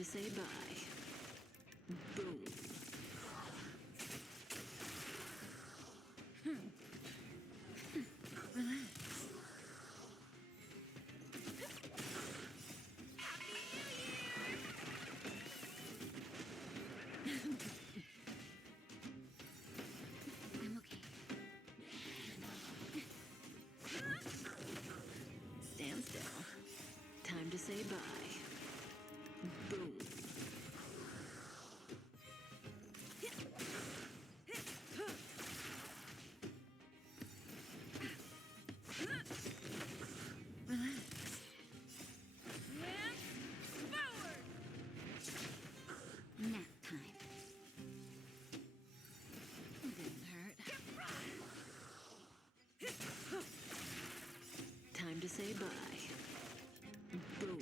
to say bye. Boom. I'm okay. Stand still. Time to say bye. Boom. Nap time. Didn't hurt. Time to say bye. Boom.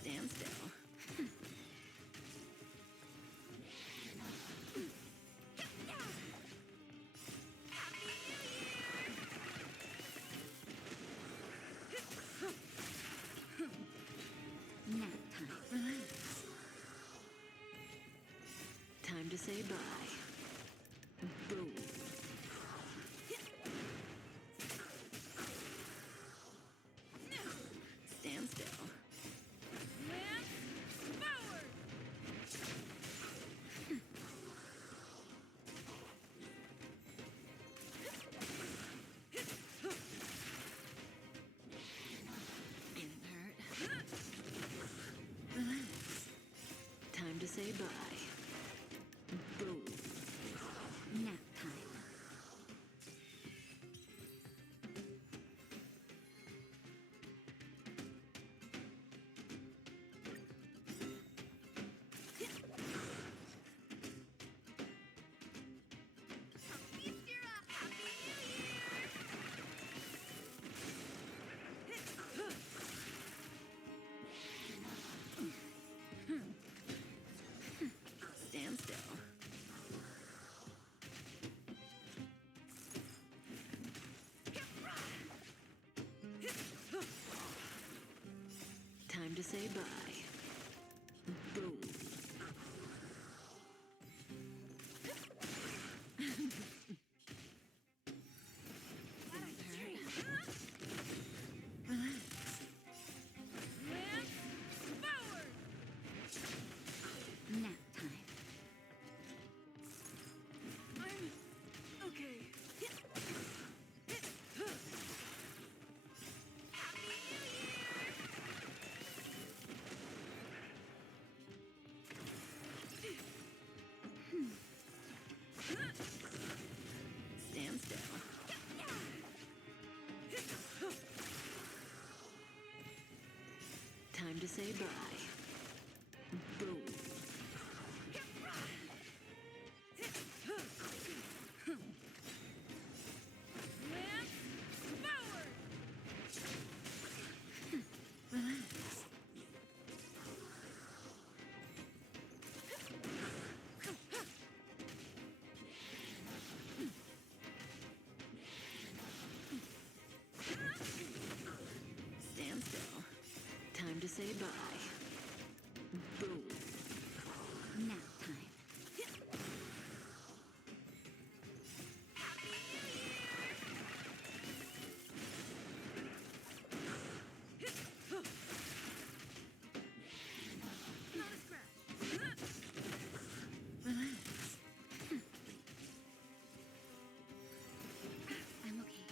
Stand still. Nap time. Relax. Time to say bye. Boom. Stand still. Didn't hurt. Relax. Time to say bye. Boom. Nap time. Stand still. Time to say bye. Boom. Didn't hurt. Nap time. Okay. Stand still. Time to say bye. Boom. Relax. Stand still. Time to say bye. Boom. Nap time. Relax. I'm okay.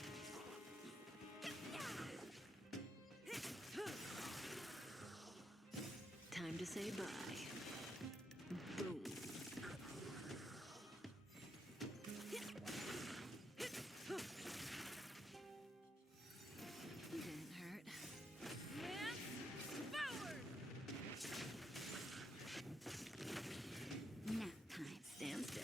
Time to say bye. Boom. Didn't hurt. Nap time. Stand still.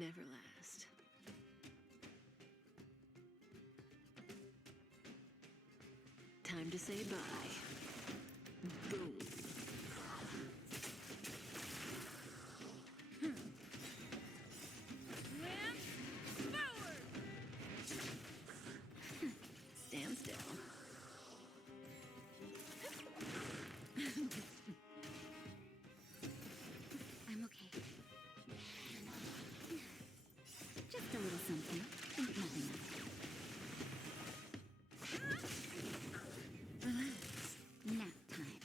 never last. Time to say bye. Boom. Stand still. I'm okay. Just a little something. Think nothing of it. Relax. Nap time.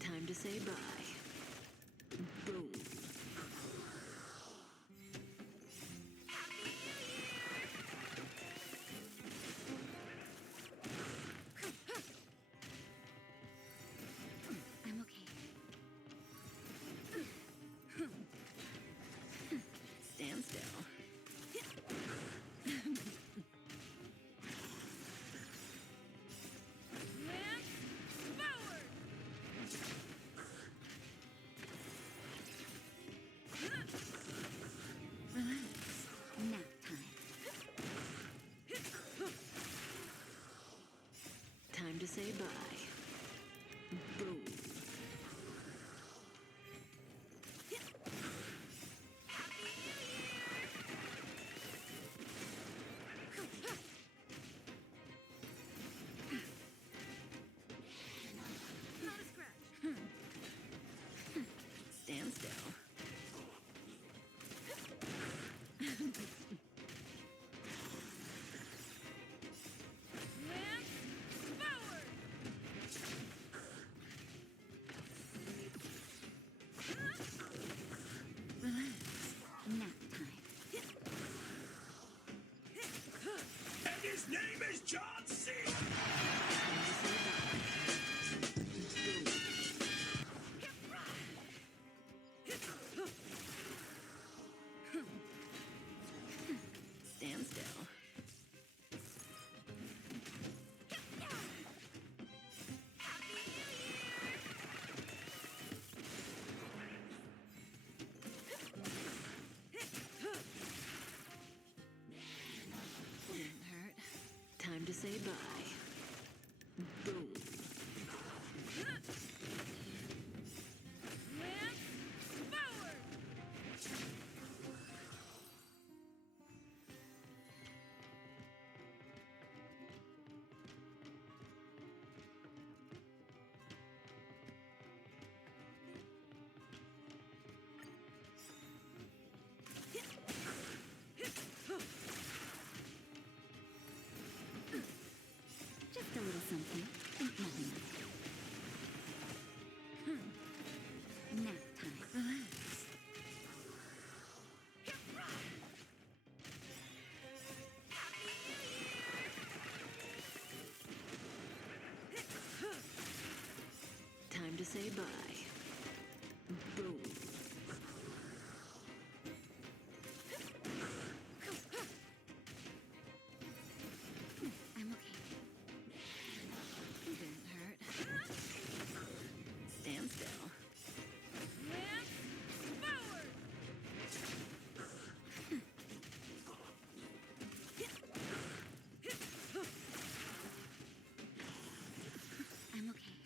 Time to say bye. Boom. I'm okay. Stand still. Relax. Nap time. Time to say bye. Boom. Stand still. Relax. Nap time. And his name is John C. Time to say bye. Boom. Stand still. Didn't hurt. Time to say bye. Boom. Just a little something. Think nothing of it. Nap time. Relax. Time to say bye. Boom. I'm okay. Didn't hurt. Stand still. I'm okay.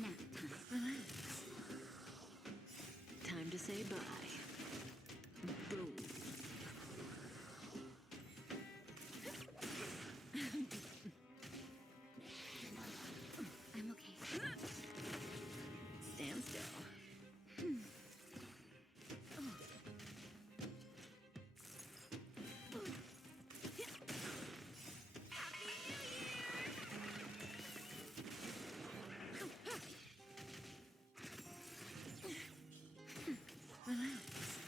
Nap time. Relax. Time to say bye. Boom. I'm okay. Stand still. Relax.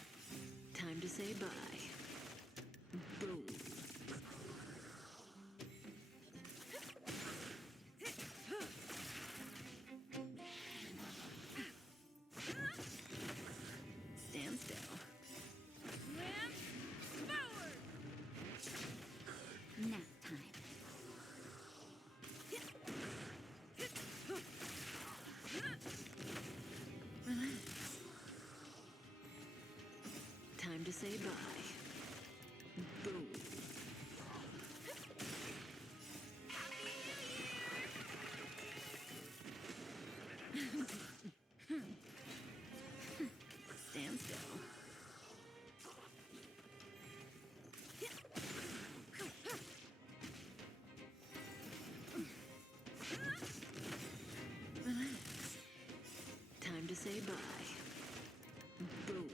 Time to say bye. Boom. Stand still. Nap time. to say bye. Boom. Stand still. Relax. Time to say bye. Boom.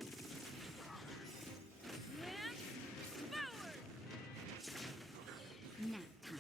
Nap time.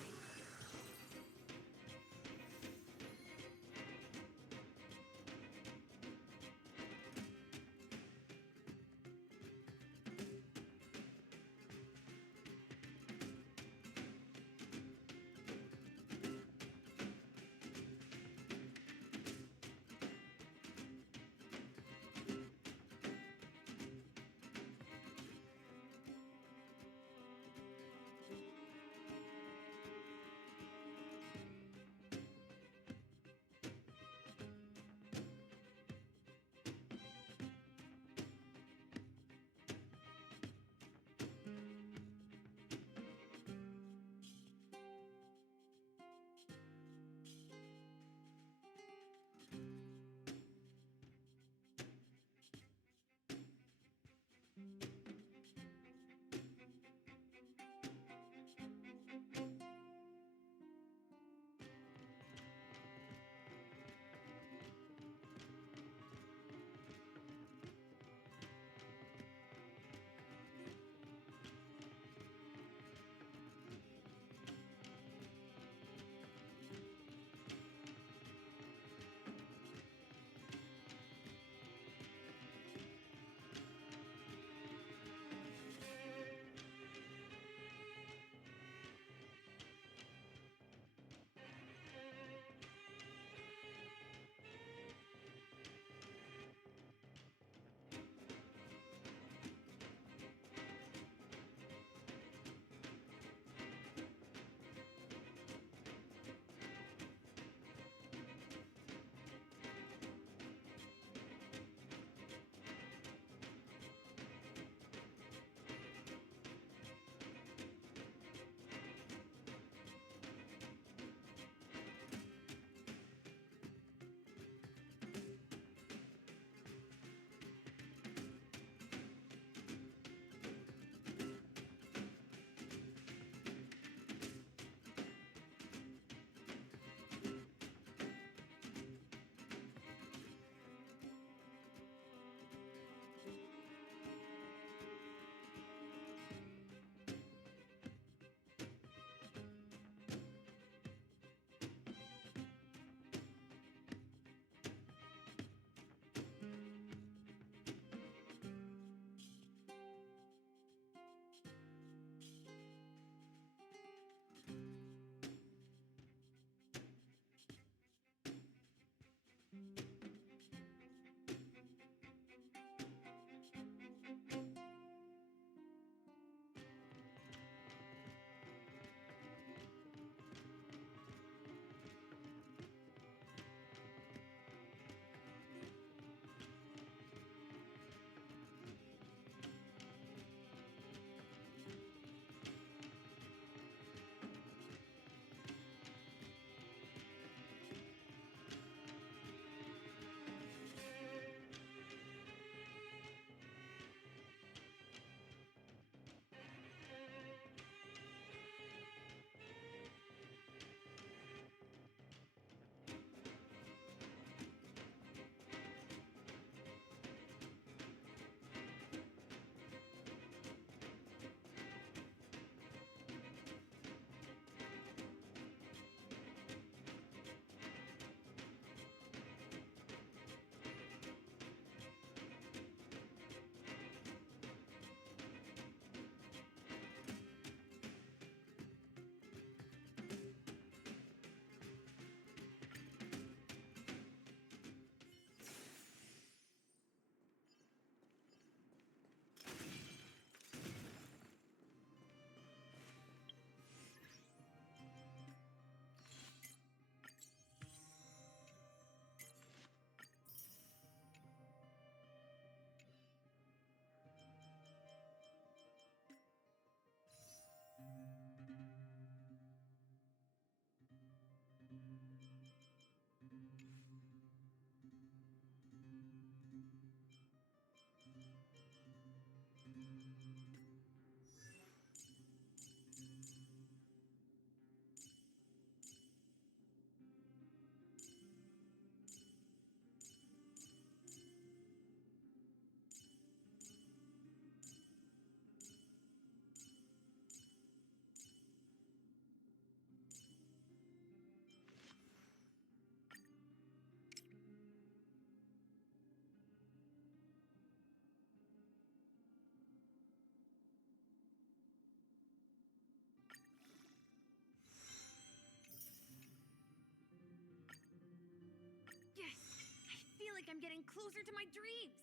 I'm getting closer to my dreams.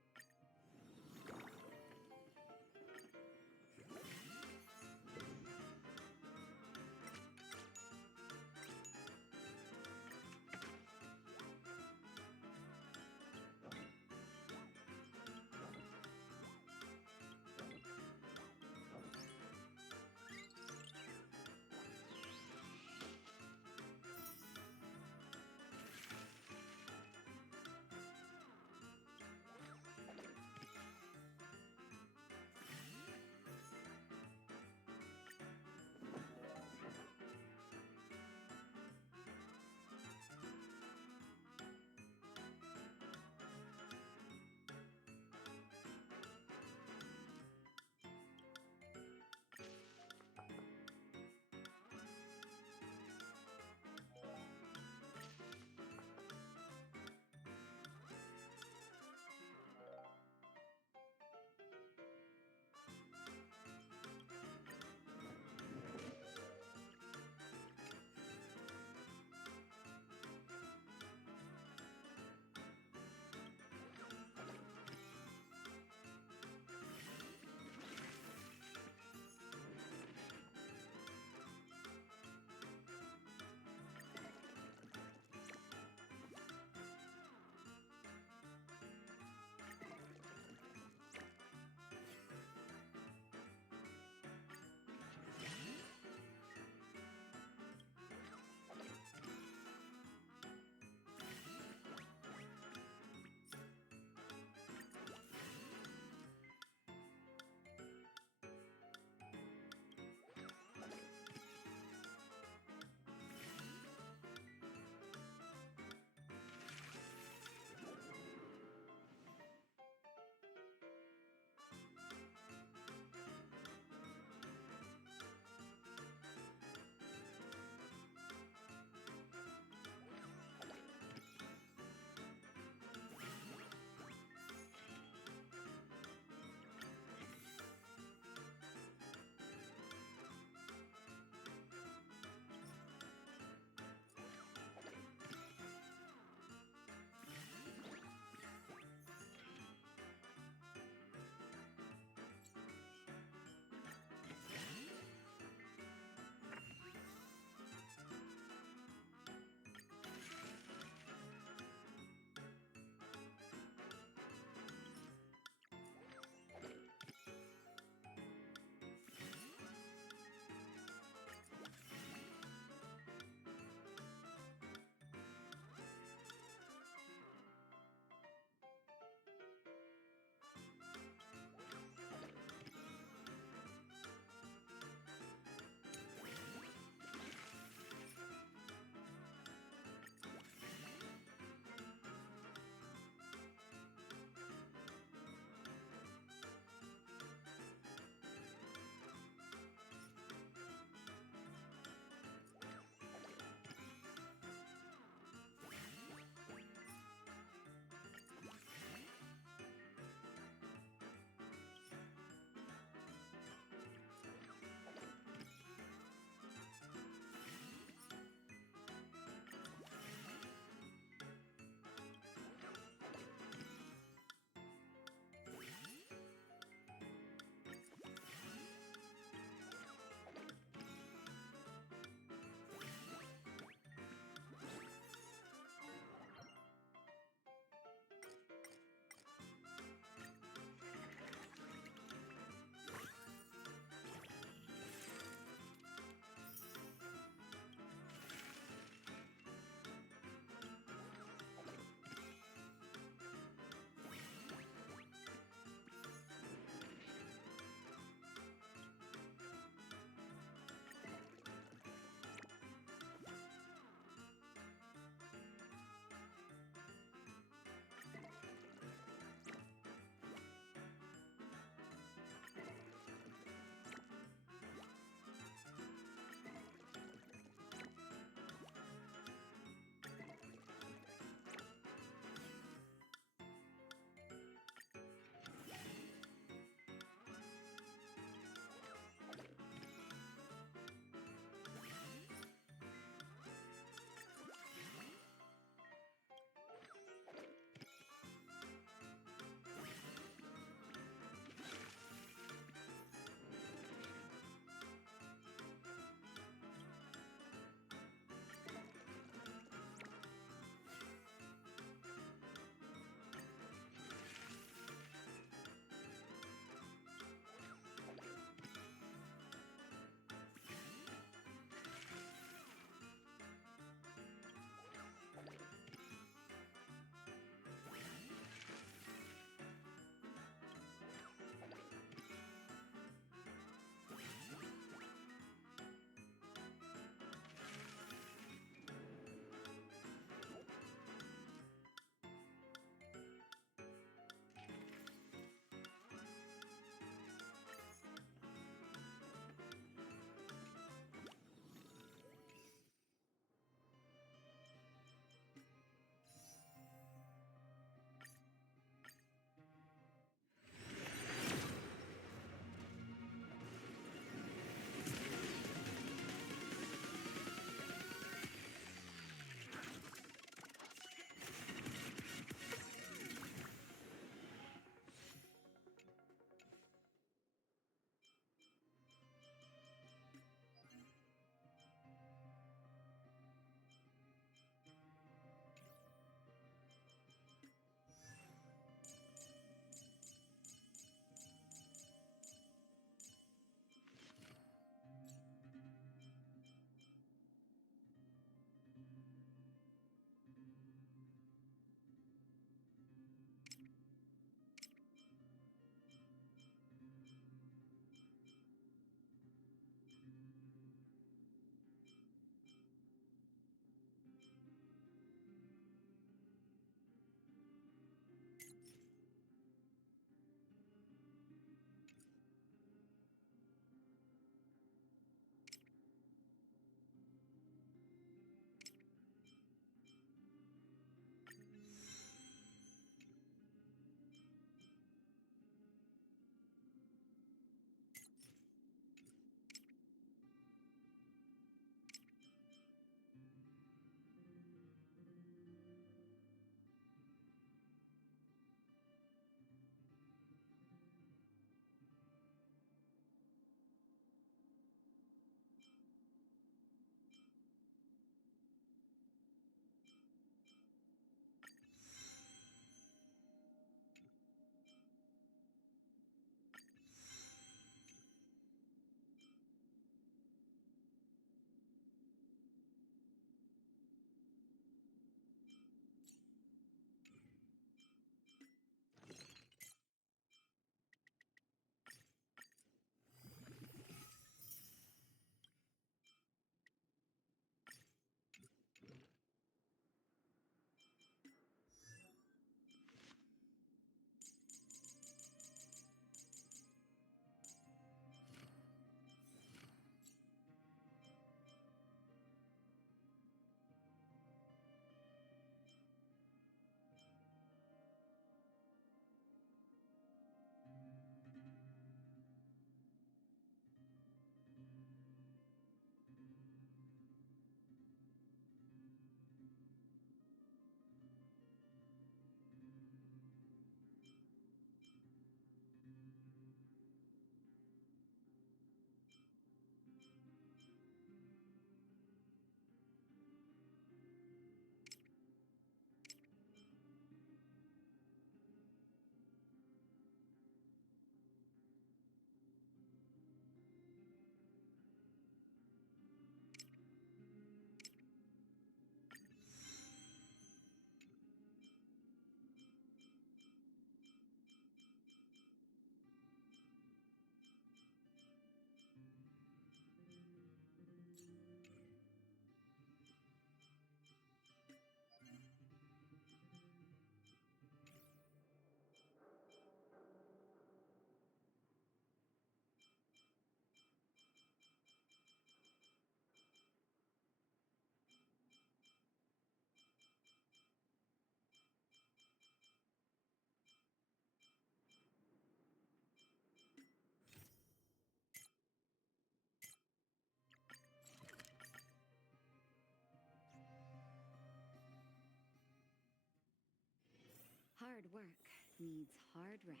Hard work needs hard rest.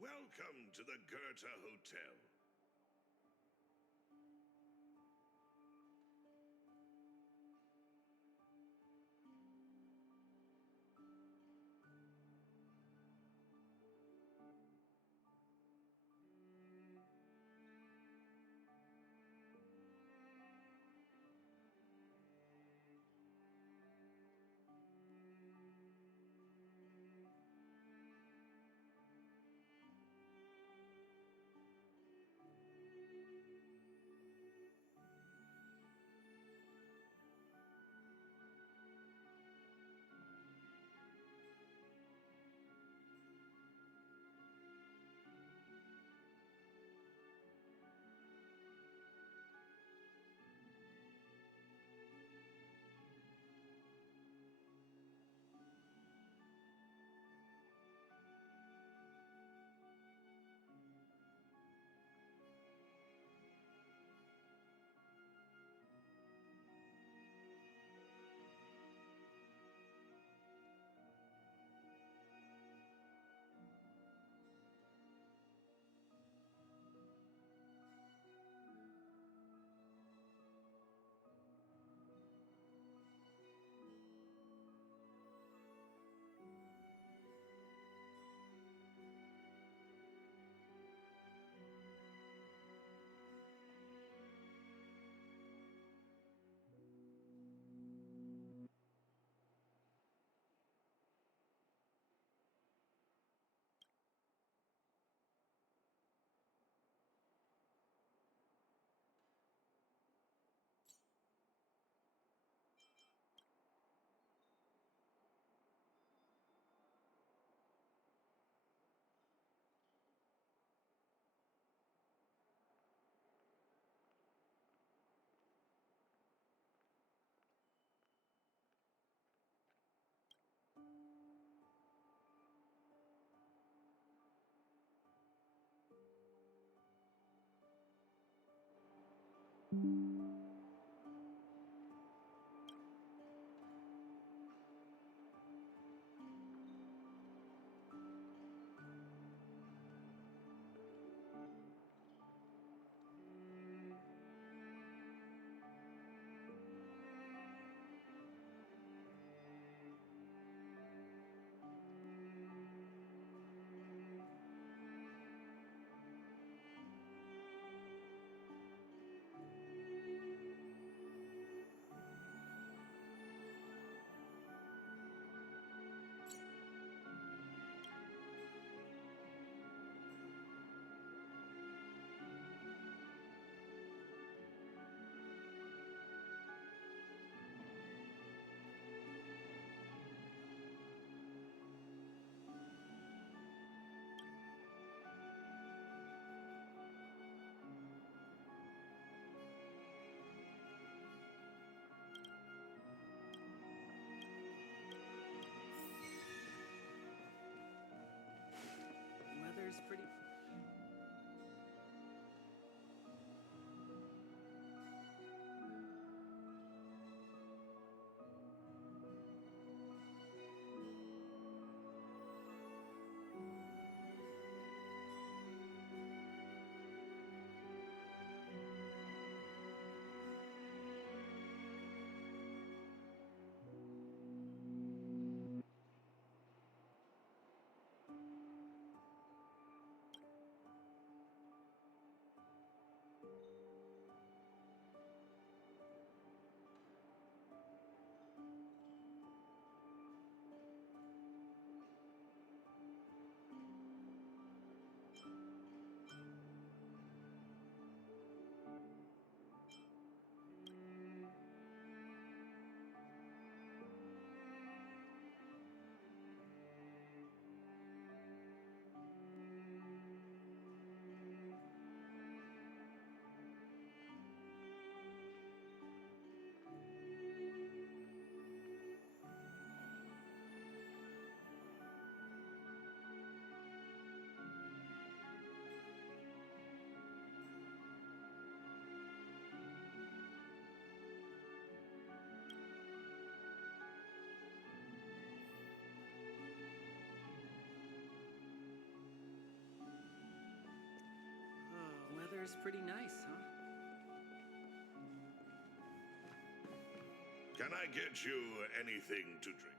Welcome to the Goethe Hotel. Weather's pretty. weather's pretty nice, huh? Can I get you anything to drink?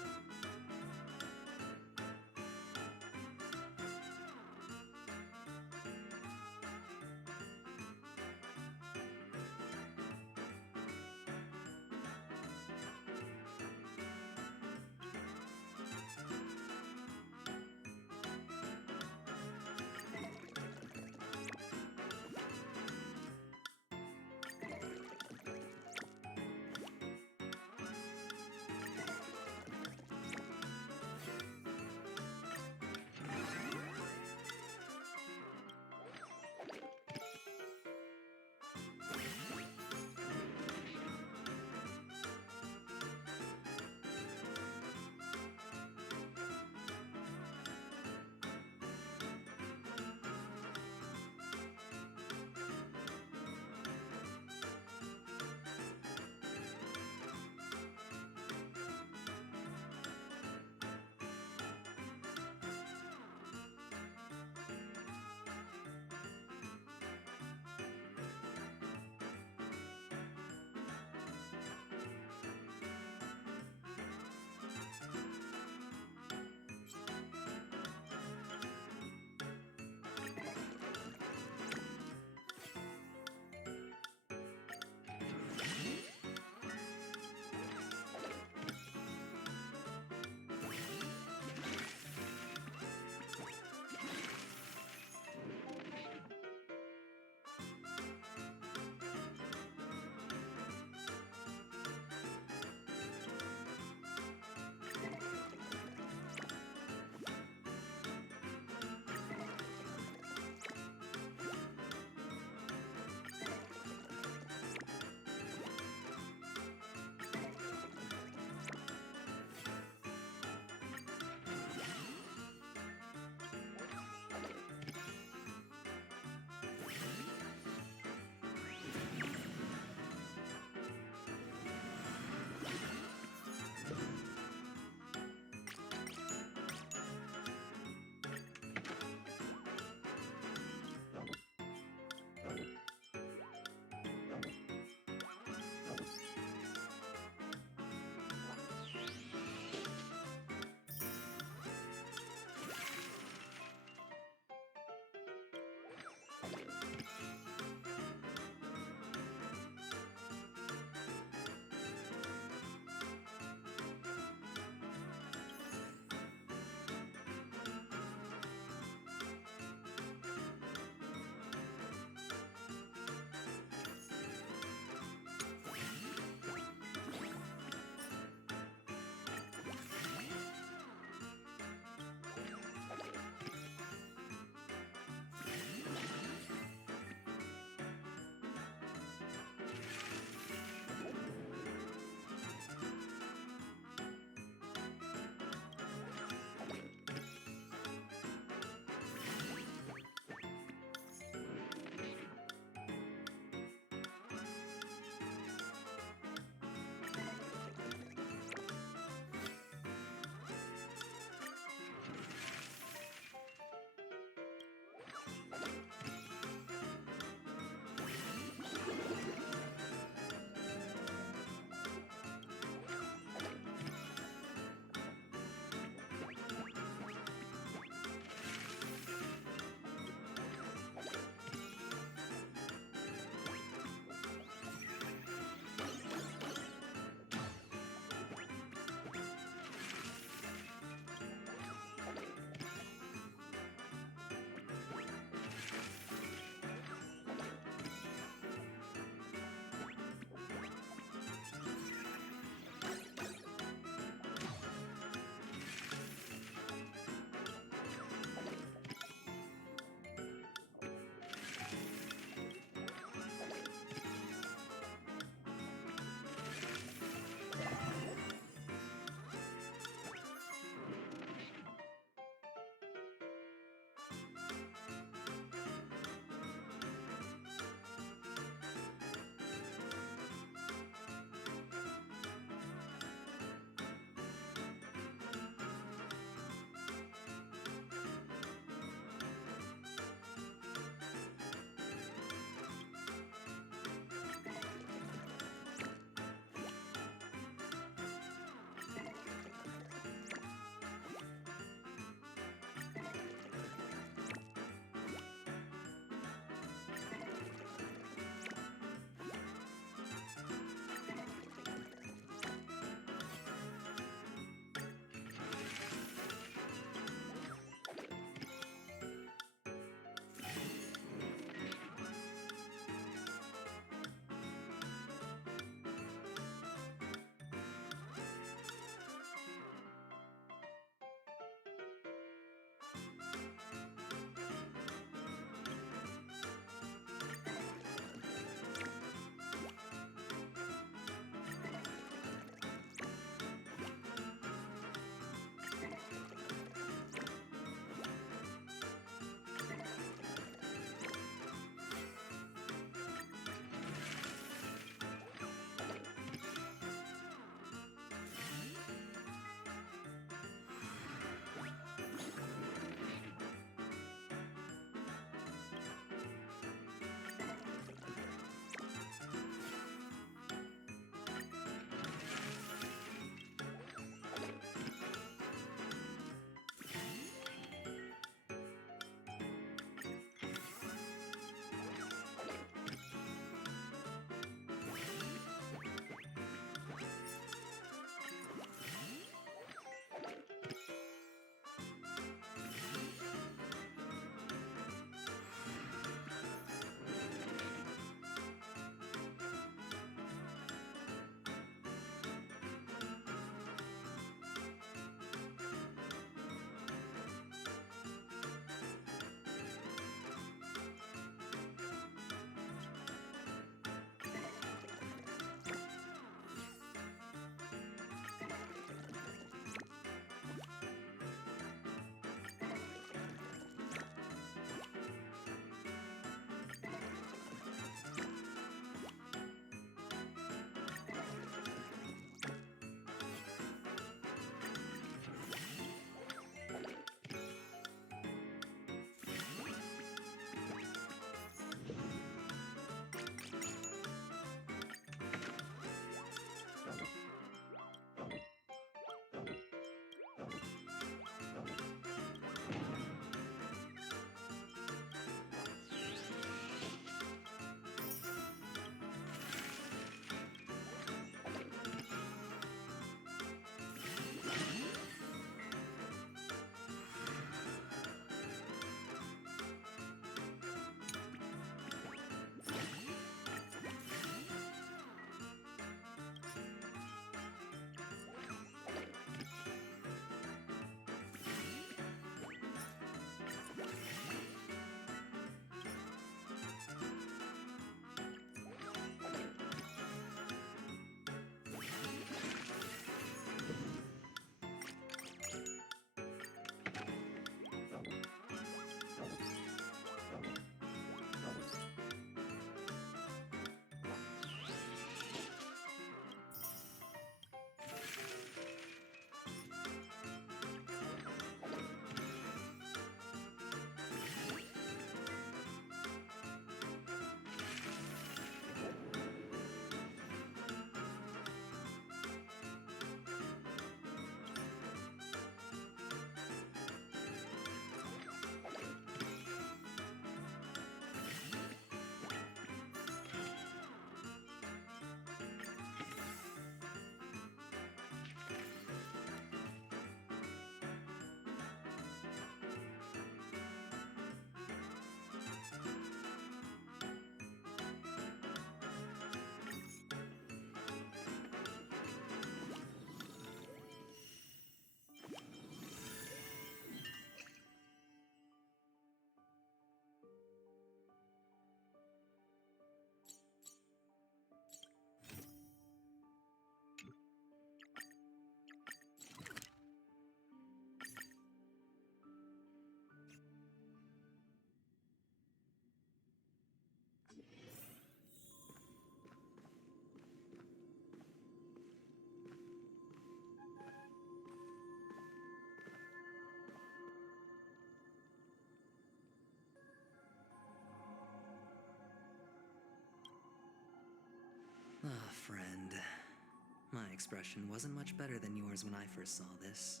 expression wasn't much better than yours when I first saw this.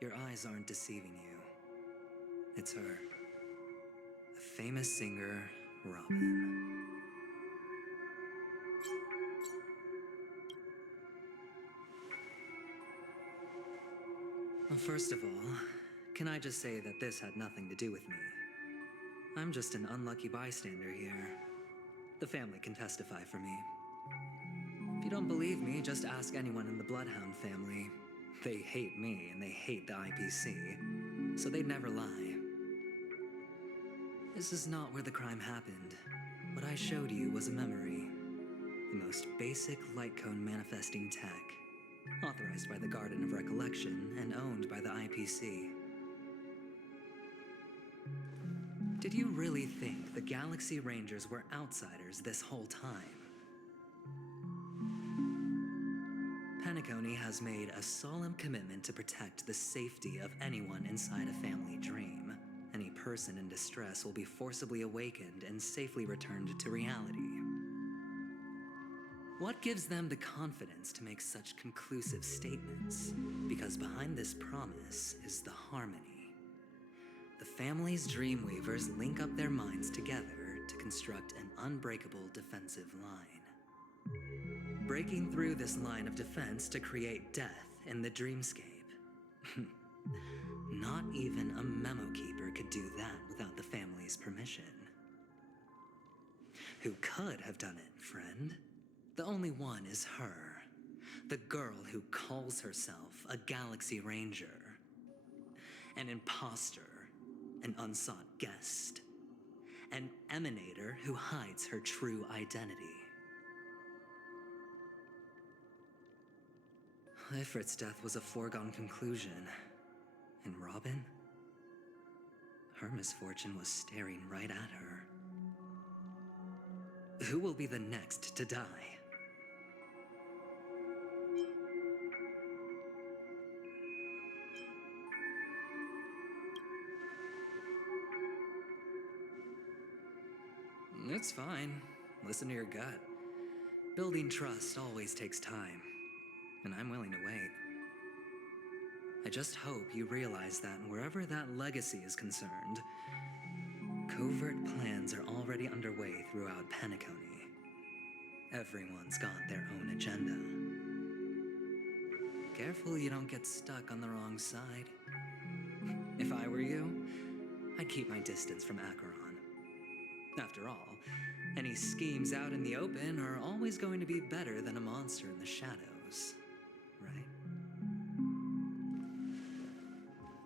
Your eyes aren't deceiving you. It's her. The famous singer, Robin. Well, first of all, can I just say that this had nothing to do with me? I'm just an unlucky bystander here. The family can testify for me. If you don't believe me, just ask anyone in the Bloodhound family. They hate me and they hate the IPC, so they'd never lie. This is not where the crime happened. What I showed you was a memory. The most basic light cone manifesting tech, authorized by the Garden of Recollection and owned by the IPC. Did you really think the Galaxy Rangers were outsiders this whole time? Penacony has made a solemn commitment to protect the safety of anyone inside a family dream. Any person in distress will be forcibly awakened and safely returned to reality. What gives them the confidence to make such conclusive statements? Because behind this promise is the harmony. The family's Dreamweavers link up their minds together to construct an unbreakable defensive line. Breaking through this line of defense to create death in the dreamscape. Not even a memo keeper could do that without the family's permission. Who could have done it, friend? The only one is her. The girl who calls herself a Galaxy Ranger. An imposter, an unsought guest. An emanator who hides her true identity. Ifrit's death was a foregone conclusion. And Robin? Her misfortune was staring right at her. Who will be the next to die? It's fine. Listen to your gut. Building trust always takes time, and I'm willing to wait. I just hope you realize that wherever that legacy is concerned, covert plans are already underway throughout Penacony. Everyone's got their own agenda. Careful you don't get stuck on the wrong side. If I were you, I'd keep my distance from Acheron. After all, any schemes out in the open are always going to be better than a monster in the shadows, right?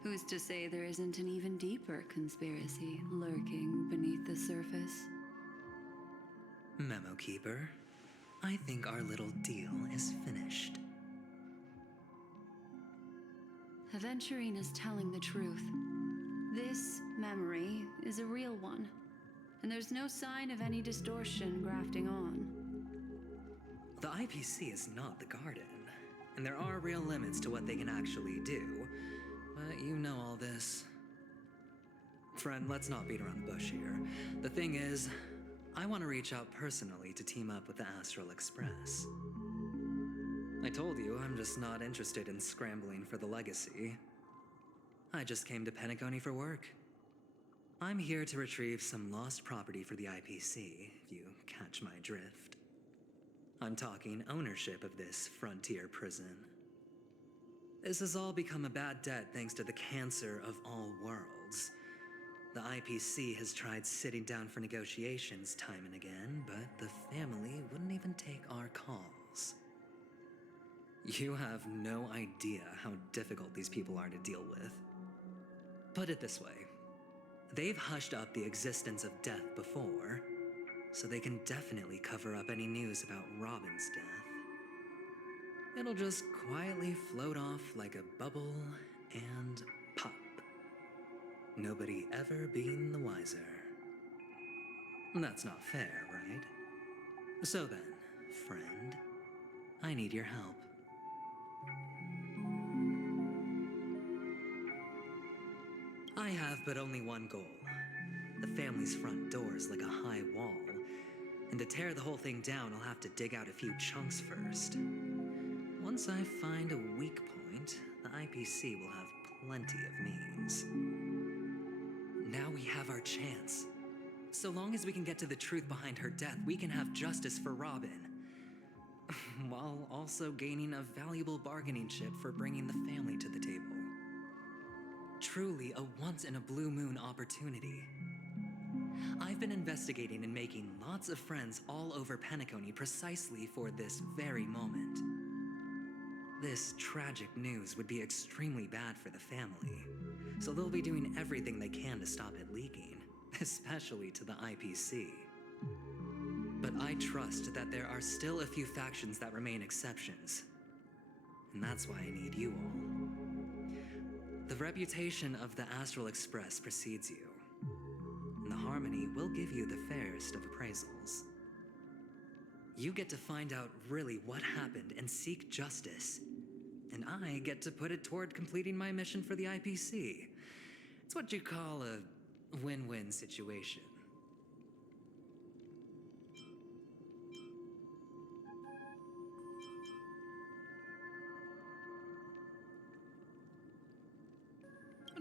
Who's to say there isn't an even deeper conspiracy lurking beneath the surface? Memo Keeper, I think our little deal is finished. Aventurine is telling the truth. This memory is a real one, and there's no sign of any distortion grafting on. The IPC is not the Garden, and there are real limits to what they can actually do, but you know all this. Friend, let's not beat around the bush here. The thing is, I want to reach out personally to team up with the Astral Express. I told you I'm just not interested in scrambling for the legacy. I just came to Penacony for work. I'm here to retrieve some lost property for the IPC, if you catch my drift. I'm talking ownership of this frontier prison. This has all become a bad debt thanks to the cancer of all worlds. The IPC has tried sitting down for negotiations time and again, but the family wouldn't even take our calls. You have no idea how difficult these people are to deal with. Put it this way. They've hushed up the existence of death before, so they can definitely cover up any news about Robin's death. It'll just quietly float off like a bubble and pop. Nobody ever being the wiser. That's not fair, right? So then, friend, I need your help. I have but only one goal. The family's front door is like a high wall, And to tear the whole thing down, I'll have to dig out a few chunks first. Once I find a weak point, the IPC will have plenty of means. Now we have our chance. So long as we can get to the truth behind her death, we can have justice for Robin. While also gaining a valuable bargaining chip for bringing the family to the table. Truly a once-in-a-blue-moon opportunity. I've been investigating and making lots of friends all over Penacony precisely for this very moment. This tragic news would be extremely bad for the family, so they'll be doing everything they can to stop it leaking, especially to the IPC. But I trust that there are still a few factions that remain exceptions, and that's why I need you all. The reputation of the Astral Express precedes you, and the Harmony will give you the fairest of appraisals. You get to find out really what happened and seek justice, and I get to put it toward completing my mission for the IPC. It's what you call a win-win situation.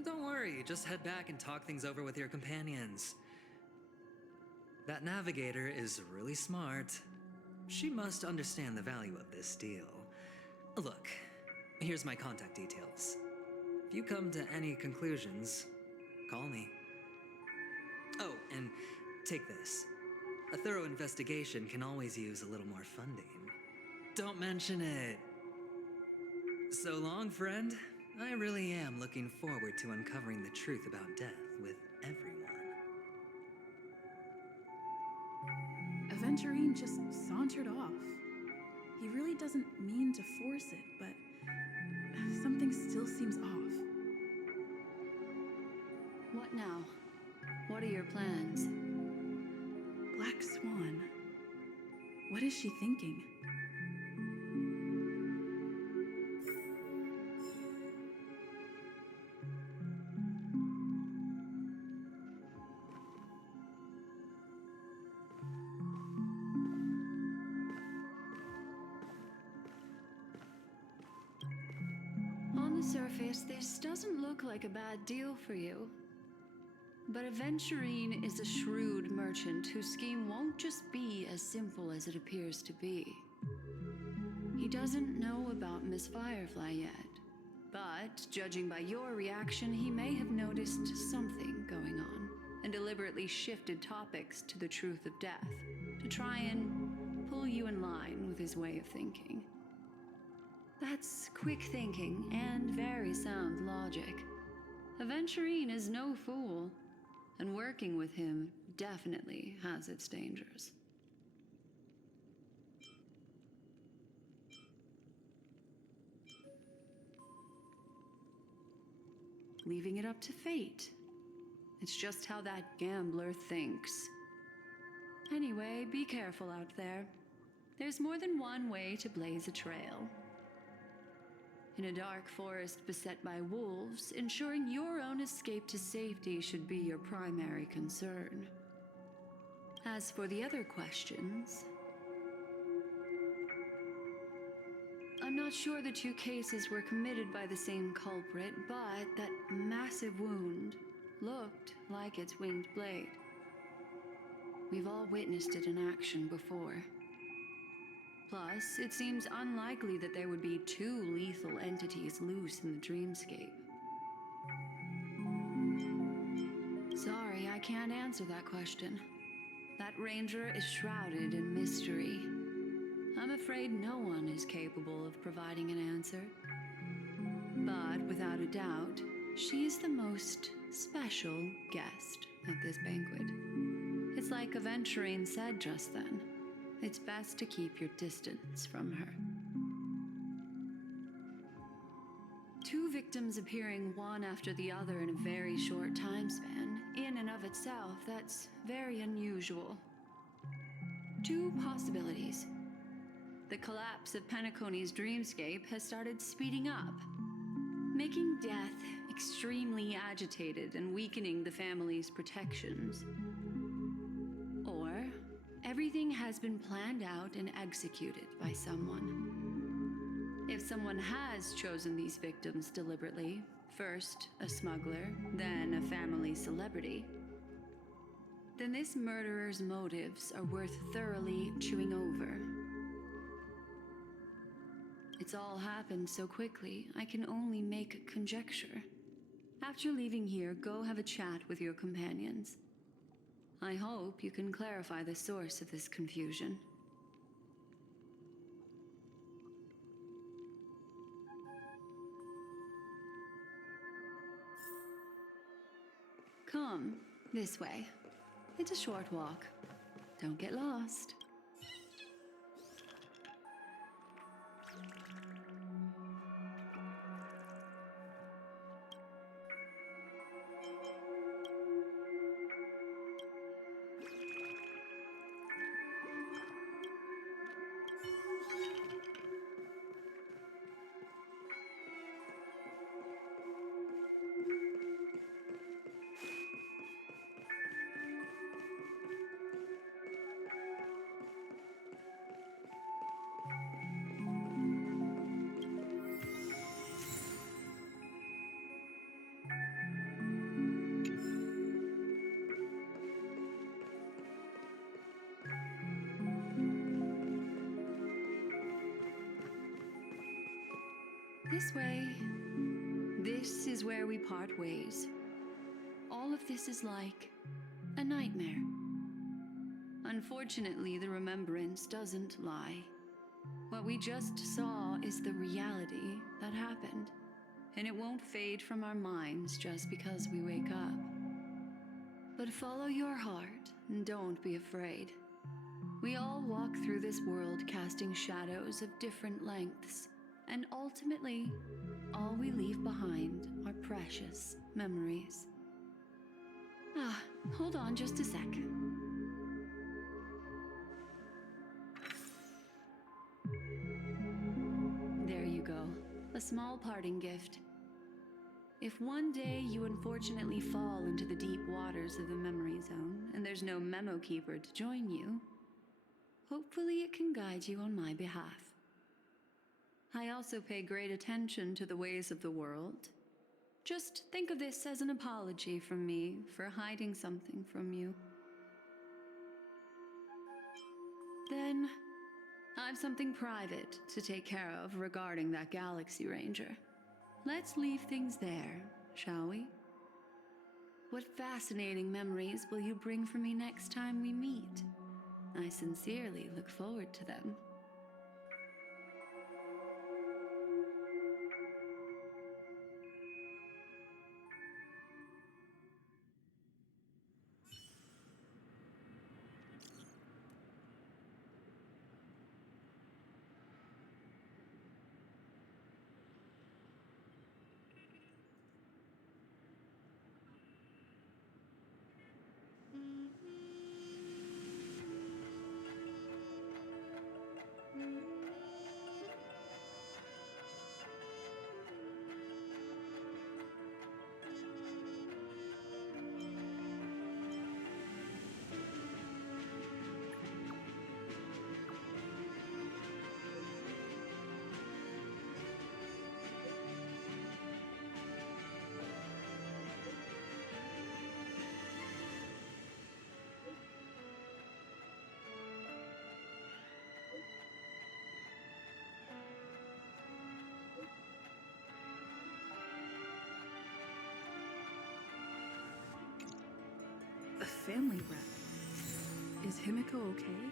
Don't worry, just head back and talk things over with your companions. That navigator is really smart. She must understand the value of this deal. Look, here's my contact details. If you come to any conclusions, call me. Oh, and take this. A thorough investigation can always use a little more funding. Don't mention it. So long, friend. I really am looking forward to uncovering the truth about death with everyone. Aventurine just sauntered off. He really doesn't mean to force it, but something still seems off. What now? What are your plans? Black Swan. What is she thinking? On the surface, this doesn't look like a bad deal for you. But Aventurine is a shrewd merchant whose scheme won't just be as simple as it appears to be. He doesn't know about Miss Firefly yet, but judging by your reaction, he may have noticed something going on and deliberately shifted topics to the truth of death to try and pull you in line with his way of thinking. That's quick thinking and very sound logic. Aventurine is no fool, and working with him definitely has its dangers. Leaving it up to fate. It's just how that gambler thinks. Anyway, be careful out there. There's more than one way to blaze a trail. In a dark forest beset by wolves, ensuring your own escape to safety should be your primary concern. As for the other questions, I'm not sure the two cases were committed by the same culprit, but that massive wound looked like its winged blade. We've all witnessed it in action before. Plus, it seems unlikely that there would be two lethal entities loose in the dreamscape. Sorry, I can't answer that question. That ranger is shrouded in mystery. I'm afraid no one is capable of providing an answer. But without a doubt, she's the most special guest at this banquet. It's like Aventurine said just then. It's best to keep your distance from her. Two victims appearing one after the other in a very short time span, in and of itself, that's very unusual. Two possibilities. The collapse of Penacony's dreamscape has started speeding up, making death extremely agitated and weakening the family's protections. Or everything Everything has been planned out and executed by someone. If someone has chosen these victims deliberately, first a smuggler, then a family celebrity, then this murderer's motives are worth thoroughly chewing over. It's all happened so quickly, I can only make conjecture. After leaving here, go have a chat with your companions. I hope you can clarify the source of this confusion. Come, this way. It's a short walk. Don't get lost. This way. This is where we part ways. All of this is like a nightmare. Unfortunately, the remembrance doesn't lie. What we just saw is the reality that happened, and it won't fade from our minds just because we wake up. But follow your heart and don't be afraid. We all walk through this world casting shadows of different lengths. And ultimately, all we leave behind are precious memories. Hold on just a sec. There you go. A small parting gift. If one day you unfortunately fall into the deep waters of the memory zone and there's no memo keeper to join you, hopefully it can guide you on my behalf. I also pay great attention to the ways of the world. Just think of this as an apology from me for hiding something from you. Then, I've something private to take care of regarding that Galaxy Ranger. Let's leave things there, shall we? What fascinating memories will you bring for me next time we meet? I sincerely look forward to them. A family rep. Is Himiko okay?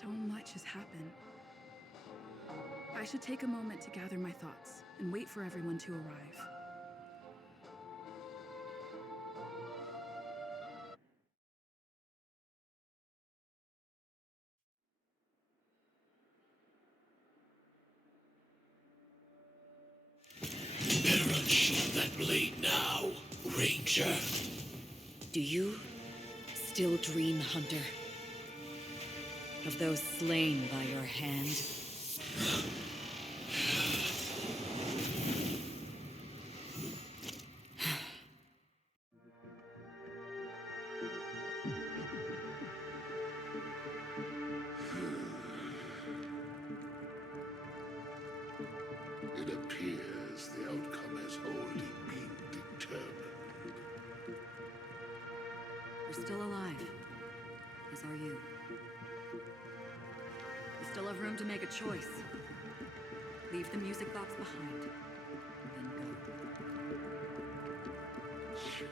So much has happened. I should take a moment to gather my thoughts and wait for everyone to arrive. Perish that blade now, Ranger. Do you still dream, Hunter? Of those slain by your hand? It appears the outcome has already been determined. We're still alive, as are you. We still have room to make a choice. Leave the music box behind, then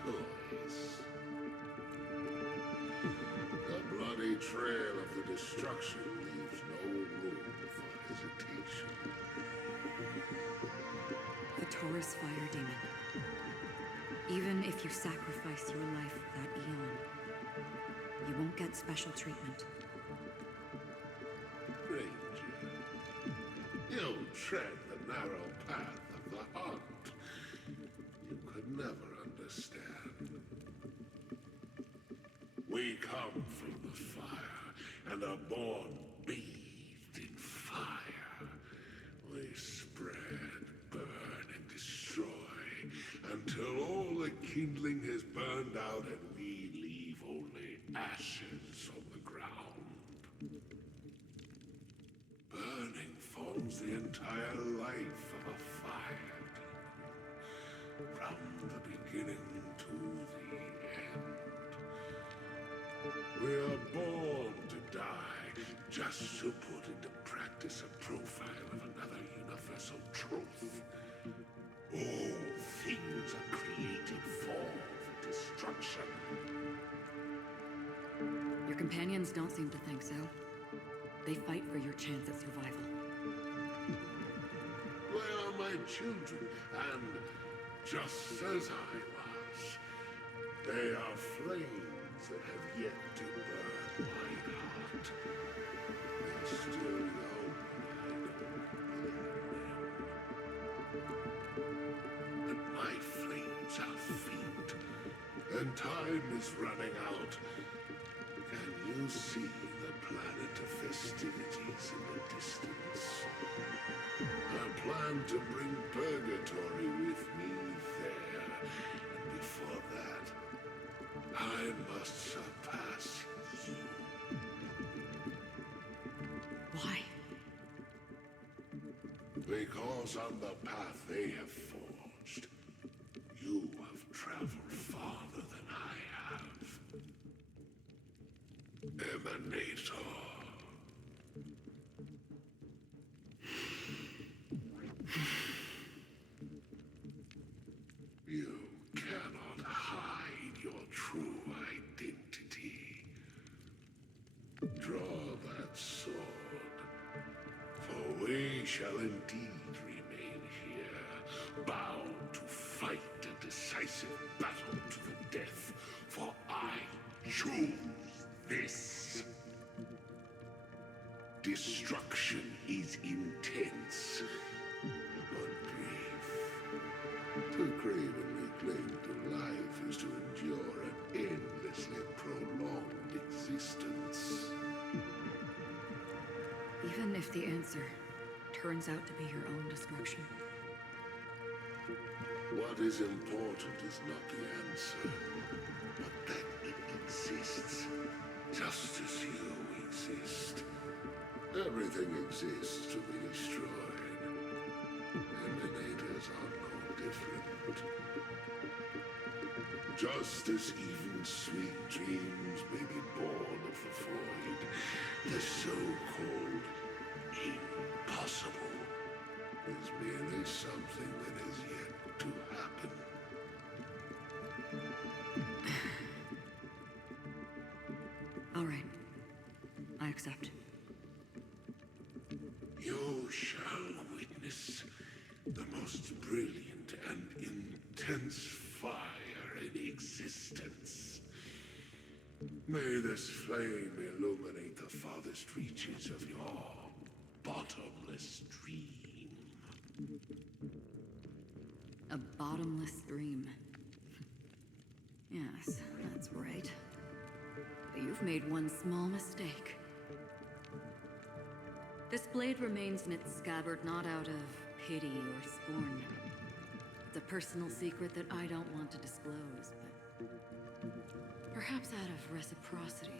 go. Choice. The bloody trail of the destruction leaves no room for hesitation. The Taurus Fire Demon. Even if you sacrifice your life for that Eon, you won't get special treatment. Ranger, you tread the narrow path of the hunt. You could never understand. We come from the fire and are born bathed in fire. We spread, burn, and destroy until all the kindling has burned out and we leave only ashes on the ground. Burning forms the entire life of a fire demon, from the beginning to the end. We are born to die, just to put into practice a profile of another universal truth. All things are created for destruction. Your companions don't seem to think so. They fight for your chance at survival. They are my children, and just as I was, they are flames that have yet to burn my heart. They're still young, and I don't blame them. But my flames are faint, and time is running out. Can you see the planet of festivities in the distance? I plan to bring Purgatory with me there, and before that, I must surpass you. Why? Because on the path they have forged, you have traveled farther than I have. Emanator. You cannot hide your true identity. Draw that sword, for we shall indeed remain here, bound to fight a decisive battle to the death, for I choose this. Destruction is intense, but brief. To cravenly cling to life is to endure an endlessly prolonged existence. Even if the answer turns out to be your own destruction. What is important is not the answer, but that it exists, just as you exist. Everything exists to be destroyed. Emanators are no different. Just as even sweet dreams may be born of the void, the so-called impossible is merely something that has yet to happen. All right. I accept. You shall witness the most brilliant and intense fire in existence. May this flame illuminate the farthest reaches of your bottomless dream. A bottomless dream. Yes, that's right. But you've made one small mistake. This blade remains in its scabbard not out of pity or scorn. It's a personal secret that I don't want to disclose, but perhaps out of reciprocity.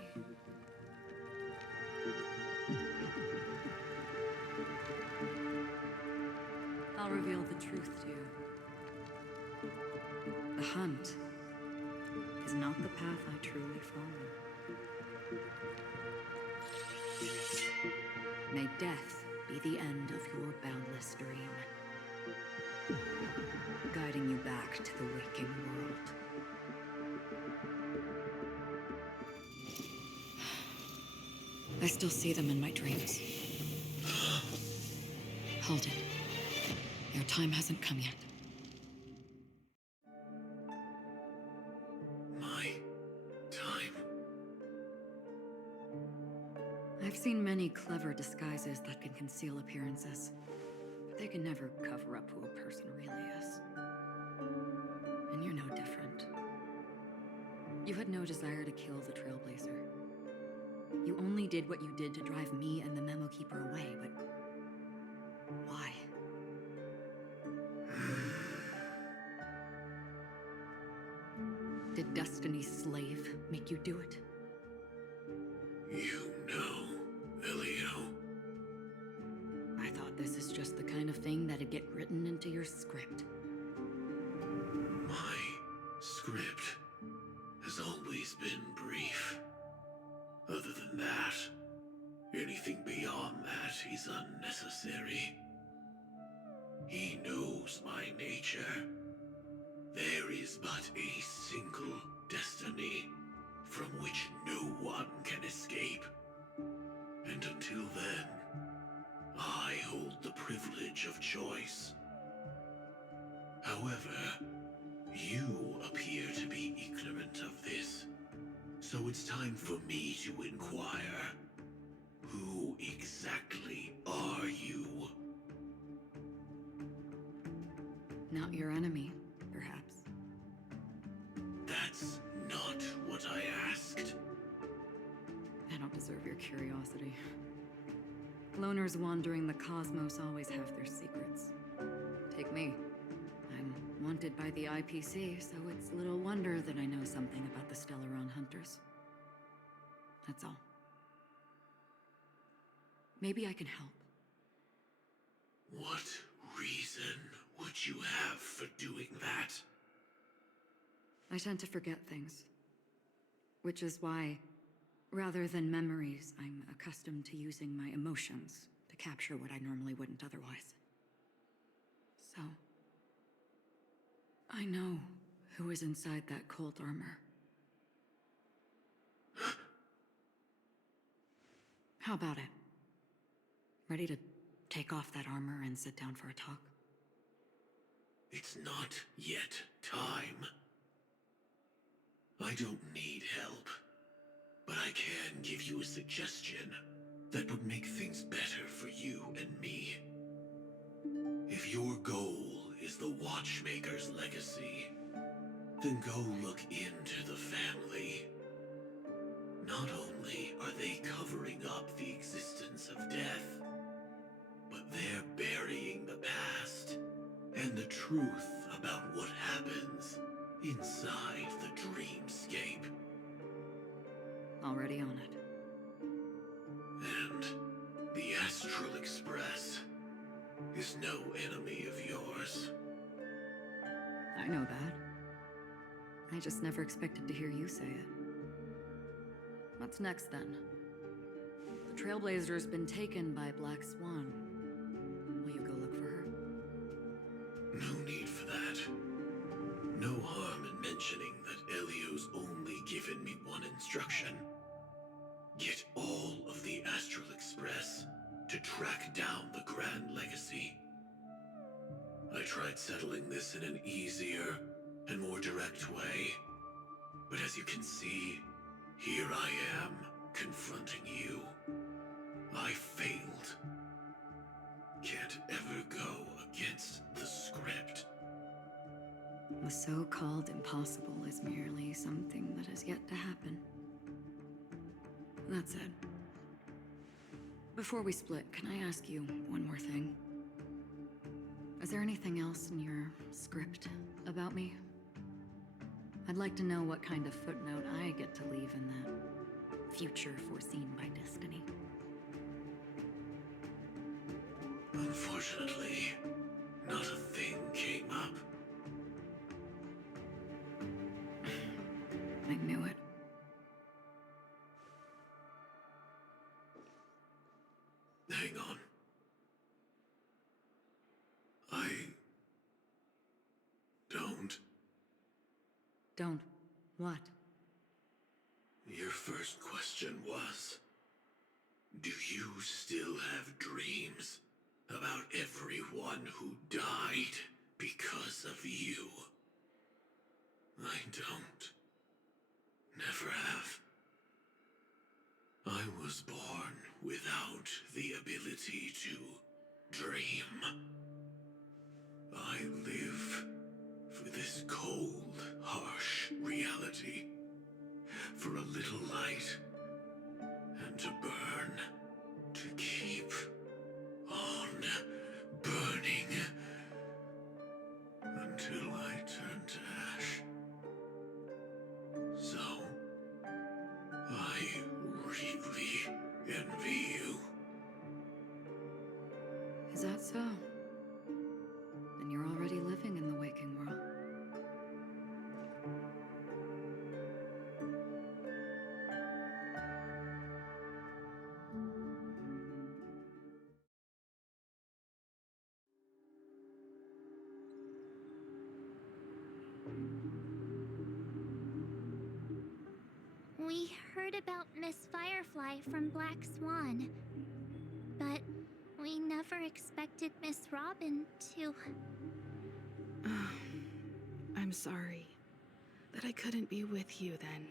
I'll reveal the truth to you. The hunt is not the path I truly follow. May death be the end of your boundless dream, guiding you back to the waking world. I still see them in my dreams. Hold it. Your time hasn't come yet. My time. I've seen many clever disguises that can conceal appearances, but they can never cover up who a person really is. And you're no different. You had no desire to kill the Trailblazer. You only did what you did to drive me and the Memo Keeper away, but why? Did Destiny's slave make you do it? You know, Elio. I thought this is just the kind of thing that'd get written into your script. My script has always been brief. Other than that, anything beyond that is unnecessary. He knows my nature. There is but a single destiny from which no one can escape. And until then, I hold the privilege of choice. However, you appear to be ignorant of this. So it's time for me to inquire. Who exactly are you? Not your enemy, perhaps. That's not what I asked. I don't deserve your curiosity. Loners wandering the cosmos always have their secrets. Take me. I'm wanted by the IPC, so it's little wonder that I know something about the Stellaron Hunters. That's all. Maybe I can help. What reason would you have for doing that? I tend to forget things. Which is why, rather than memories, I'm accustomed to using my emotions to capture what I normally wouldn't otherwise. So, I know who is inside that cold armor. How about it? Ready to take off that armor and sit down for a talk? It's not yet time. I don't need help, but I can give you a suggestion that would make things better for you and me. If your goal is the Watchmaker's legacy, then go look into the family. Not only are they covering up the existence of death, but they're burying the past and the truth about what happens inside the dreamscape. Already on it. And the Astral Express is no enemy of yours. I know that. I just never expected to hear you say it. What's next, then? The Trailblazer's been taken by Black Swan. Will you go look for her? No need for that. No harm in mentioning that Elio's only given me one instruction. Get all of the Astral Express to track down the Grand Legacy. I tried settling this in an easier and more direct way, but as you can see, here I am, confronting you. I failed. Can't ever go against the script. The so-called impossible is merely something that has yet to happen. That said, before we split, can I ask you one more thing? Is there anything else in your script about me? I'd like to know what kind of footnote I get to leave in that future foreseen by destiny. Unfortunately, not a thing came up. I knew it. Hang on. I don't. Don't. What? Your first question was, do you still have dreams about everyone who died because of you? I don't. Never have. I was born without the ability to dream. I live for this cold, harsh reality. For a little light, and to burn, to keep on burning, until I turn to ash. So, I really envy you. Is that so? Then you're already living in the waking world. We heard about Miss Firefly from Black Swan, but we never expected Miss Robin to... I'm sorry that I couldn't be with you then.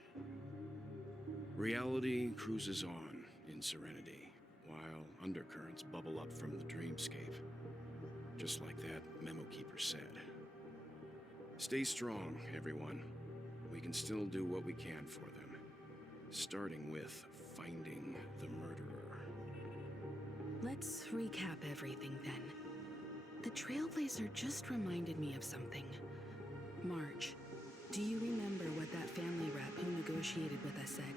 Reality cruises on in serenity, while undercurrents bubble up from the dreamscape. Just like that memo keeper said. Stay strong, everyone. We can still do what we can for them. Starting with finding the murderer. Let's recap everything then. The Trailblazer just reminded me of something. March, do you remember what that family rep who negotiated with us said?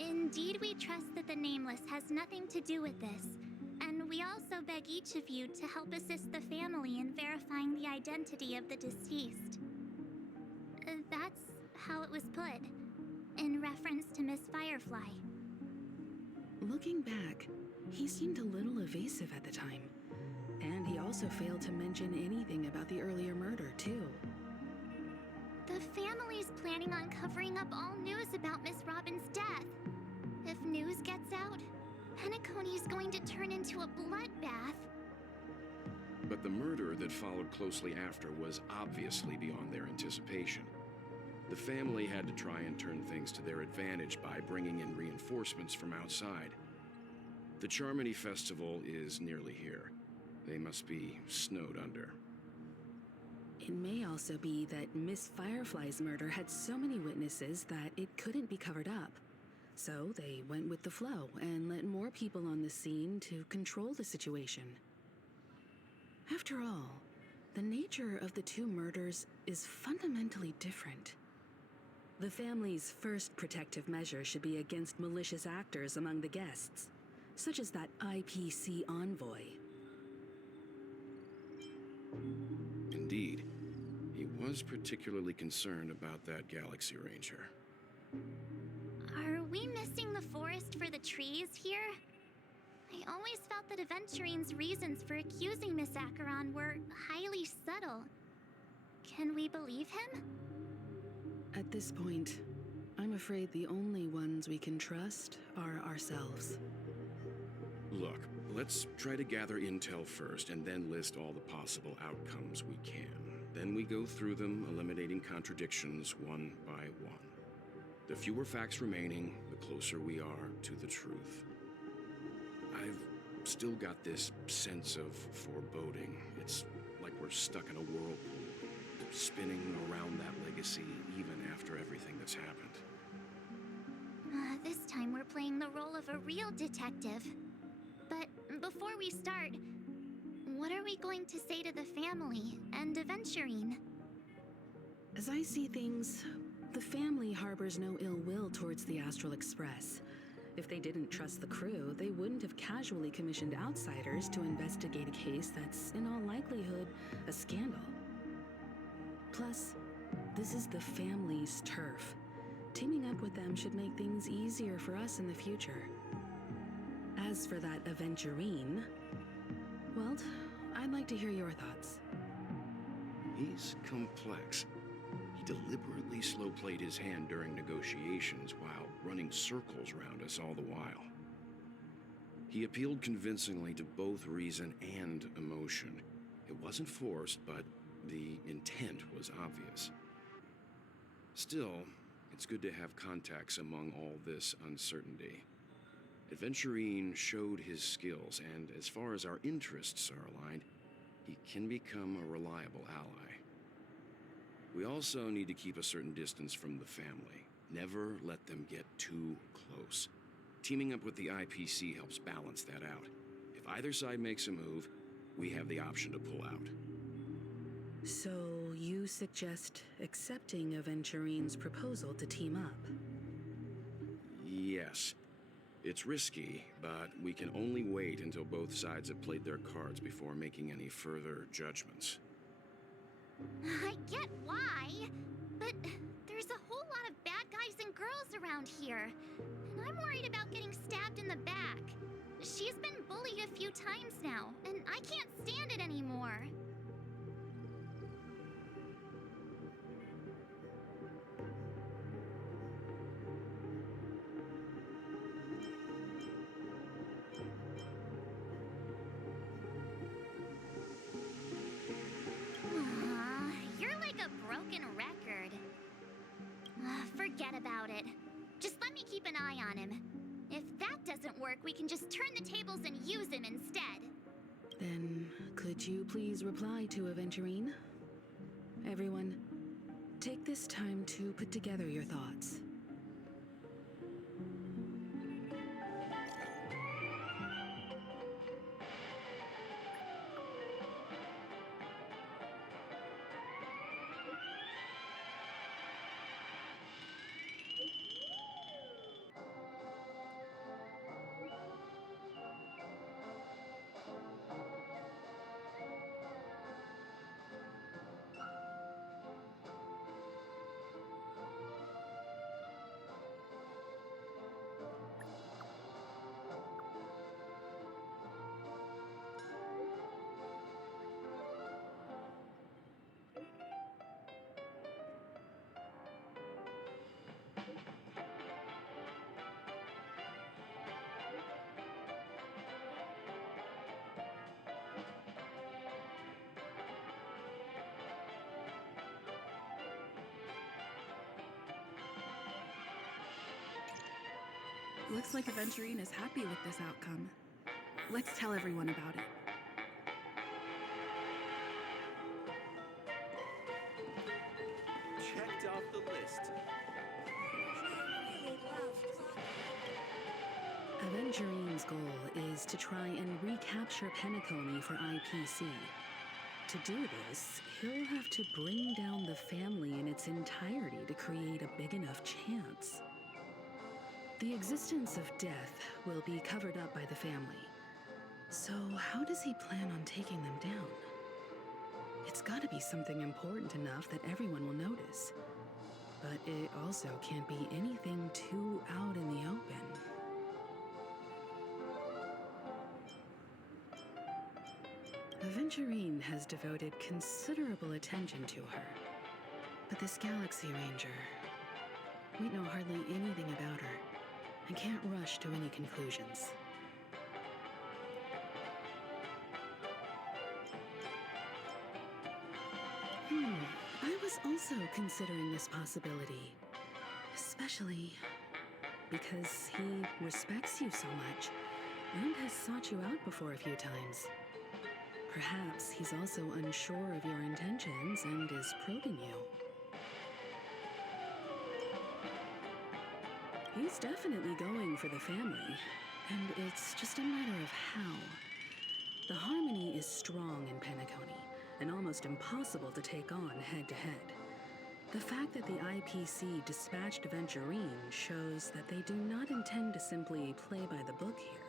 Indeed, we trust that the Nameless has nothing to do with this. And we also beg each of you to help assist the family in verifying the identity of the deceased. That's how it was put, in reference to Miss Firefly. Looking back, he seemed a little evasive at the time. And he also failed to mention anything about the earlier murder, too. The family's planning on covering up all news about Miss Robin's death. If news gets out, Penacony's going to turn into a bloodbath. But the murder that followed closely after was obviously beyond their anticipation. The family had to try and turn things to their advantage by bringing in reinforcements from outside. The Charmony Festival is nearly here. They must be snowed under. It may also be that Miss Firefly's murder had so many witnesses that it couldn't be covered up. So they went with the flow and let more people on the scene to control the situation. After all, the nature of the two murders is fundamentally different. The family's first protective measure should be against malicious actors among the guests, such as that IPC envoy. Indeed. He was particularly concerned about that Galaxy Ranger. Are we missing the forest for the trees here? I always felt that Aventurine's reasons for accusing Miss Acheron were highly subtle. Can we believe him? At this point, I'm afraid the only ones we can trust are ourselves. Look, let's try to gather intel first and then list all the possible outcomes we can. Then we go through them, eliminating contradictions one by one. The fewer facts remaining, the closer we are to the truth. I've still got this sense of foreboding. It's like we're stuck in a whirlpool, spinning around that legacy even after everything that's happened. This time we're playing the role of a real detective. But before we start, what are we going to say to the family and Aventurine? As I see things, the family harbors no ill will towards the Astral Express. If they didn't trust the crew, they wouldn't have casually commissioned outsiders to investigate a case that's, in all likelihood, a scandal. Plus, this is the family's turf. Teaming up with them should make things easier for us in the future. As for that Aventurine, well, I'd like to hear your thoughts. He's complex. He deliberately slow-played his hand during negotiations while running circles around us all the while. He appealed convincingly to both reason and emotion. It wasn't forced, but the intent was obvious. Still, it's good to have contacts among all this uncertainty. Aventurine showed his skills, and as far as our interests are aligned, he can become a reliable ally. We also need to keep a certain distance from the family. Never let them get too close. Teaming up with the IPC helps balance that out. If either side makes a move, we have the option to pull out. So, you suggest accepting Aventurine's proposal to team up? Yes. It's risky, but we can only wait until both sides have played their cards before making any further judgments. I get why, but there's a whole lot of bad guys and girls around here, and I'm worried about getting stabbed in the back. She's been bullied a few times now, and I can't stand it anymore. You're like a broken record. Forget about it. Just let me keep an eye on him. If that doesn't work, we can just turn the tables and use him instead. Then, could you please reply to Aventurine? Everyone, take this time to put together your thoughts. Looks like Aventurine is happy with this outcome. Let's tell everyone about it. Checked off the list. Aventurine's goal is to try and recapture Penacony for IPC. To do this, he'll have to bring down the family in its entirety to create a big enough chance. The existence of death will be covered up by the family. So how does he plan on taking them down? It's gotta be something important enough that everyone will notice. But it also can't be anything too out in the open. Aventurine has devoted considerable attention to her. But this Galaxy Ranger, we know hardly anything about her and can't rush to any conclusions. I was also considering this possibility. Especially because he respects you so much and has sought you out before a few times. Perhaps he's also unsure of your intentions and is probing you. He's definitely going for the family, and it's just a matter of how. The harmony is strong in Penacony, and almost impossible to take on head-to-head. The fact that the IPC dispatched Aventurine shows that they do not intend to simply play by the book here.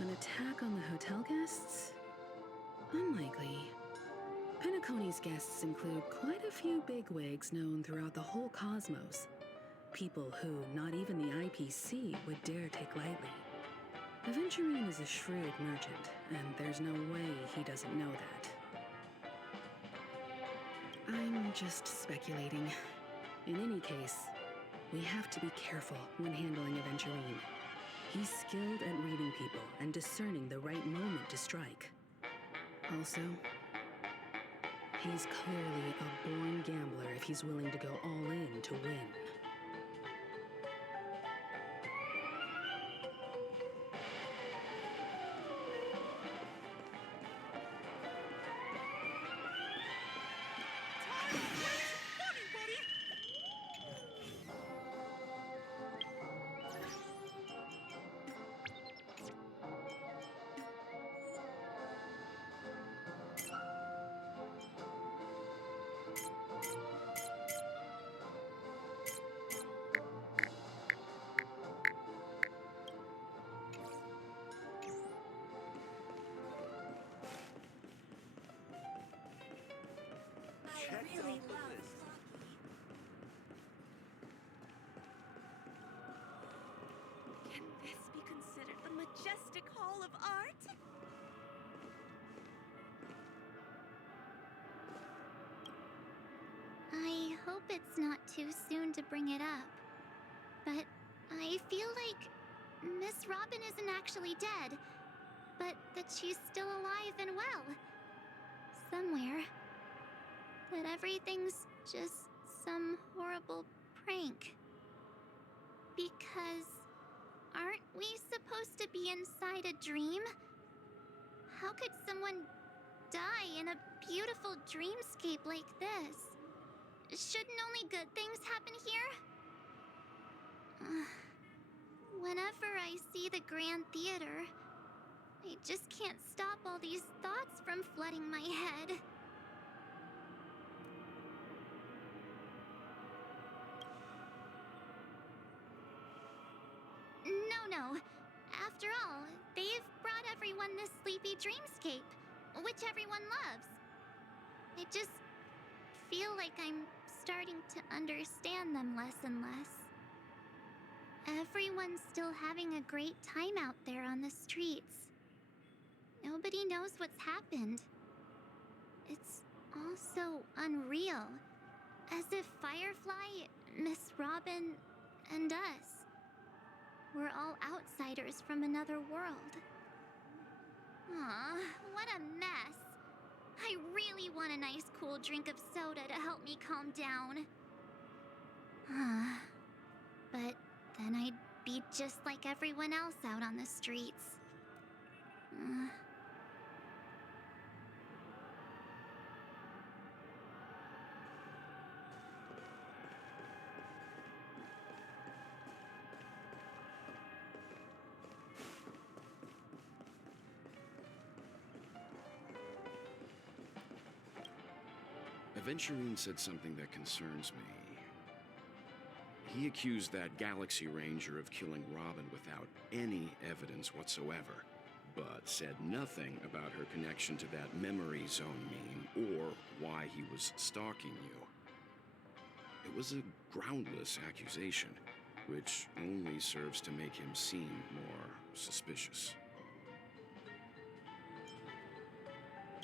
An attack on the hotel guests? Unlikely. Penacony's guests include quite a few bigwigs known throughout the whole cosmos. People who not even the IPC would dare take lightly. Aventurine is a shrewd merchant, and there's no way he doesn't know that. I'm just speculating. In any case, we have to be careful when handling Aventurine. He's skilled at reading people and discerning the right moment to strike. Also, he's clearly a born gambler if he's willing to go all in to win. Really love. Can this be considered a majestic hall of art? I hope it's not too soon to bring it up, but I feel like Miss Robin isn't actually dead, but that she's still alive and well. Somewhere. That everything's just some horrible prank. Because aren't we supposed to be inside a dream? How could someone die in a beautiful dreamscape like this? Shouldn't only good things happen here? Whenever I see the Grand Theater, I just can't stop all these thoughts from flooding my head. No. After all, they've brought everyone this sleepy dreamscape, which everyone loves. I just feel like I'm starting to understand them less and less. Everyone's still having a great time out there on the streets. Nobody knows what's happened. It's all so unreal. As if Firefly, Miss Robin, and us we're all outsiders from another world. Aw, what a mess. I really want a nice cool drink of soda to help me calm down. But then I'd be just like everyone else out on the streets. Aventurine said something that concerns me. He accused that Galaxy Ranger of killing Robin without any evidence whatsoever, but said nothing about her connection to that memory zone meme or why he was stalking you. It was a groundless accusation, which only serves to make him seem more suspicious.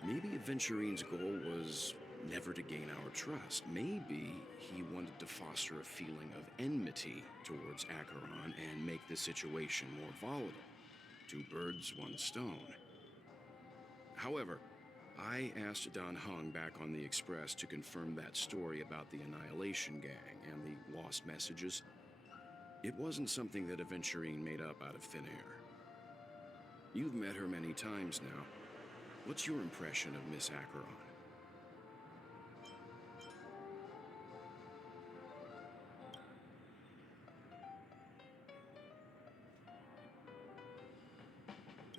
Maybe Aventurine's goal was never to gain our trust. Maybe he wanted to foster a feeling of enmity towards Acheron and make the situation more volatile. Two birds, one stone. However, I asked Don Hung back on the Express to confirm that story about the Annihilation Gang and the lost messages. It wasn't something that Aventurine made up out of thin air. You've met her many times now. What's your impression of Miss Acheron?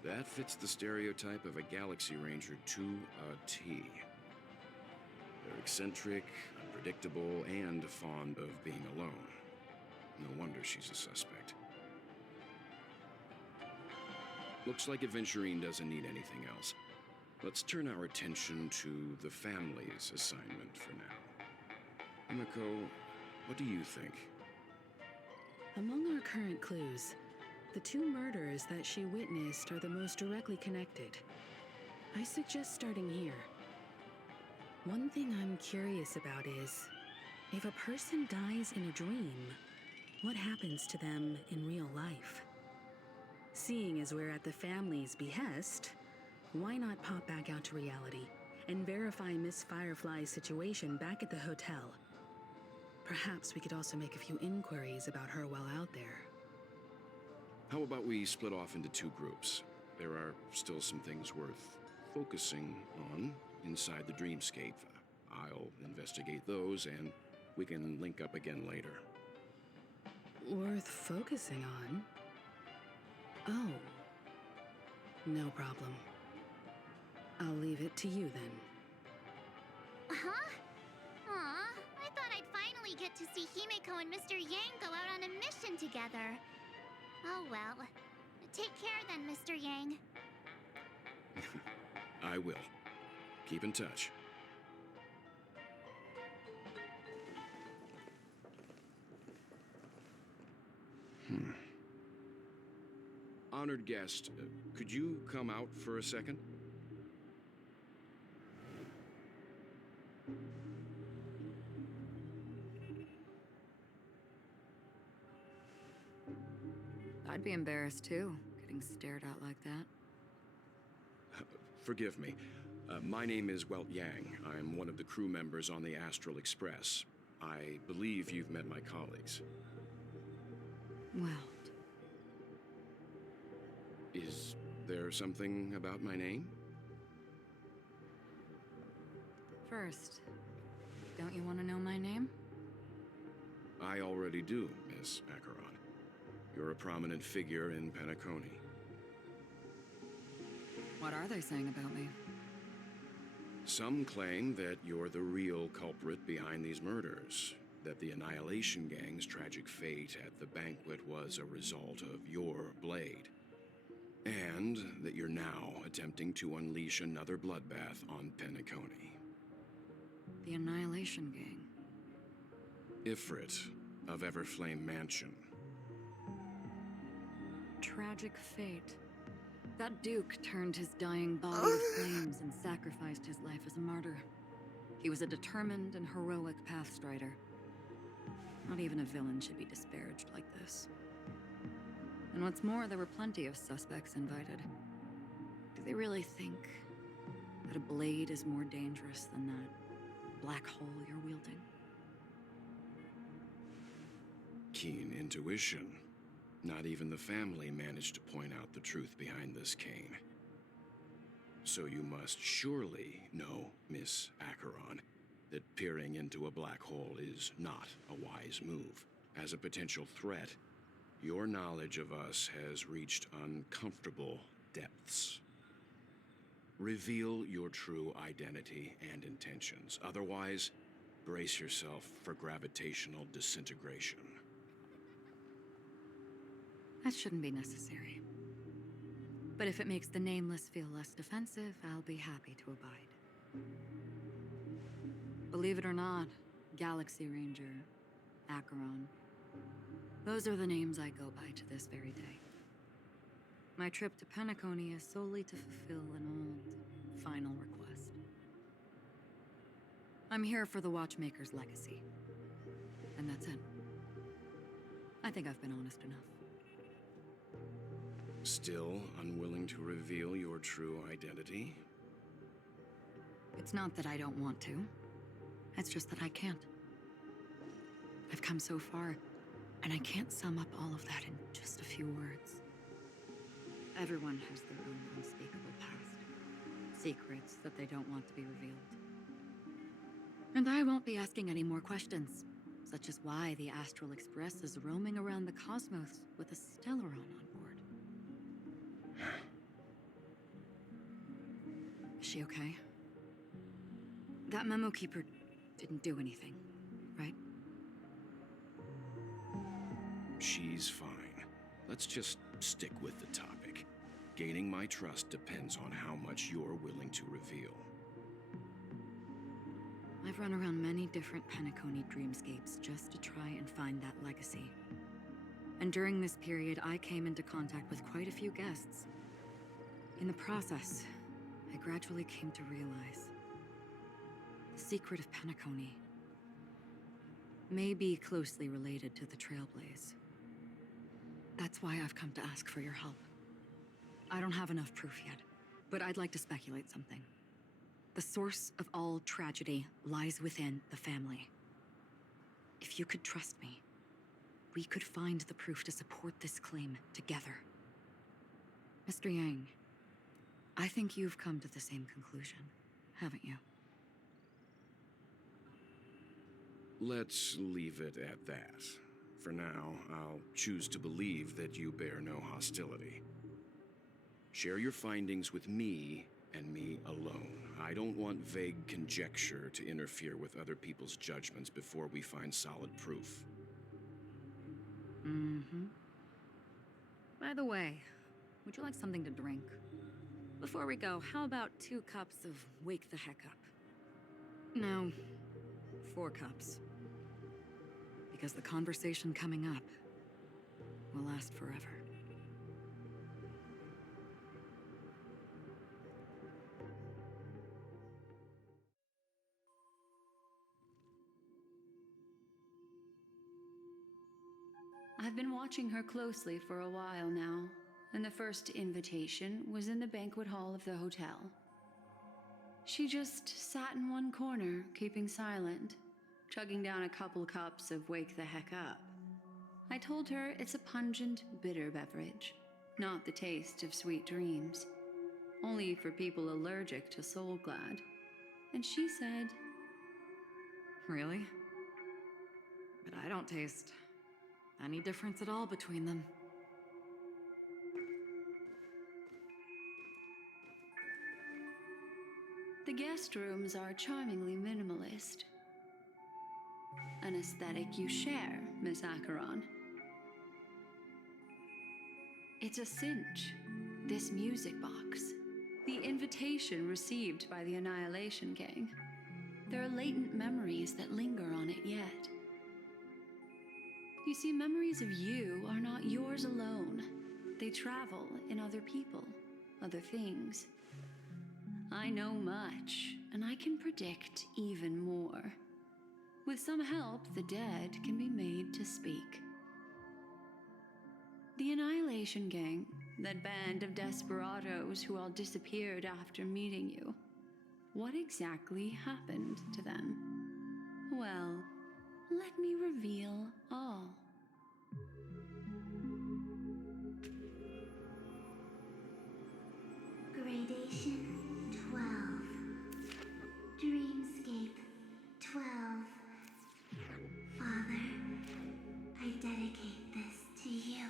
That fits the stereotype of a Galaxy Ranger to a T. They're eccentric, unpredictable, and fond of being alone. No wonder she's a suspect. Looks like Aventurine doesn't need anything else. Let's turn our attention to the family's assignment for now. Himiko, what do you think? Among our current clues, the two murders that she witnessed are the most directly connected. I suggest starting here. One thing I'm curious about is, if a person dies in a dream, what happens to them in real life? Seeing as we're at the family's behest, why not pop back out to reality and verify Miss Firefly's situation back at the hotel? Perhaps we could also make a few inquiries about her while out there. How about we split off into two groups? There are still some things worth focusing on inside the dreamscape. I'll investigate those, and we can link up again later. Worth focusing on? Oh. No problem. I'll leave it to you then. Huh? Aw, I thought I'd finally get to see Himiko and Mr. Yang go out on a mission together. Oh well. Take care then, Mr. Yang. I will. Keep in touch. Honored guest, could you come out for a second? I'd be embarrassed too, getting stared at like that. Forgive me. My name is Welt Yang. I'm one of the crew members on the Astral Express. I believe you've met my colleagues. Well, Is there something about my name? first, don't you want to know my name? I already do, Miss Acheron. You're a prominent figure in Penacony. What are they saying about me? Some claim that you're the real culprit behind these murders, that the Annihilation Gang's tragic fate at the banquet was a result of your blade, and that you're now attempting to unleash another bloodbath on Penacony. The Annihilation Gang. Ifrit of Everflame Mansion. Tragic fate. That Duke turned his dying body to flames and sacrificed his life as a martyr. He was a determined and heroic pathstrider. Not even a villain should be disparaged like this. And what's more, there were plenty of suspects invited. Do they really think that a blade is more dangerous than that black hole you're wielding? Keen intuition. Not even the family managed to point out the truth behind this cane. So you must surely know, Miss Acheron, that peering into a black hole is not a wise move. As a potential threat, your knowledge of us has reached uncomfortable depths. Reveal your true identity and intentions. Otherwise, brace yourself for gravitational disintegration. That shouldn't be necessary. But if it makes the Nameless feel less defensive, I'll be happy to abide. Believe it or not, Galaxy Ranger, Acheron, those are the names I go by to this very day. My trip to Penacony is solely to fulfill an old, final request. I'm here for the Watchmaker's legacy. And that's it. I think I've been honest enough. Still unwilling to reveal your true identity? It's not that I don't want to. It's just that I can't. I've come so far, and I can't sum up all of that in just a few words. Everyone has their own unspeakable past. Secrets that they don't want to be revealed. And I won't be asking any more questions, such as why the Astral Express is roaming around the cosmos with a Stellaron on board. Is she okay? That memo keeper didn't do anything, right? She's fine. Let's just stick with the topic. Gaining my trust depends on how much you're willing to reveal. I've run around many different Penacony dreamscapes just to try and find that legacy. And during this period, I came into contact with quite a few guests. In the process, I gradually came to realize the secret of Penacony may be closely related to the Trailblaze. That's why I've come to ask for your help. I don't have enough proof yet, but I'd like to speculate something. The source of all tragedy lies within the family. If you could trust me, we could find the proof to support this claim together. Mr. Yang, I think you've come to the same conclusion, haven't you? Let's leave it at that. For now, I'll choose to believe that you bear no hostility. Share your findings with me and me alone. I don't want vague conjecture to interfere with other people's judgments before we find solid proof. Mm-hmm. By the way, would you like something to drink? Before we go, how about 2 cups of Wake the Heck Up? No, 4 cups. Because the conversation coming up will last forever. I've been watching her closely for a while now, and the first invitation was in the banquet hall of the hotel. She just sat in one corner, keeping silent, chugging down a couple cups of Wake the Heck Up. I told her it's a pungent, bitter beverage, not the taste of sweet dreams, only for people allergic to Soul Glad. And she said, Really? But I don't taste any difference at all between them. the guest rooms are charmingly minimalist. An aesthetic you share, Miss Acheron. It's a cinch, this music box. The invitation received by the Annihilation Gang. There are latent memories that linger on it yet. You see, memories of you are not yours alone. They travel in other people, other things. I know much, and I can predict even more. With some help, the dead can be made to speak. The Annihilation Gang, that band of desperados who all disappeared after meeting you. What exactly happened to them? Well, let me reveal all. Gradation 12. Dreamscape 12. Father, I dedicate this to you.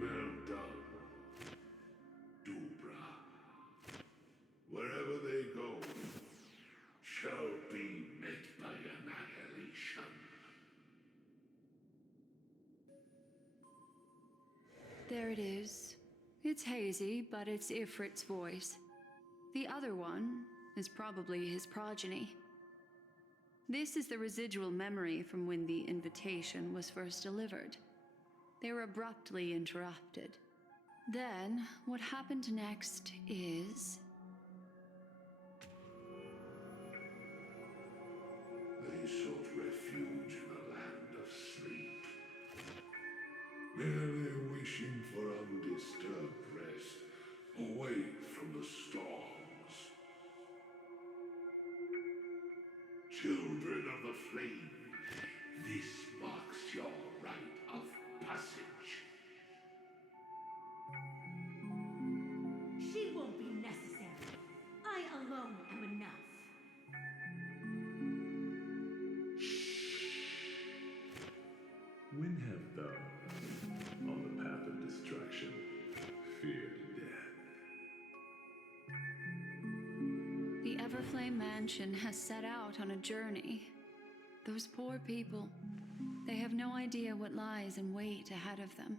Well done, Dubra. Wherever they go, shall be met by annihilation. There it is. It's hazy, but it's Ifrit's voice. The other one is probably his progeny. This is the residual memory from when the invitation was first delivered. They were abruptly interrupted. Then, what happened next is... They sought refuge in a land of sleep, merely wishing for undisturbed rest, away from Children of the flame, this marks your rite of passage. She won't be necessary. I alone am enough. When have thou, on the path of destruction, feared death? The Everflame Mansion has set out on a journey. Those poor people, they have no idea what lies in wait ahead of them.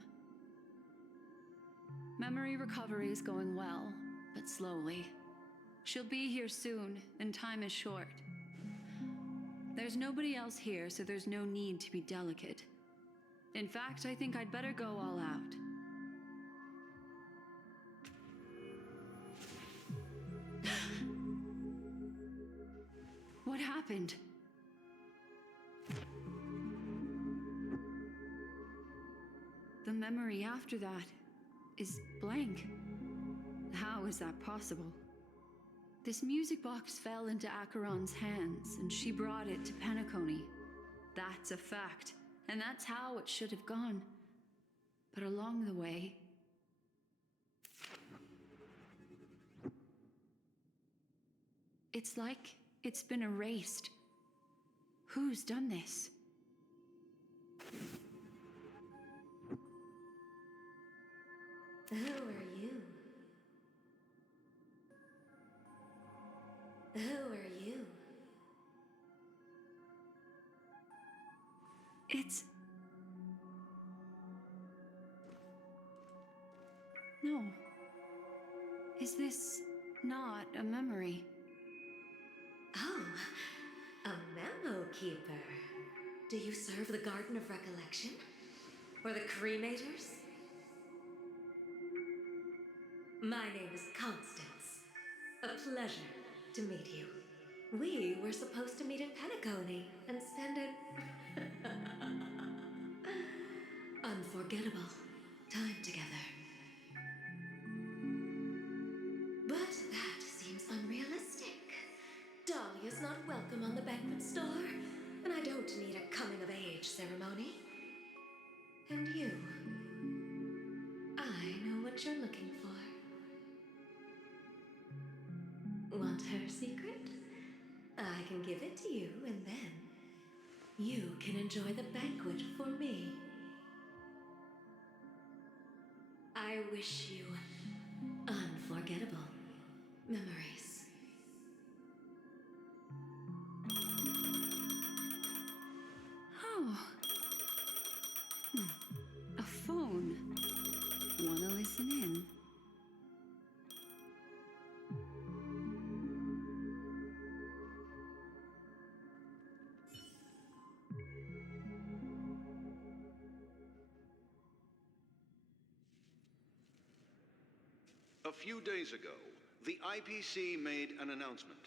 Memory recovery is going well, but slowly. She'll be here soon, and time is short. There's nobody else here, so there's no need to be delicate. In fact, I think I'd better go all out. What happened? The memory after that is blank. How is that possible? This music box fell into Acheron's hands, and she brought it to Penacony. That's a fact, and that's how it should have gone. But along the way... it's like it's been erased. Who's done this? Who are you? Who are you? It's... no. Is this not a memory? Oh, a memo keeper. Do you serve the Garden of Recollection? Or the Cremators? My name is Constance. A pleasure to meet you. We were supposed to meet in Penacony and spend an unforgettable time together. But that seems unrealistic. Dahlia's not welcome on the banquet store, and I don't need a coming-of-age ceremony. And you, I know what you're looking for. Want her secret? I can give it to you, and then you can enjoy the banquet for me. I wish you unforgettable memories. Oh. A phone. Wanna listen in? A few days ago, the IPC made an announcement.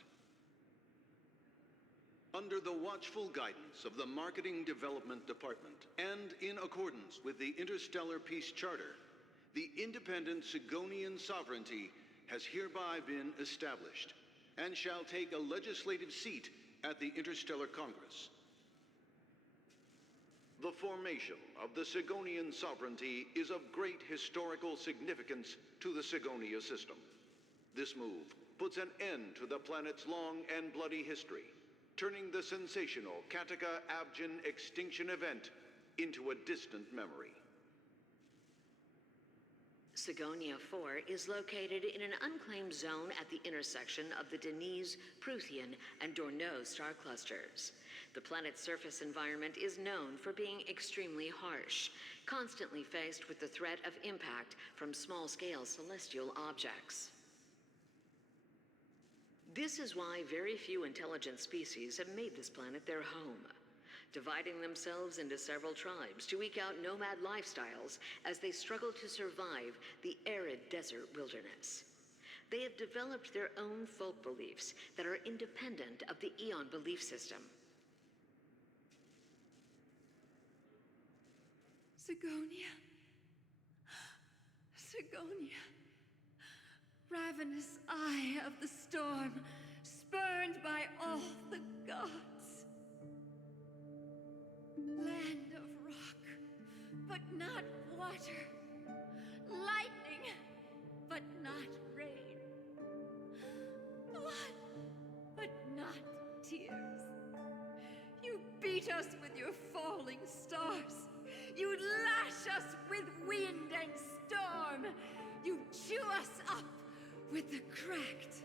Under the watchful guidance of the Marketing Development Department, and in accordance with the Interstellar Peace Charter, the independent Sigonian sovereignty has hereby been established, and shall take a legislative seat at the Interstellar Congress. The formation of the Sigonian sovereignty is of great historical significance to the Sigonia system. This move puts an end to the planet's long and bloody history, turning the sensational Kataka-Abjin extinction event into a distant memory. Sigonia 4 is located in an unclaimed zone at the intersection of the Denise, Prothean, and Dorneau star clusters. The planet's surface environment is known for being extremely harsh, constantly faced with the threat of impact from small-scale celestial objects. This is why very few intelligent species have made this planet their home, dividing themselves into several tribes to eke out nomad lifestyles as they struggle to survive the arid desert wilderness. They have developed their own folk beliefs that are independent of the Eon belief system. Sigonia. Sigonia. Ravenous eye of the storm, spurned by all the gods. not water. Lightning, but not rain. Blood, but not tears. You beat us with your falling stars. You lash us with wind and storm. You chew us up with the cracked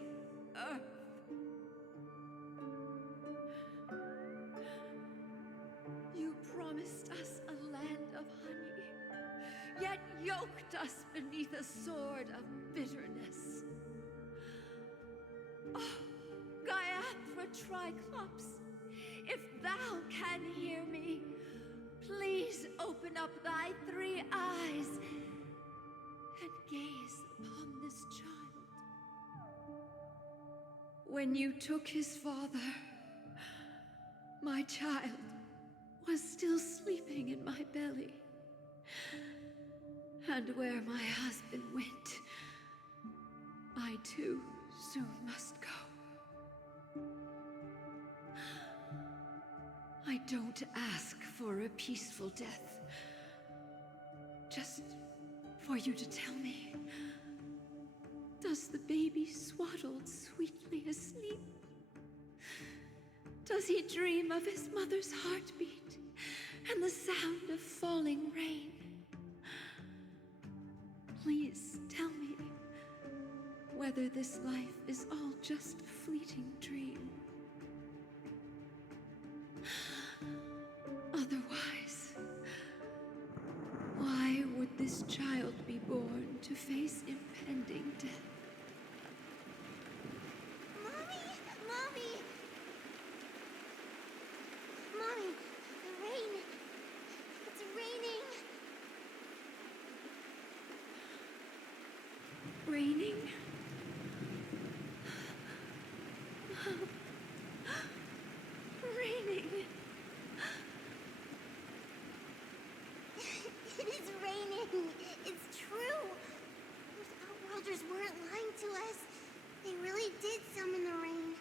earth. You promised us a land of honey, yet yoked us beneath a sword of bitterness. Oh, Gaiathra Triclops, if thou can hear me, please open up thy 3 eyes and gaze upon this child. When you took his father, my child was still sleeping in my belly. And where my husband went, I too soon must go. I don't ask for a peaceful death. Just for you to tell me, does the baby swaddled sweetly asleep? Does he dream of his mother's heartbeat and the sound of falling rain? Please tell me whether this life is all just a fleeting dream. Otherwise, why would this child be born to face impending death? Mommy! Mommy! Mommy, the rain. It's raining. Raining? Raining? It is raining. It's true. Those outworlders weren't lying to us. They really did summon the rain.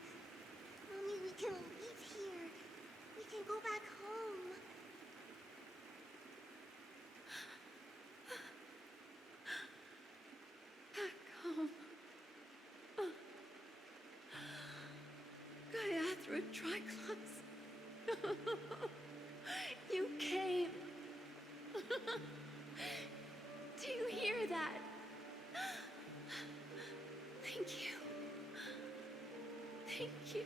Mommy, we can leave here. We can go back home. Back home. Gaiathra Triclops. You came. Do you hear that? Thank you. Thank you.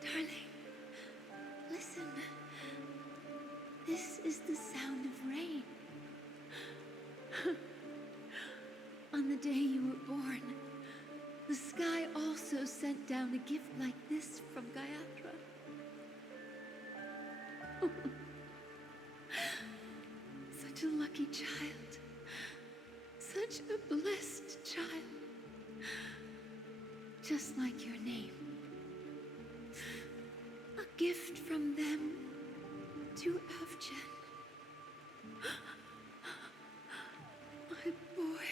Darling, listen. This is the sound of rain. On the day you were born, the sky also sent down a gift like this from Gaiathra. Such a lucky child. Such a blessed child. Just like your name. A gift from them to Evgen. My boy.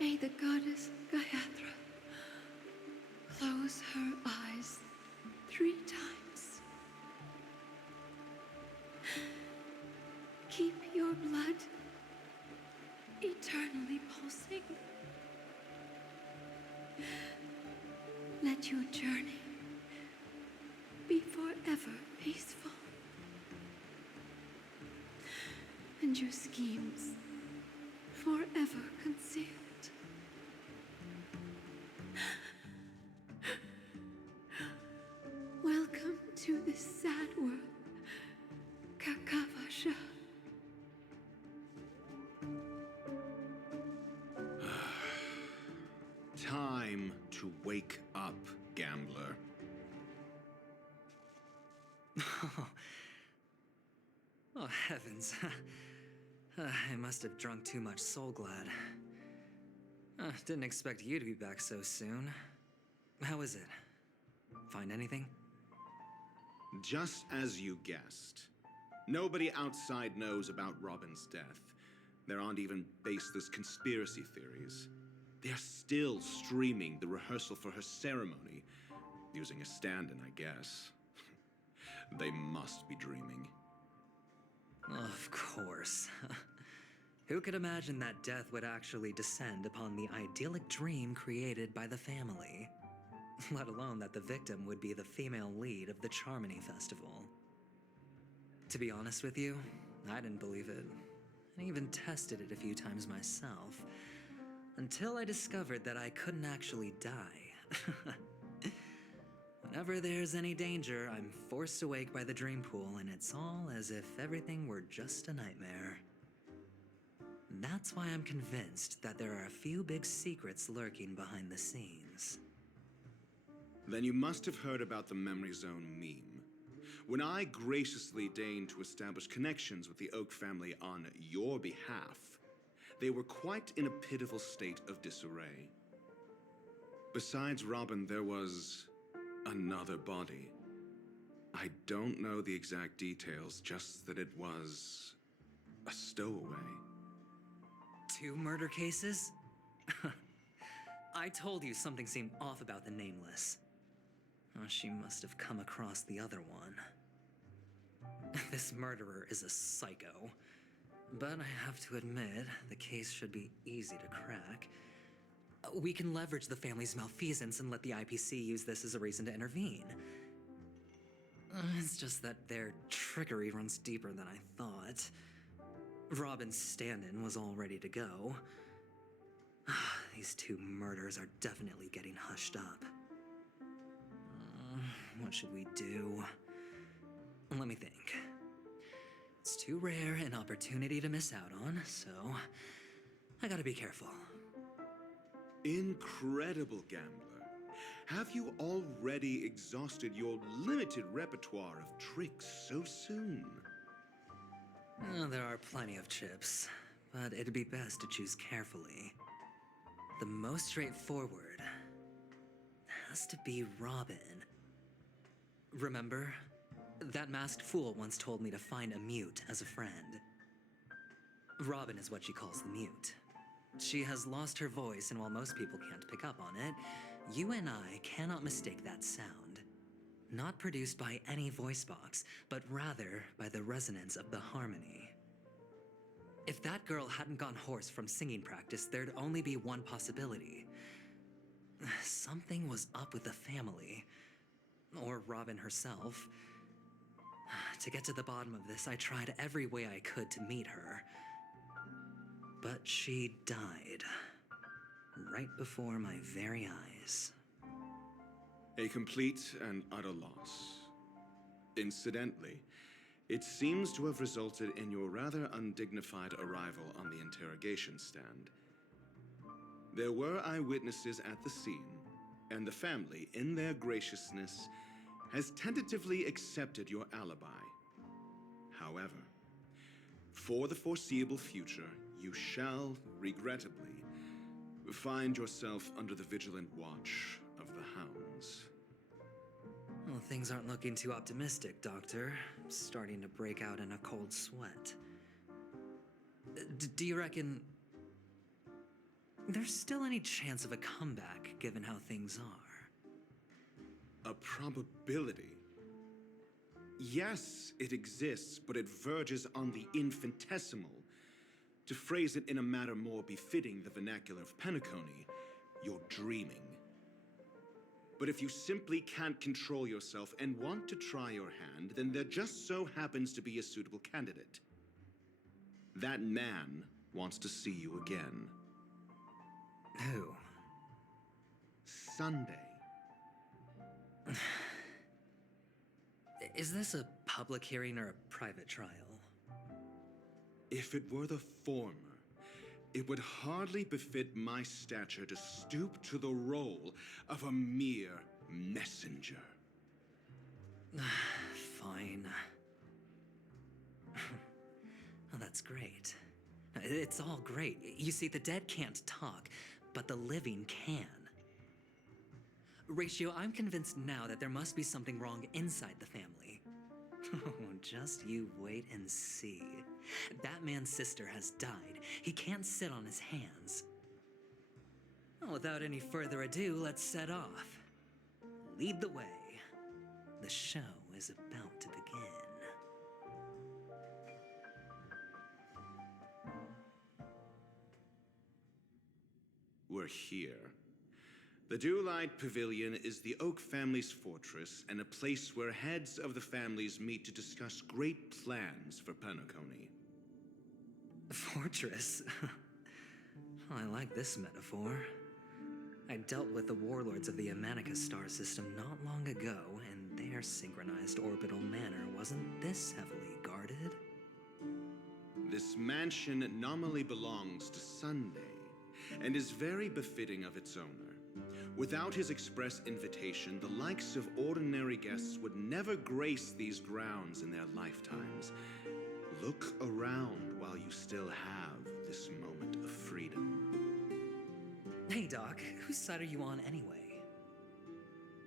May the goddess Gaiathra close her eyes 3 times. Keep your blood eternally pulsing. Let your journey be forever peaceful. And your schemes forever concealed. Welcome to this sad world, Kakavasha. Time to wake up, gambler. Oh, heavens. I must have drunk too much Soul Glad. Didn't expect you to be back so soon. How is it? Find anything? Just as you guessed. Nobody outside knows about Robin's death. There aren't even baseless conspiracy theories. They're still streaming the rehearsal for her ceremony, using a stand-in, I guess. They must be dreaming. Of course. Who could imagine that death would actually descend upon the idyllic dream created by the family? Let alone that the victim would be the female lead of the Charmony Festival. To be honest with you, I didn't believe it. I even tested it a few times myself, until I discovered that I couldn't actually die. Whenever there's any danger, I'm forced awake by the dream pool, and it's all as if everything were just a nightmare. That's why I'm convinced that there are a few big secrets lurking behind the scenes. Then you must have heard about the Memory Zone meme. When I graciously deigned to establish connections with the Oak family on your behalf, they were quite in a pitiful state of disarray. Besides Robin, there was another body. I don't know the exact details, just that it was a stowaway. 2 murder cases? I told you something seemed off about the Nameless. Oh, she must have come across the other one. This murderer is a psycho. But I have to admit, the case should be easy to crack. We can leverage the family's malfeasance and let the IPC use this as a reason to intervene. It's just that their trickery runs deeper than I thought. Robin's stand-in was all ready to go. These 2 murders are definitely getting hushed up. What should we do? Let me think. It's too rare an opportunity to miss out on, so I gotta be careful. Incredible, Gambler. Have you already exhausted your limited repertoire of tricks so soon? There are plenty of chips, but it'd be best to choose carefully. The most straightforward has to be Robin. Remember? That masked fool once told me to find a mute as a friend. Robin is what she calls the mute. She has lost her voice, and while most people can't pick up on it, you and I cannot mistake that sound. Not produced by any voice box, but rather by the resonance of the harmony. If that girl hadn't gone hoarse from singing practice, there'd only be one possibility. Something was up with the family. Or Robin herself. To get to the bottom of this, I tried every way I could to meet her. But she died. Right before my very eyes. A complete and utter loss. Incidentally, it seems to have resulted in your rather undignified arrival on the interrogation stand. There were eyewitnesses at the scene, and the family, in their graciousness, has tentatively accepted your alibi. However, for the foreseeable future, you shall, regrettably, find yourself under the vigilant watch of the Hounds. Well, things aren't looking too optimistic, Doctor. I'm starting to break out in a cold sweat. Do you reckon there's still any chance of a comeback, given how things are? A probability? Yes, it exists, but it verges on the infinitesimal. To phrase it in a manner more befitting the vernacular of Penacony, you're dreaming. But if you simply can't control yourself and want to try your hand, then there just so happens to be a suitable candidate. That man wants to see you again. Who? Sunday. Is this a public hearing or a private trial? If it were the former, it would hardly befit my stature to stoop to the role of a mere messenger. Fine. Oh, that's great. It's all great. You see, the dead can't talk, but the living can. Ratio, I'm convinced now that there must be something wrong inside the family. Just you wait and see. That man's sister has died. He can't sit on his hands. Well, without any further ado, let's set off. Lead the way. The show is about to begin. We're here. The Dewlight Pavilion is the Oak family's fortress and a place where heads of the families meet to discuss great plans for Penacony. Fortress? I like this metaphor. I dealt with the warlords of the Amanicus star system not long ago, and their synchronized orbital manor wasn't this heavily guarded. This mansion nominally belongs to Sunday, and is very befitting of its owner. Without his express invitation, the likes of ordinary guests would never grace these grounds in their lifetimes. Look around while you still have this moment of freedom. Hey, Doc, whose side are you on anyway?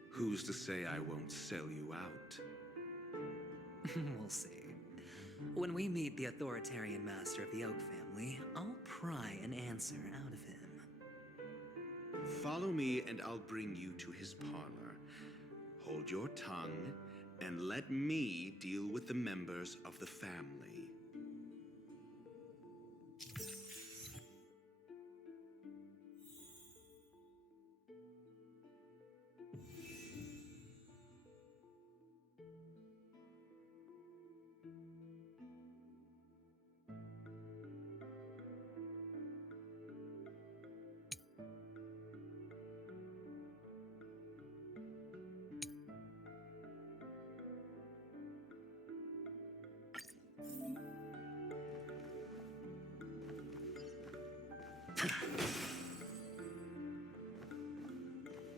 Who's to say I won't sell you out? We'll see. When we meet the authoritarian master of the Oak family, I'll pry an answer out of him. Follow me and I'll bring you to his parlor. Hold your tongue and let me deal with the members of the family.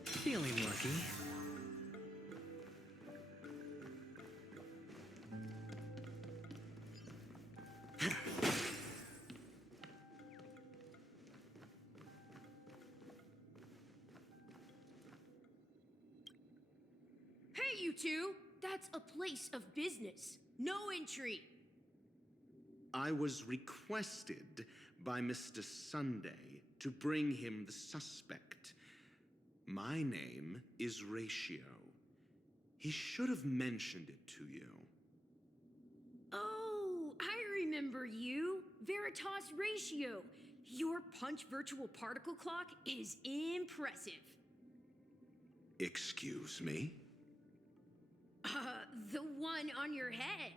Feeling lucky. Hey, you two! That's a place of business. No entry. I was requested by Mr. Sunday to bring him the suspect. My name is Ratio. He should have mentioned it to you. Oh, I remember you. Veritas Ratio. Your punch virtual particle clock is impressive. Excuse me? The one on your head.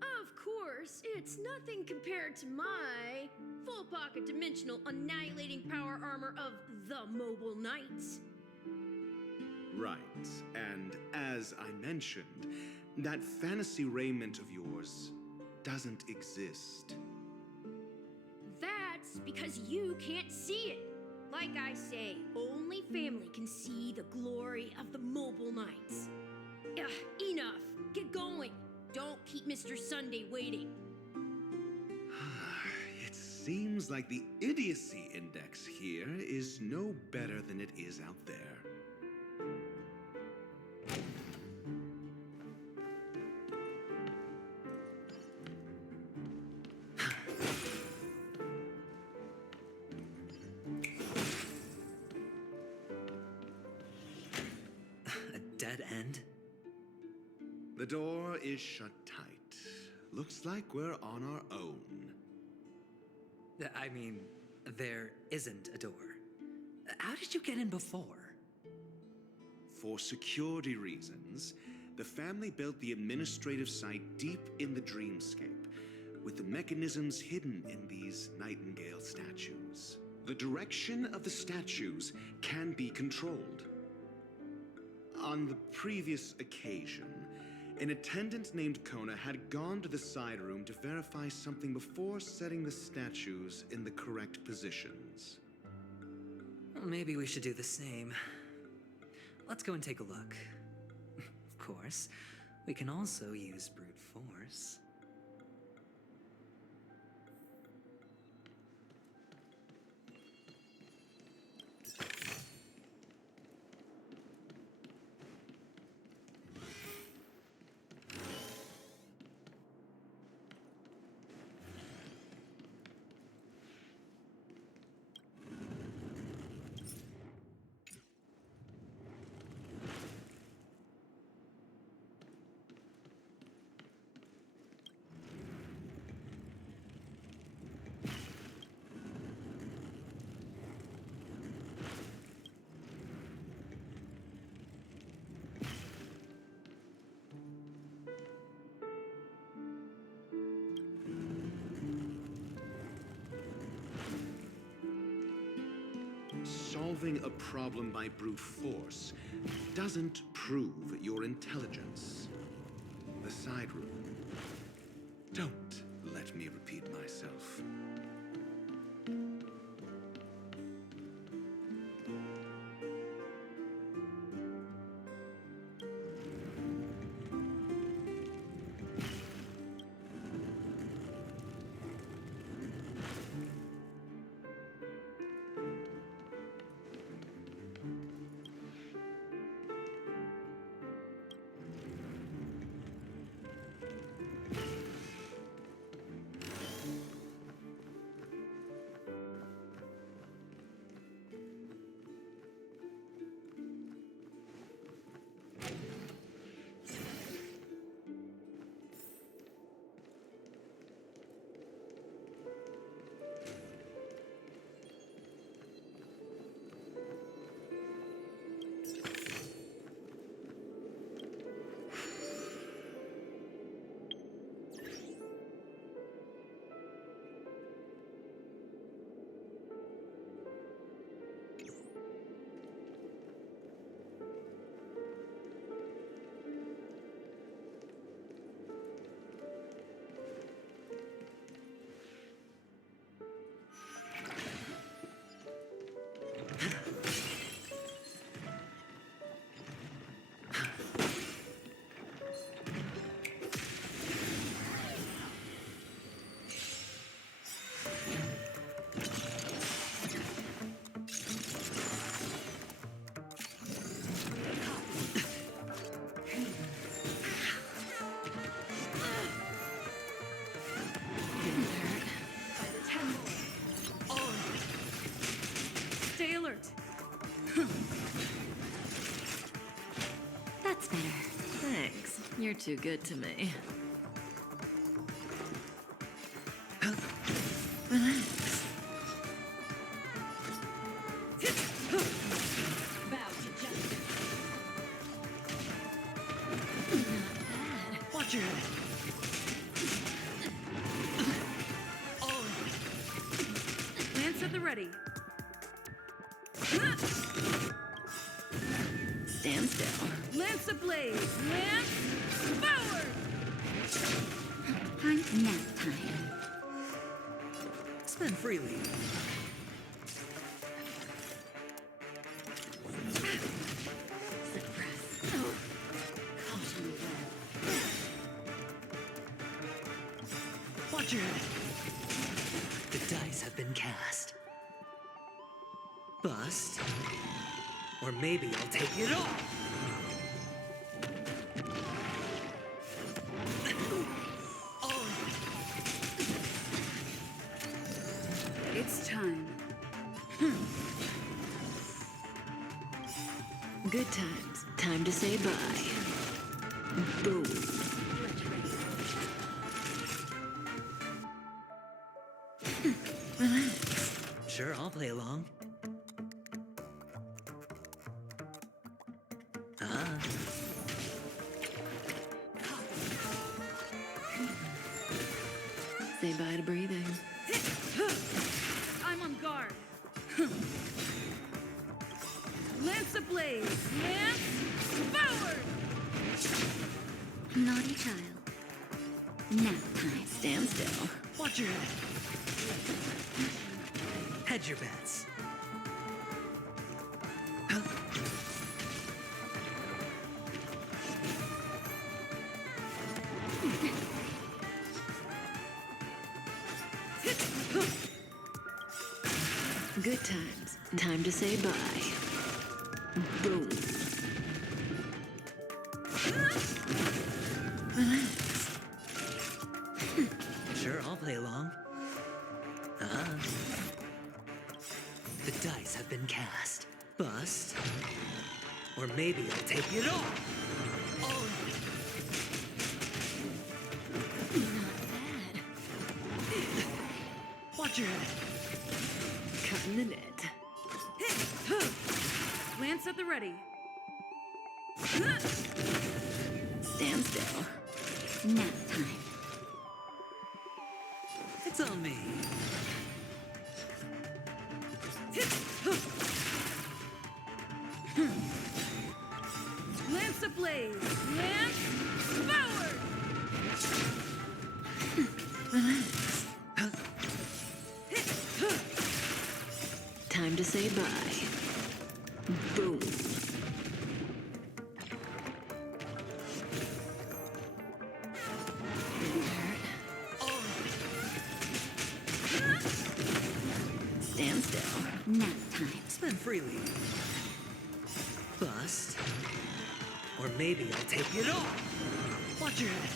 Of course, it's nothing compared to my full pocket dimensional annihilating power armor of the Mobile Knights. Right, and as I mentioned, that fantasy raiment of yours doesn't exist. That's because you can't see it. Like I say, only family can see the glory of the Mobile Knights. Enough. Get going. Don't keep Mr. Sunday waiting. It seems like the idiocy index here is no better than it is out there. A dead end? The door is shut tight. Looks like we're on our own. I mean, there isn't a door. How did you get in before? For security reasons, the family built the administrative site deep in the dreamscape, with the mechanisms hidden in these Nightingale statues. The direction of the statues can be controlled. On the previous occasion, an attendant named Kona had gone to the side room to verify something before setting the statues in the correct positions. Well, maybe we should do the same. Let's go and take a look. Of course, we can also use brute force. solving a problem by brute force doesn't prove your intelligence. The side room. Don't let me repeat myself. Stay alert. That's better. Thanks. You're too good to me. Relax. Bow to justice. Not bad. Watch your head. Lance at the ready. Stand still. Lance ablaze. Lance forward. Time nap time. Spend freely. Suppress. Oh. Caution breath. Watch your head. The dice have been cast. Bust. Or maybe I'll take it all. It's time. Good times. Time to say bye. Boom. Relax. Sure, I'll play along. Say bye to breathing. I'm on guard. Lance ablaze. Lance forward. Naughty child. Nap time. Stand still. Watch your head. Hedge your bets. Good times. Time to say bye. Boom. Relax. Sure, I'll play along. The dice have been cast. Bust. Or maybe I'll take it all. Not bad. Watch your head. Cutting the net. Lance at the ready. Stand still. Nap time. It's on me. ablaze! Lance forward! Time to say bye. Boom. Stand still. Nap time. Spend freely. Bust. Or maybe I'll take it all. Watch your head.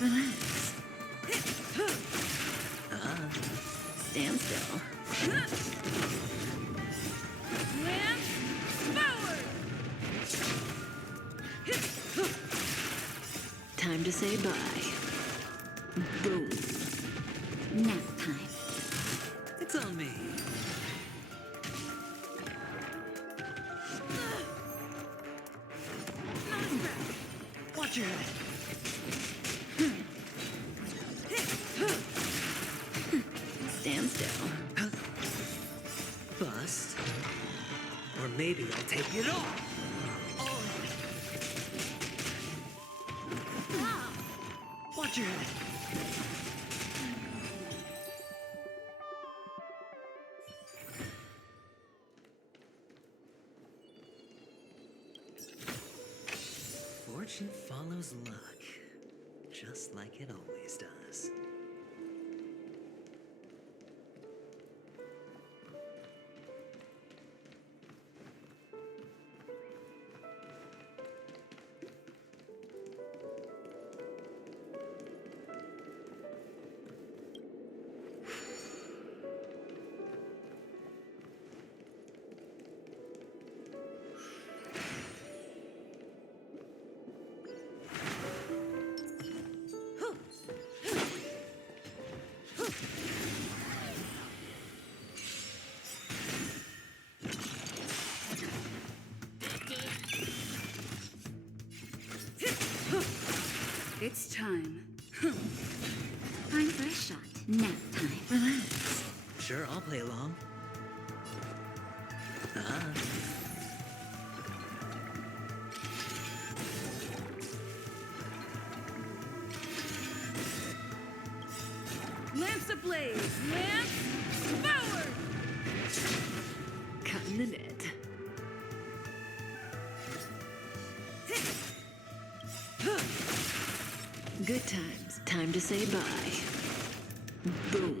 Relax. Stand still. Lance forward! Time to say bye. Boom. Nap time. It's on me. Watch your head. Stand still. Bust. Or maybe I'll take it all. Watch your head. Fortune follows luck, just like it always does. It's time. Time for a shot. Nap time. Relax. Sure, I'll play along. Lance ablaze! Lance forward! Cut in the net. Good times. Time to say bye. Boom.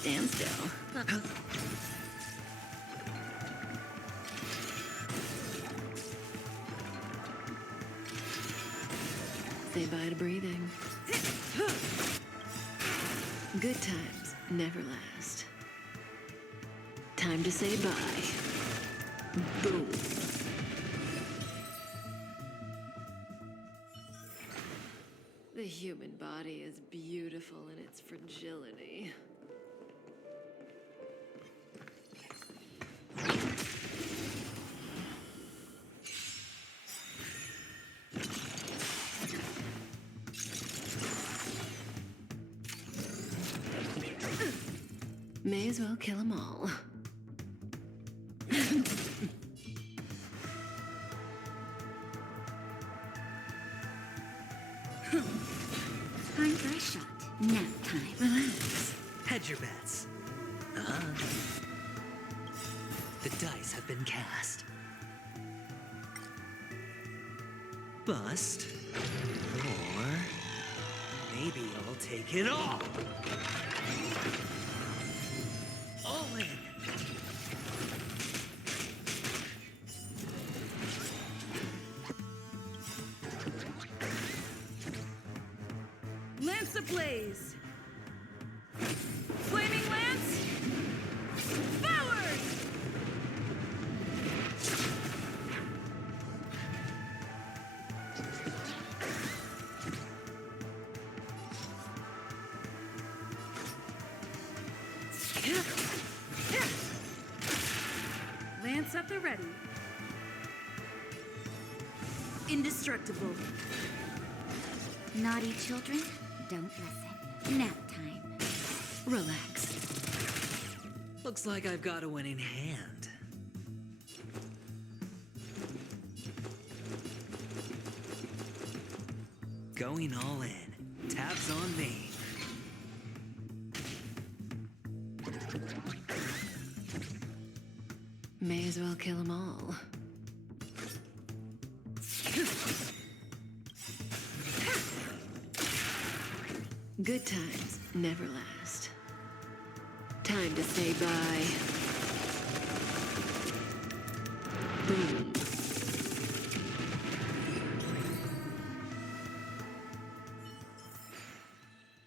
Stand still. Say bye to breathing. Good times never last. Time to say bye. Boom. The human body is beautiful in its fragility. May as well kill them all. Time for a shot. Nap time. Relax. Hedge your bets. The dice have been cast. Bust. Or maybe I'll take it all. All in. Lance ablaze! Flaming Lance forward! ready. Indestructible. Naughty children, don't listen. Nap time. Relax. Looks like I've got a winning hand. Going all in. Tabs on me. May as well kill them all. Good times never last. Time to say bye. Boom.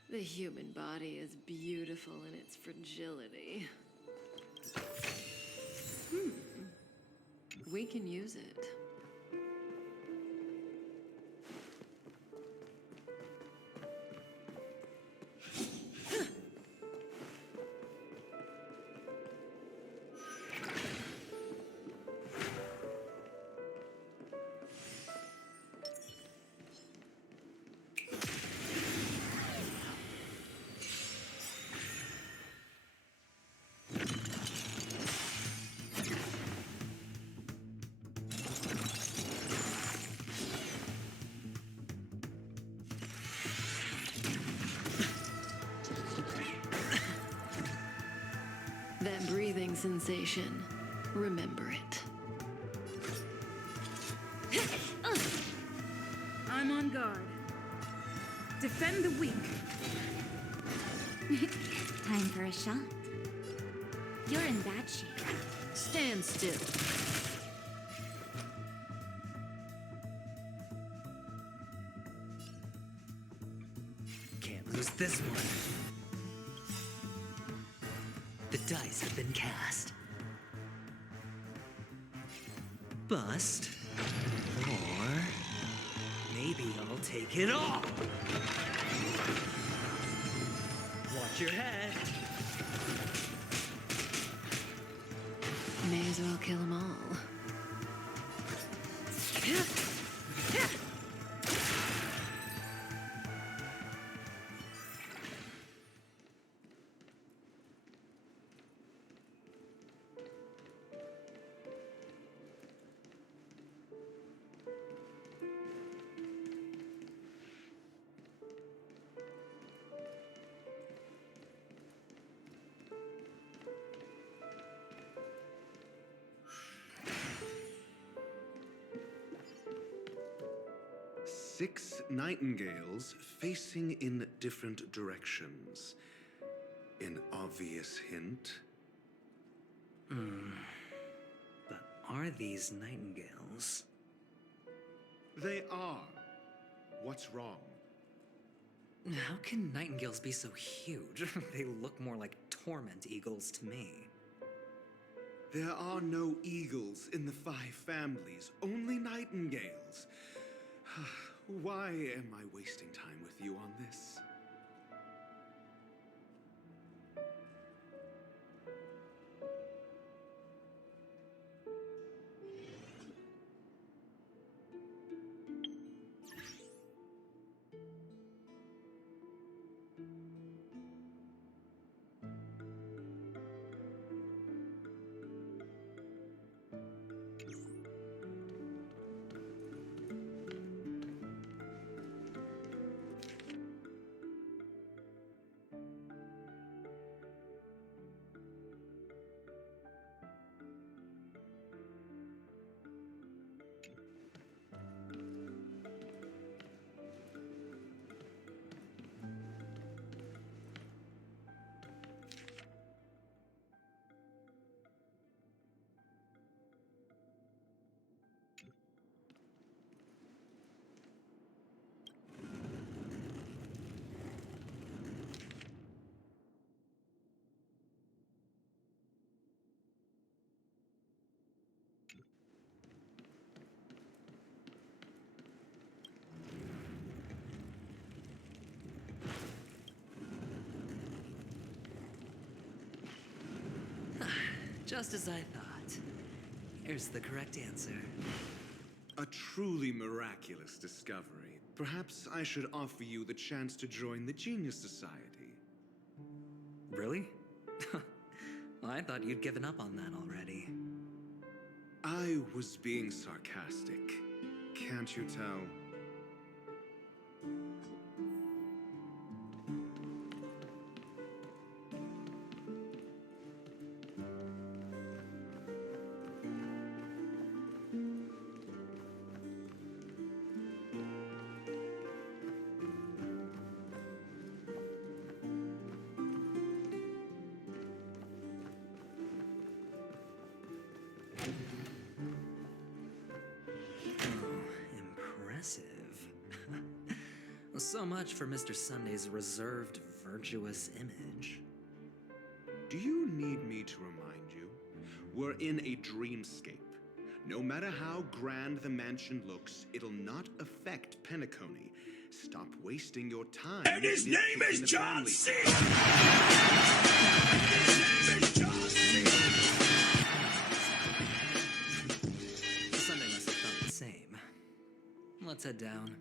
The human body is beautiful in its fragility. We can use it. That breathing sensation, remember it. I'm on guard. Defend the weak. Time for a shot. You're in bad shape. Stand still. Can't lose this one. The dice have been cast. Bust. Or maybe I'll take it all. Watch your head. May as well kill them all. Six nightingales facing in different directions. An obvious hint. But are these nightingales? They are. What's wrong? How can nightingales be so huge? They look more like torment eagles to me. There are no eagles in the 5 families, only nightingales. Why am I wasting time with you on this? Just as I thought. There's the correct answer. A truly miraculous discovery. Perhaps I should offer you the chance to join the Genius Society. Really? Well, I thought you'd given up on that already. I was being sarcastic. Can't you tell? So much for Mr. Sunday's reserved, virtuous image. Do you need me to remind you? We're in a dreamscape. No matter how grand the mansion looks, it'll not affect Penacony. Stop wasting your time. And his name is John C. Sunday must have felt the same. Let's head down.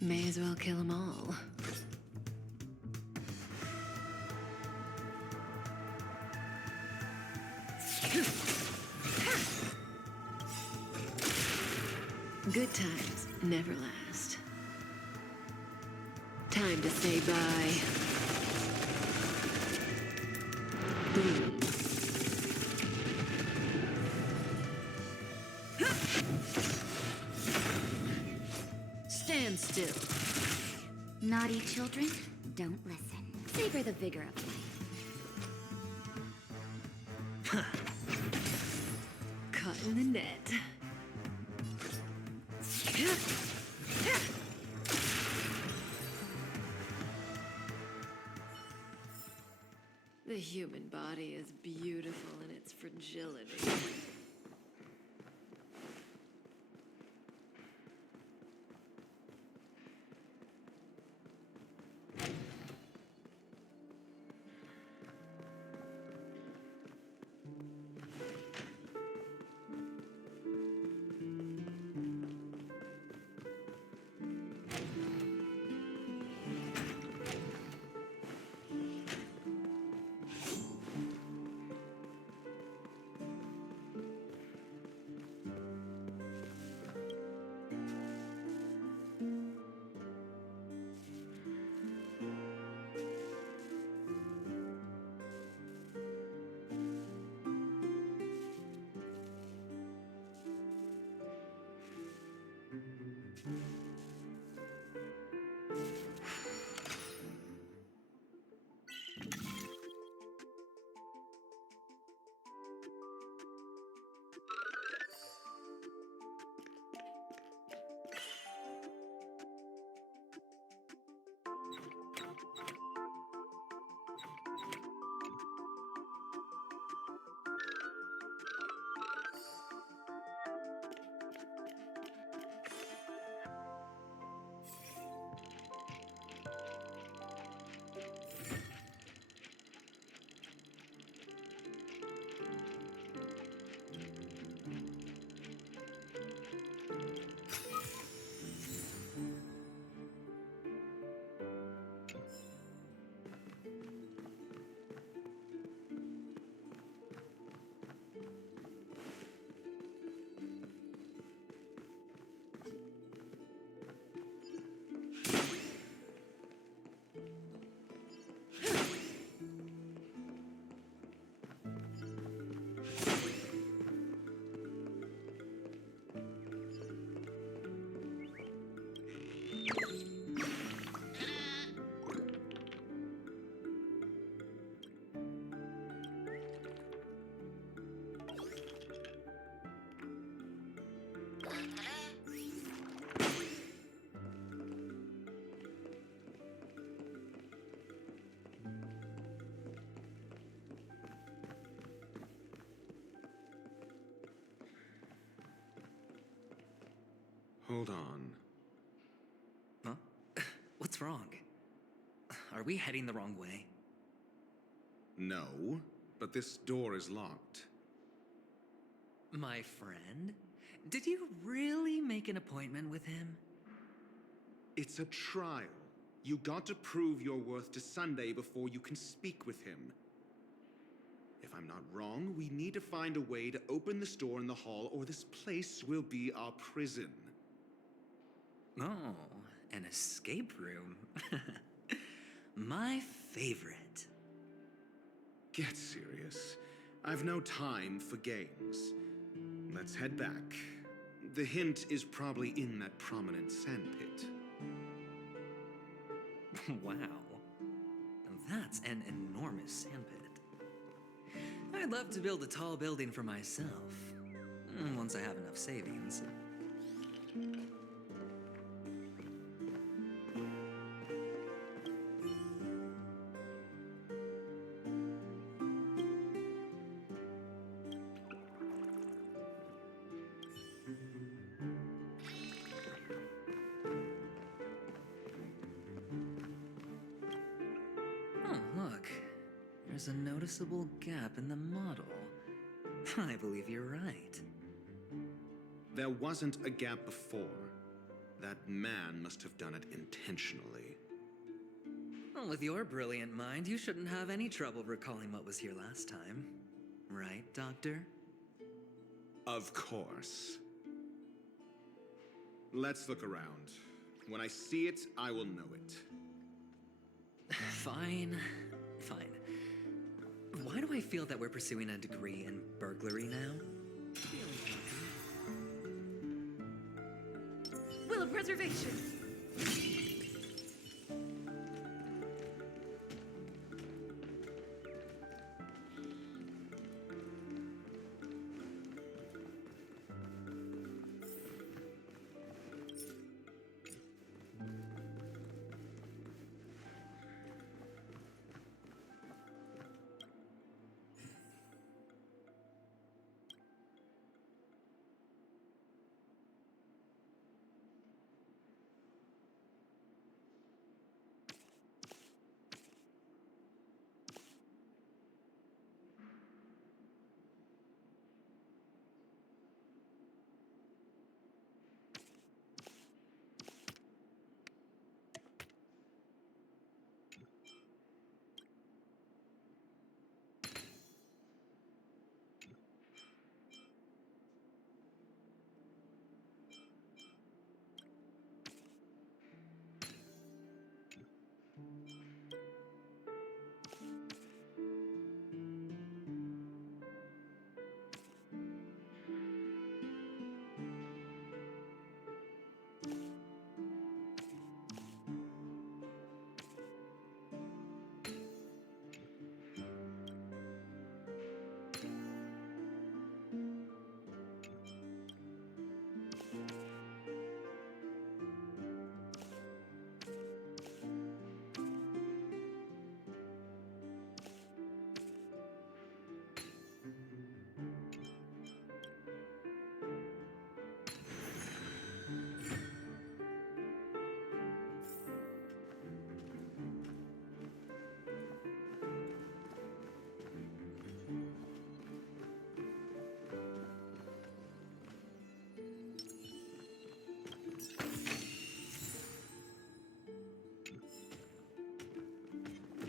May as well kill them all. Good times never last. Time to say bye. Boom. Stand still. Naughty children, don't listen. Savor the vigor of life. Caught in the net. The human body is beautiful in its fragility. Hold on. Huh? What's wrong? Are we heading the wrong way? No, but this door is locked. My friend? Did you really make an appointment with him? It's a trial. You got to prove your worth to Sunday before you can speak with him. If I'm not wrong, we need to find a way to open this door in the hall, or this place will be our prison. Oh, an escape room. My favorite. Get serious. I've no time for games. Let's head back. The hint is probably in that prominent sandpit. Wow. That's an enormous sandpit. I'd love to build a tall building for myself. Once I have enough savings. Oh, look. There's a noticeable gap in the model. I believe you're right. There wasn't a gap before. That man must have done it intentionally. Well, with your brilliant mind, you shouldn't have any trouble recalling what was here last time. Right, Doctor? Of course. Let's look around. When I see it, I will know it. Fine. Why do I feel that we're pursuing a degree in burglary now? Will of preservation.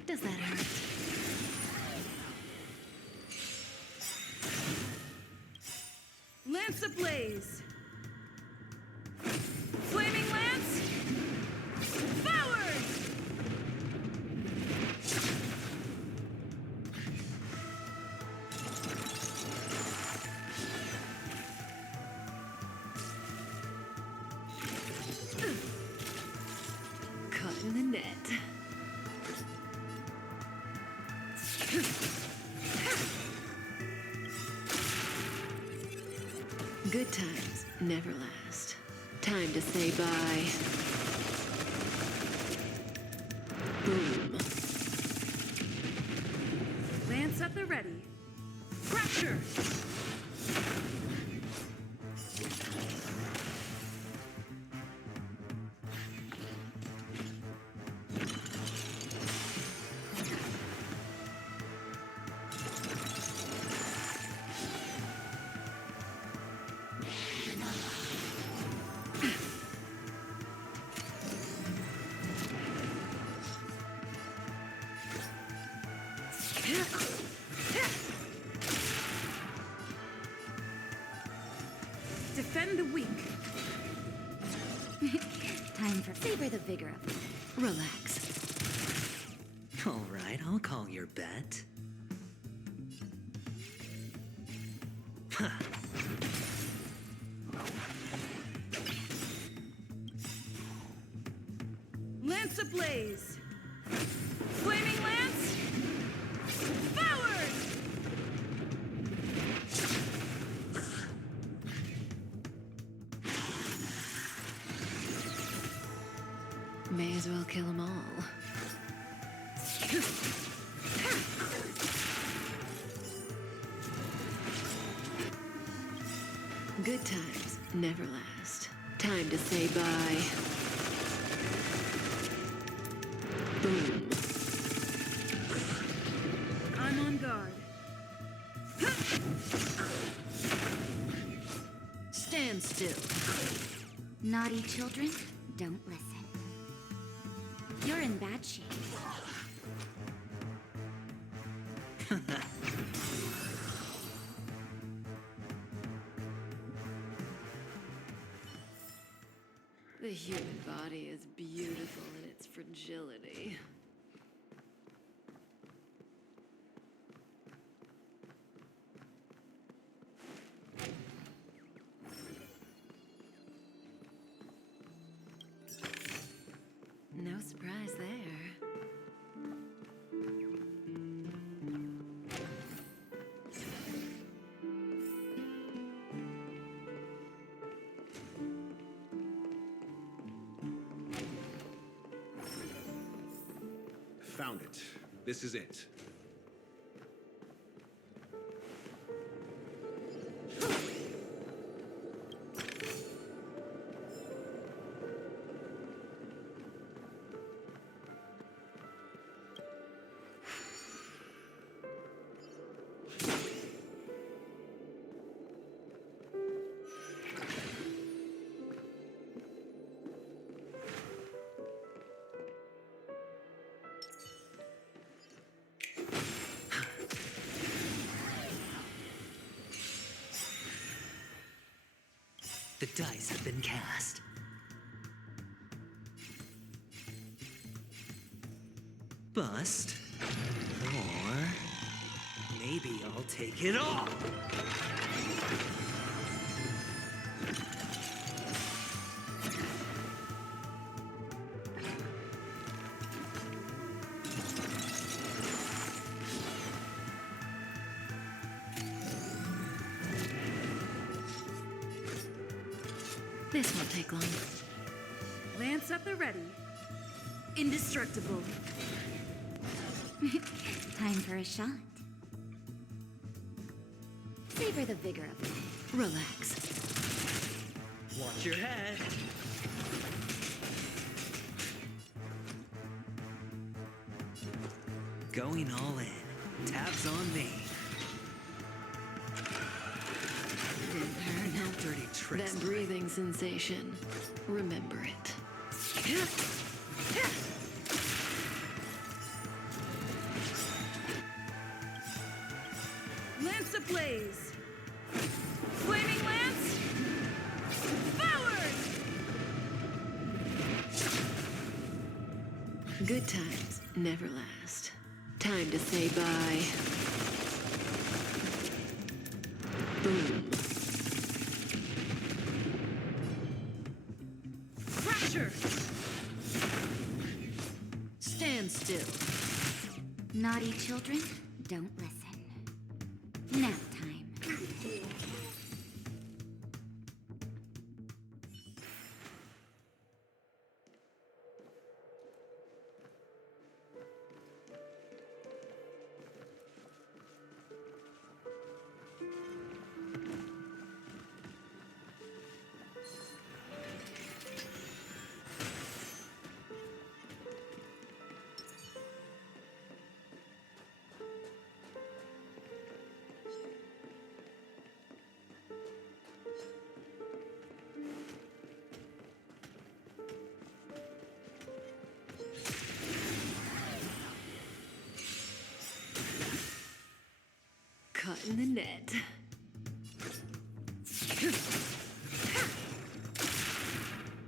Does that hurt? Lance ablaze! Flaming lance! Forward! Caught in the net. Good times never last. Time to say bye. Boom. Lance at the ready. Fracture! Defend the weak. Time for savor the vigor of life. Relax. All right, I'll call your bet. Huh. Lance ablaze! Flaming lance! Forward! May as well kill them all. Good times never last. Time to say bye. Boom. I'm on guard. Stand still. Naughty children, don't listen. You're in bad shape. The human body is beautiful in its fragility. No surprise there. Found it. This is it. The dice have been cast. Bust. Or maybe I'll take it all. This won't take long. Lance at the ready. Indestructible. Time for a shot. Savor the vigor of life. Relax. Watch your head. Going all in. Tabs on me. No dirty tricks. That breathing sensation. Remember it. Lance ablaze! Flaming lance! Forward! Good times never last. Time to say bye. Boom. Fracture! Stand still. Naughty children, don't listen. Nap time. caught in the net.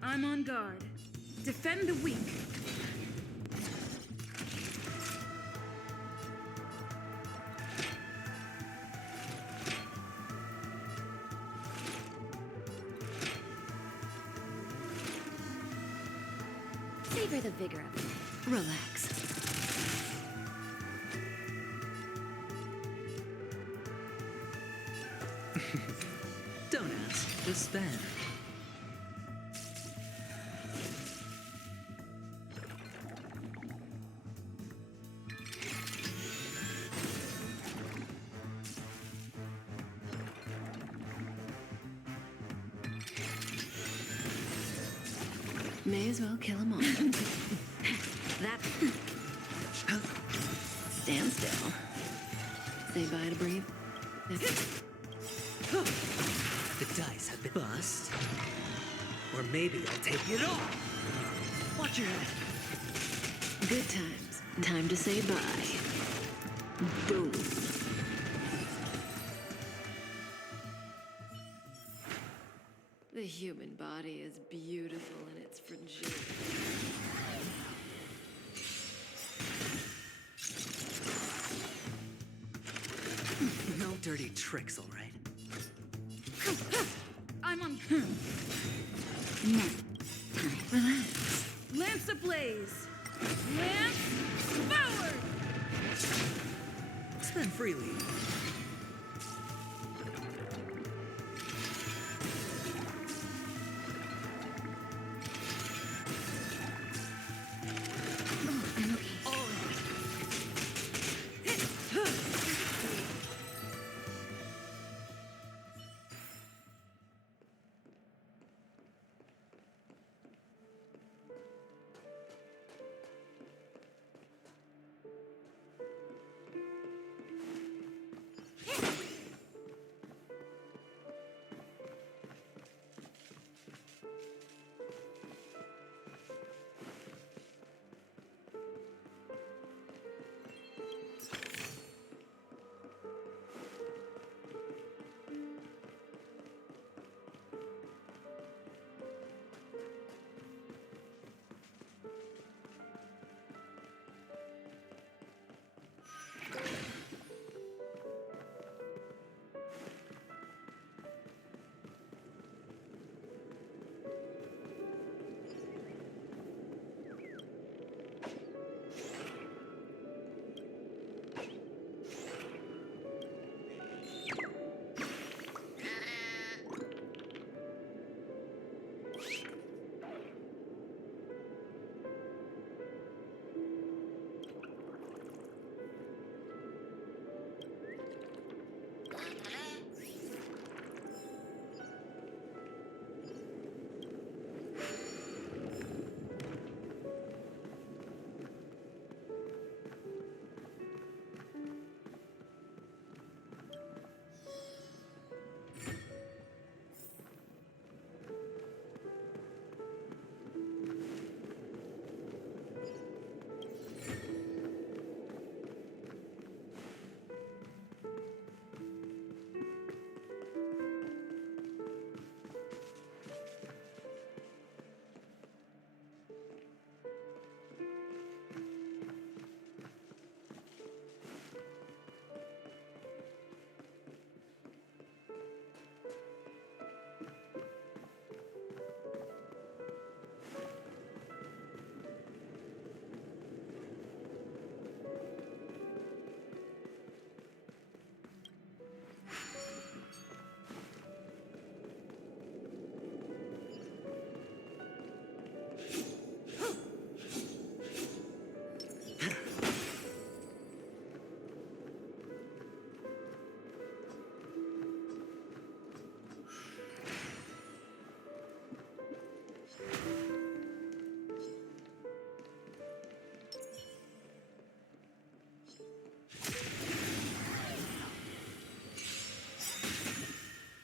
I'm on guard. Defend the weak. Savor the vigor of it. Relax. Don't ask, just spend. May as well kill 'em all. That. Stand still. Say bye to breathe. The dice have been bust. Or maybe I'll take it all. Watch your head. Good times. Time to say bye. Boom. The human body is beautiful in its fragility. No dirty tricks, all right? I'm on. Relax. Lance ablaze! Lance forward! Spend freely.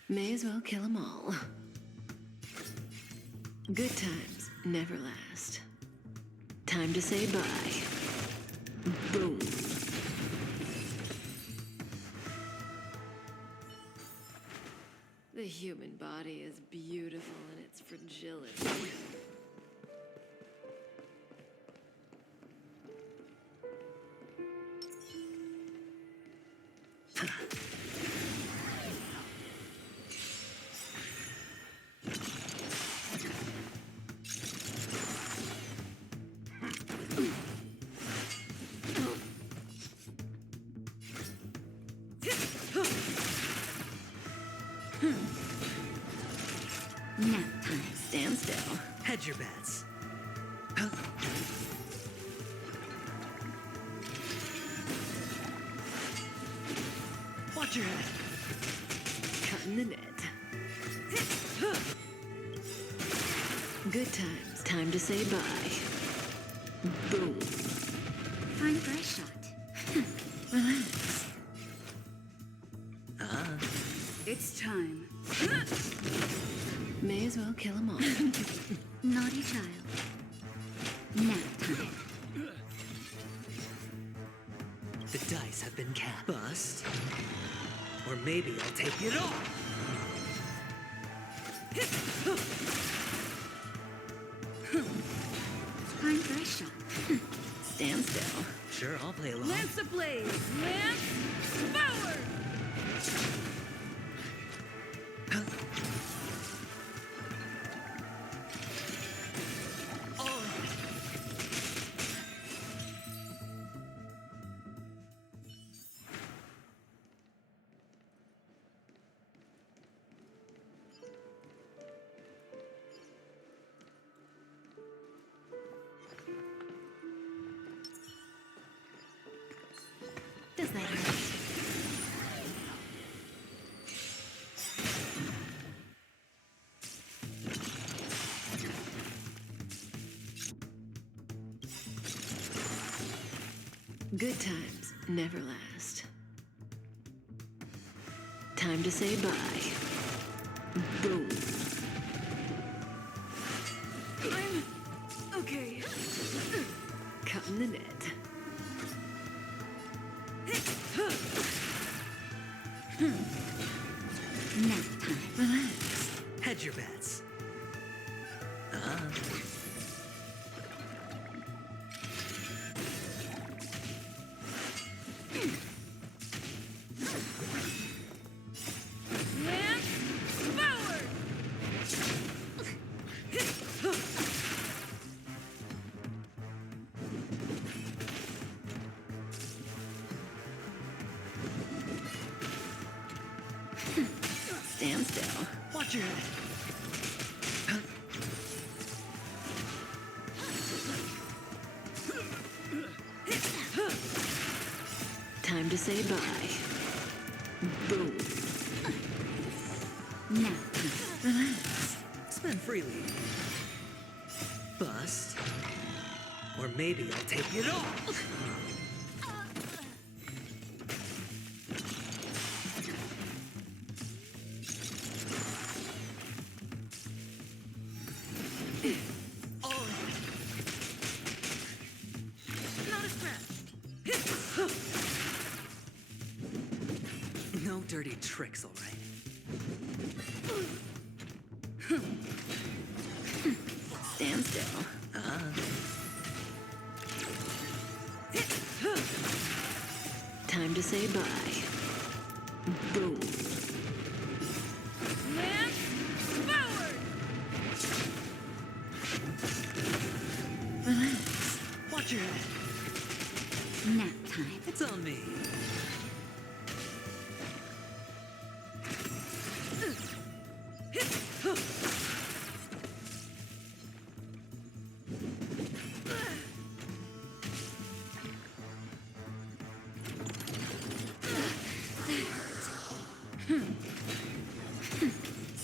May as well kill 'em all. Good times never last. Time to say bye. Boom. The human body is beautiful in its fragility. Nap time. Stand still. Hedge your bets. Watch your head. Cutting the net. Good times. Time to say bye. Boom. Time for a shot. Relax. It's time. May as well kill 'em all. Naughty child. Nap time. The dice have been cast. Bust. Or maybe I'll take it off. Time for a shot. Stand still. Sure, I'll play along. Lance ablaze! Lance forward! Does that hurt? Good times never last. Time to say bye. Boom. I'm okay. Cutting the net. Nap time. Relax. Hedge your bets. Lance forward! Stand still. Watch your head. Time to say bye. Boom. Nap time. Relax. Spend freely. Bust. Or maybe I'll take it off. Not a scratch. No dirty tricks, all right. Stand still. Time to say bye. Boom. Lance forward! Relax. Watch your head. Nap time. It's on me.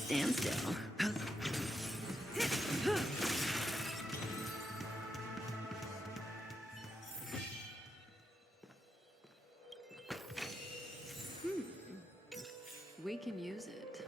Stand still. We can use it.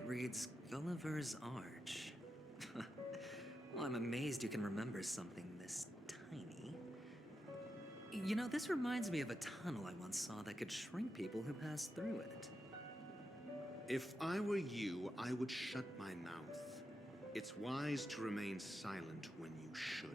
website reads Gulliver's Arch. Well, I'm amazed you can remember something this tiny. You know, this reminds me of a tunnel I once saw that could shrink people who passed through it. If I were you, I would shut my mouth. It's wise to remain silent when you should.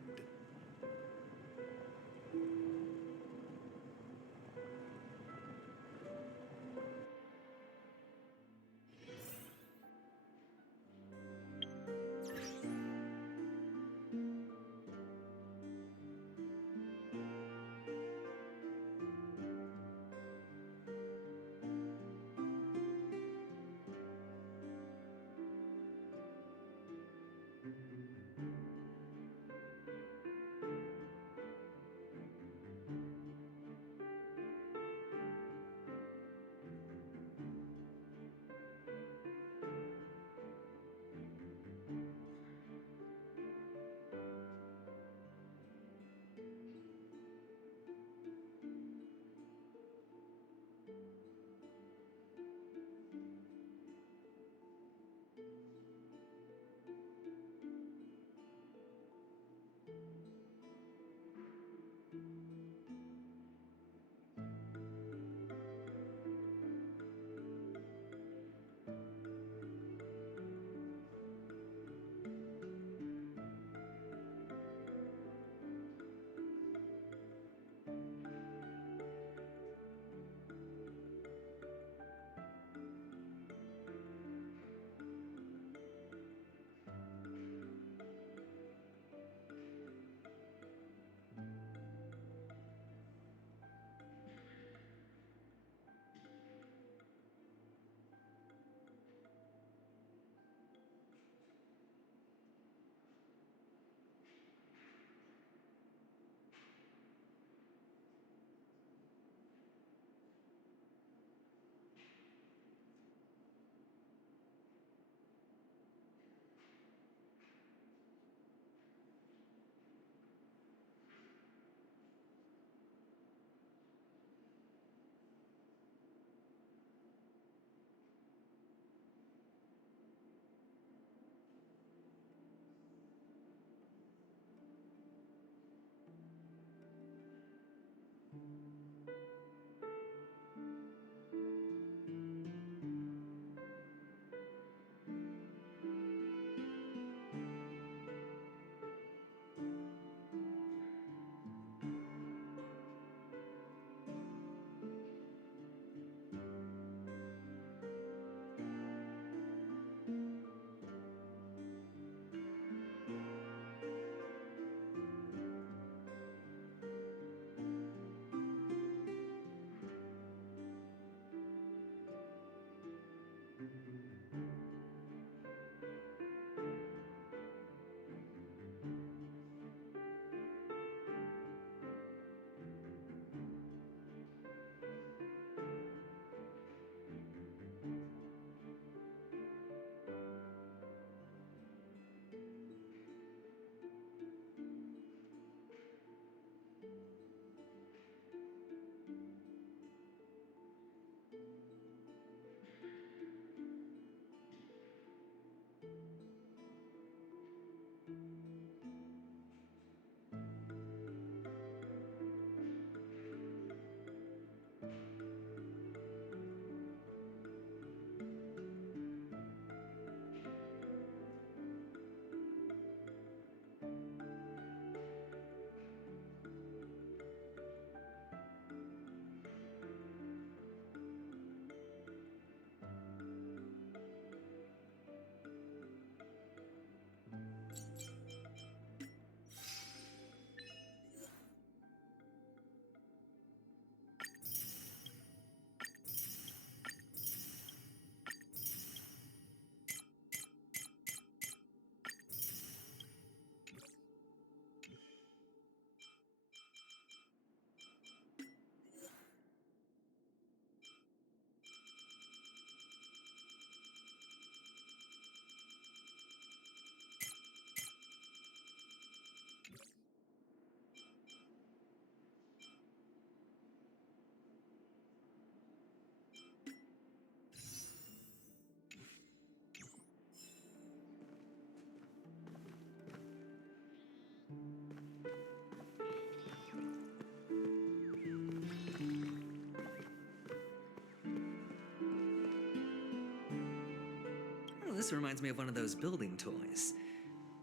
This reminds me of one of those building toys.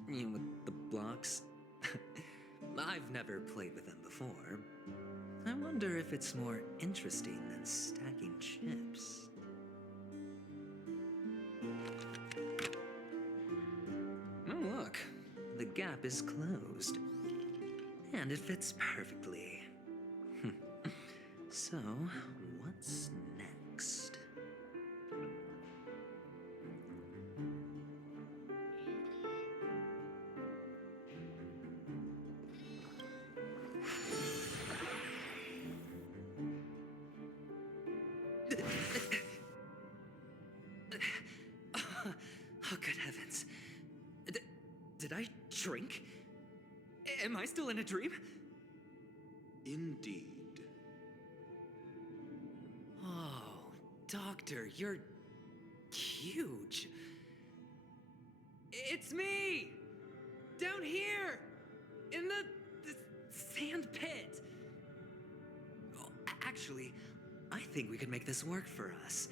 You know, with the blocks. I've never played with them before. I wonder if it's more interesting than stacking chips. Oh, look. The gap is closed. And it fits perfectly. So, what's next? Oh, good heavens. Did I drink? Am I still in a dream? Indeed. Oh, Doctor, you're huge. It's me! Down here! In the sand pit! Oh, actually, I think we could make this work for us.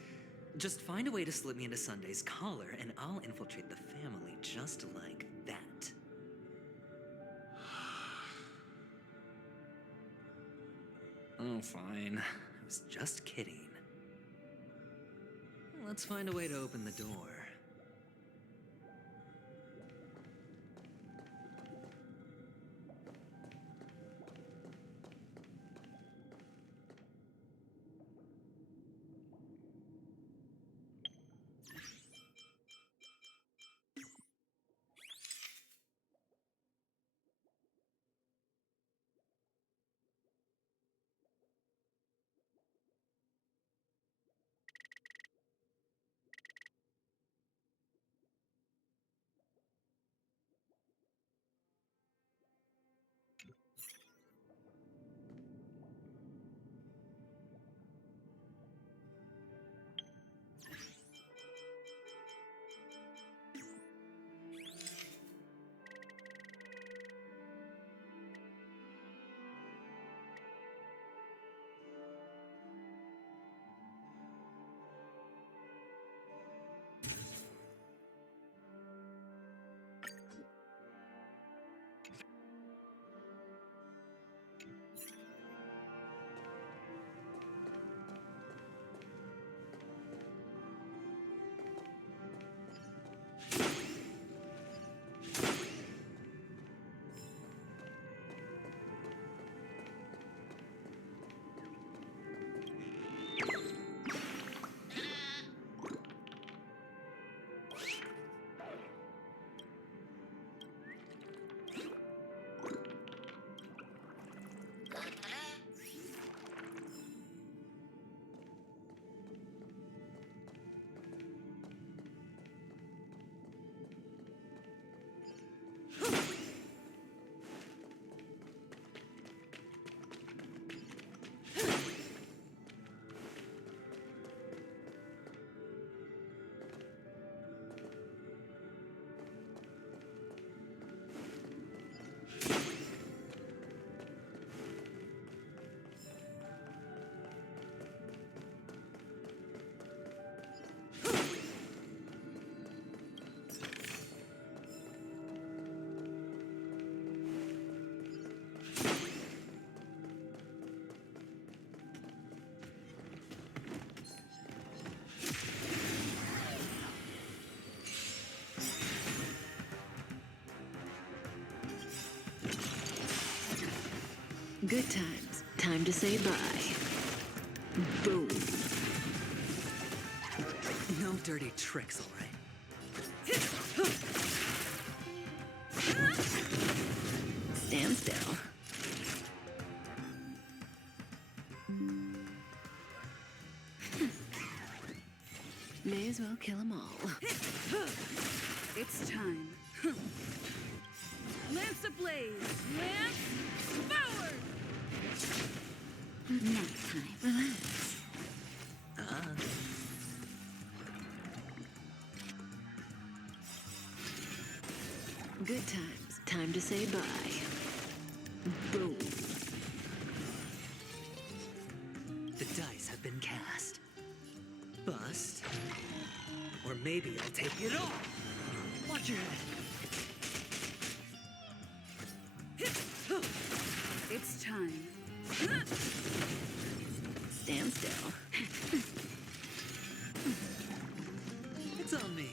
Just find a way to slip me into Sunday's collar, and I'll infiltrate the family just like that. Oh, fine. I was just kidding. Let's find a way to open the door. Good times. Time to say bye. Boom. No dirty tricks, all right? Stand still. May as well kill them all. It's time. Lance ablaze! Lance forward! Next time. Relax. Good times. Time to say bye. Boom. The dice have been cast. Bust. Or maybe maybe I'll take it all. Watch your head. It's time. Stand still. It's on me.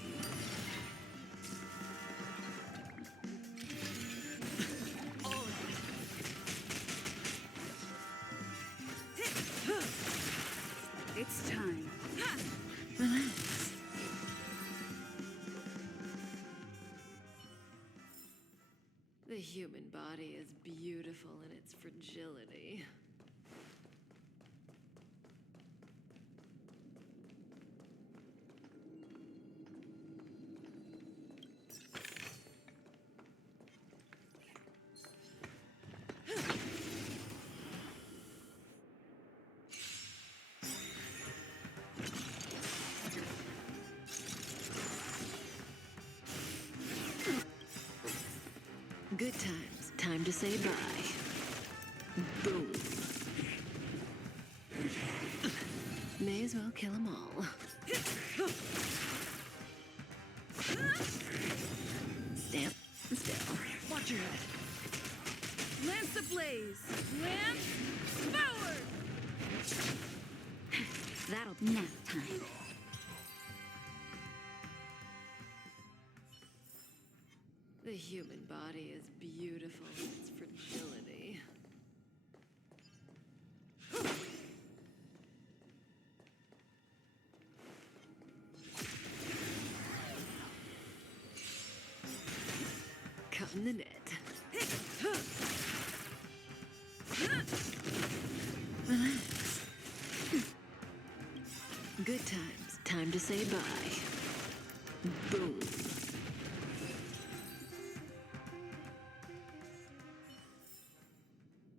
It's time. Relax. The human body is beautiful in its fragility. Good times. Time to say bye. Boom. May as well kill them all. Stand still. Watch your head. Lance ablaze! Lance forward! That'll nap time. The human body is beautiful in its fragility. Cut in the net. Relax. Good times. Time to say bye. Boom.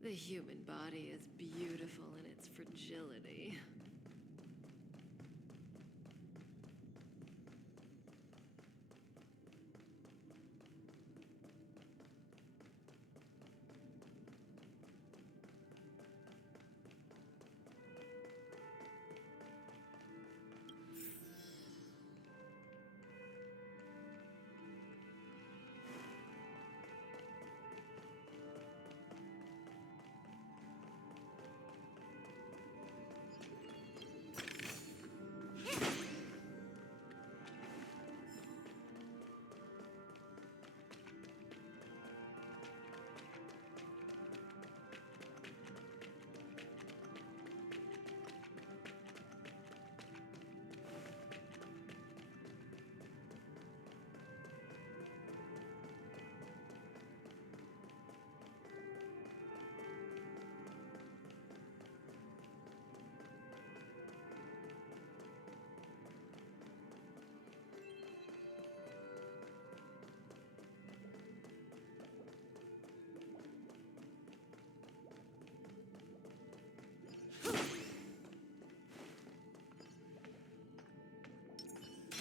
The human body is beautiful in its fragility.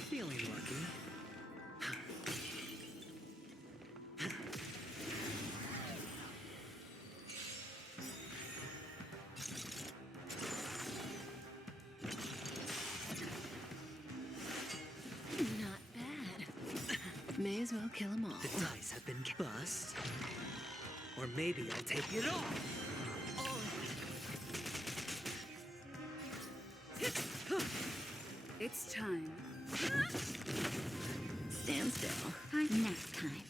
Feeling lucky. Not bad. May as well kill them all. The dice have been bust. Or maybe I'll take it all. It's time. Stand still. Nap time.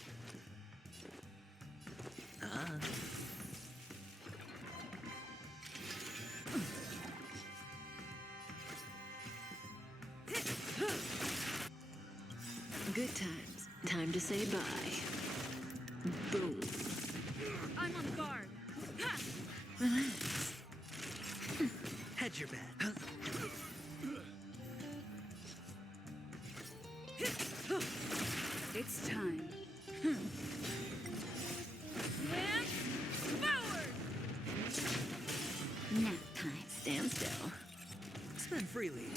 Good times. Time to say bye. Boom. I'm on guard. Ha! Relax. Hedge your bet. It's time. Lance forward! Nap time. Stand still. Spend freely.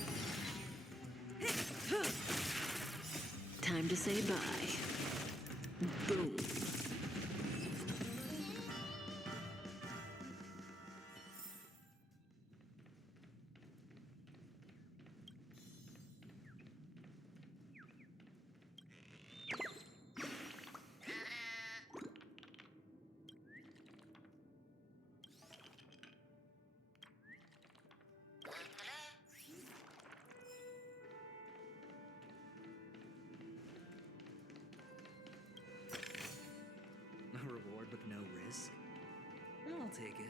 Time to say bye. Boom. with no risk. I'll take it.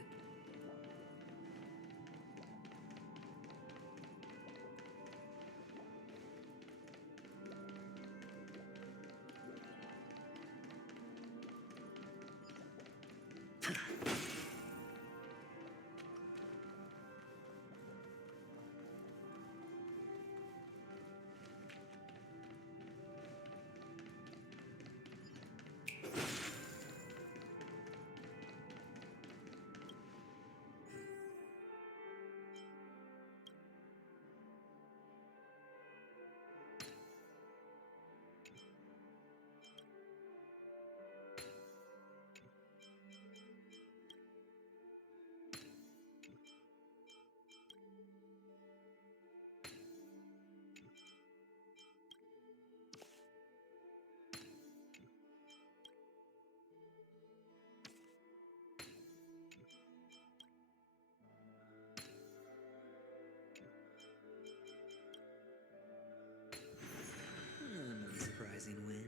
Another surprising win.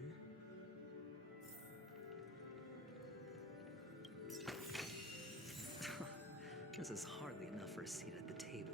This is hardly enough for a seat at the table.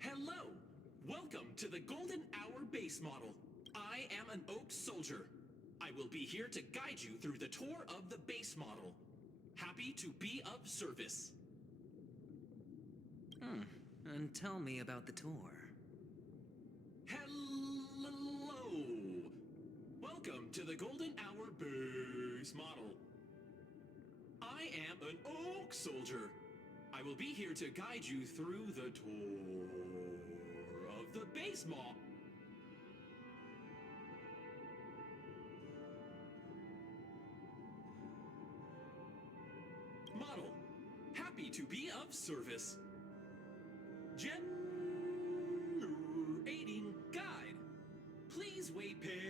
Hello! Welcome to the Golden Hour base model. I am an Oak Soldier. I will be here to guide you through the tour of the base model. Happy to be of service. And tell me about the tour. Hello! Welcome to the Golden Hour base model. I am an Oak Soldier. I will be here to guide you through the tour of the base model. Happy to be of service. Generating guide. Please wait patient.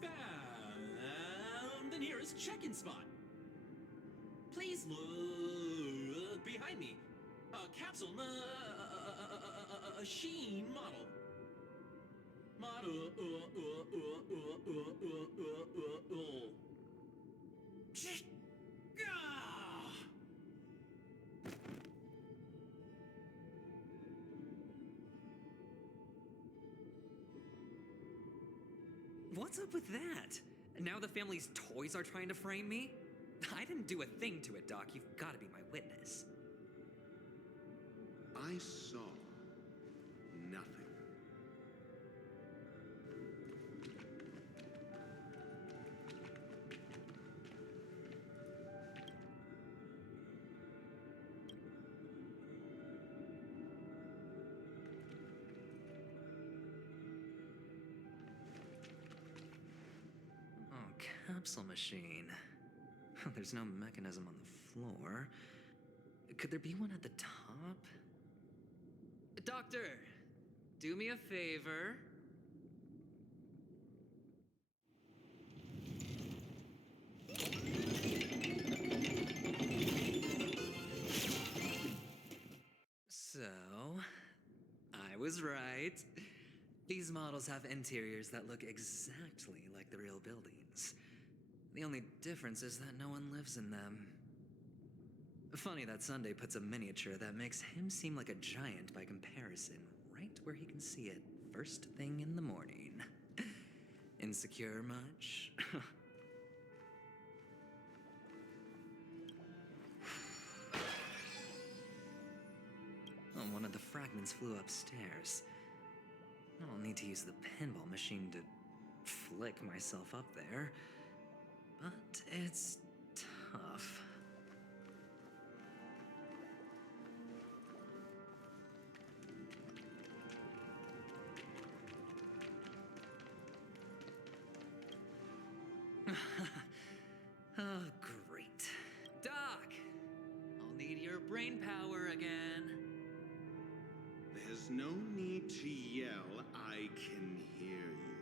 Found the nearest check-in spot. Please look behind me. A capsule machine model. What's up with that? Now the family's toys are trying to frame me? I didn't do a thing to it, Doc. You've got to be my witness. I saw nothing. Oh, capsule machine. There's no mechanism on the floor. Could there be one at the top? Doctor, do me a favor. So, I was right. These models have interiors that look exactly like the real buildings. The only difference is that no one lives in them. Funny that Sunday puts a miniature that makes him seem like a giant by comparison right where he can see it first thing in the morning. Insecure much? Oh, one of the fragments flew upstairs. I'll need to use the pinball machine to flick myself up there. but it's tough. Oh, great. Doc! I'll need your brain power again. There's no need to yell. I can hear you.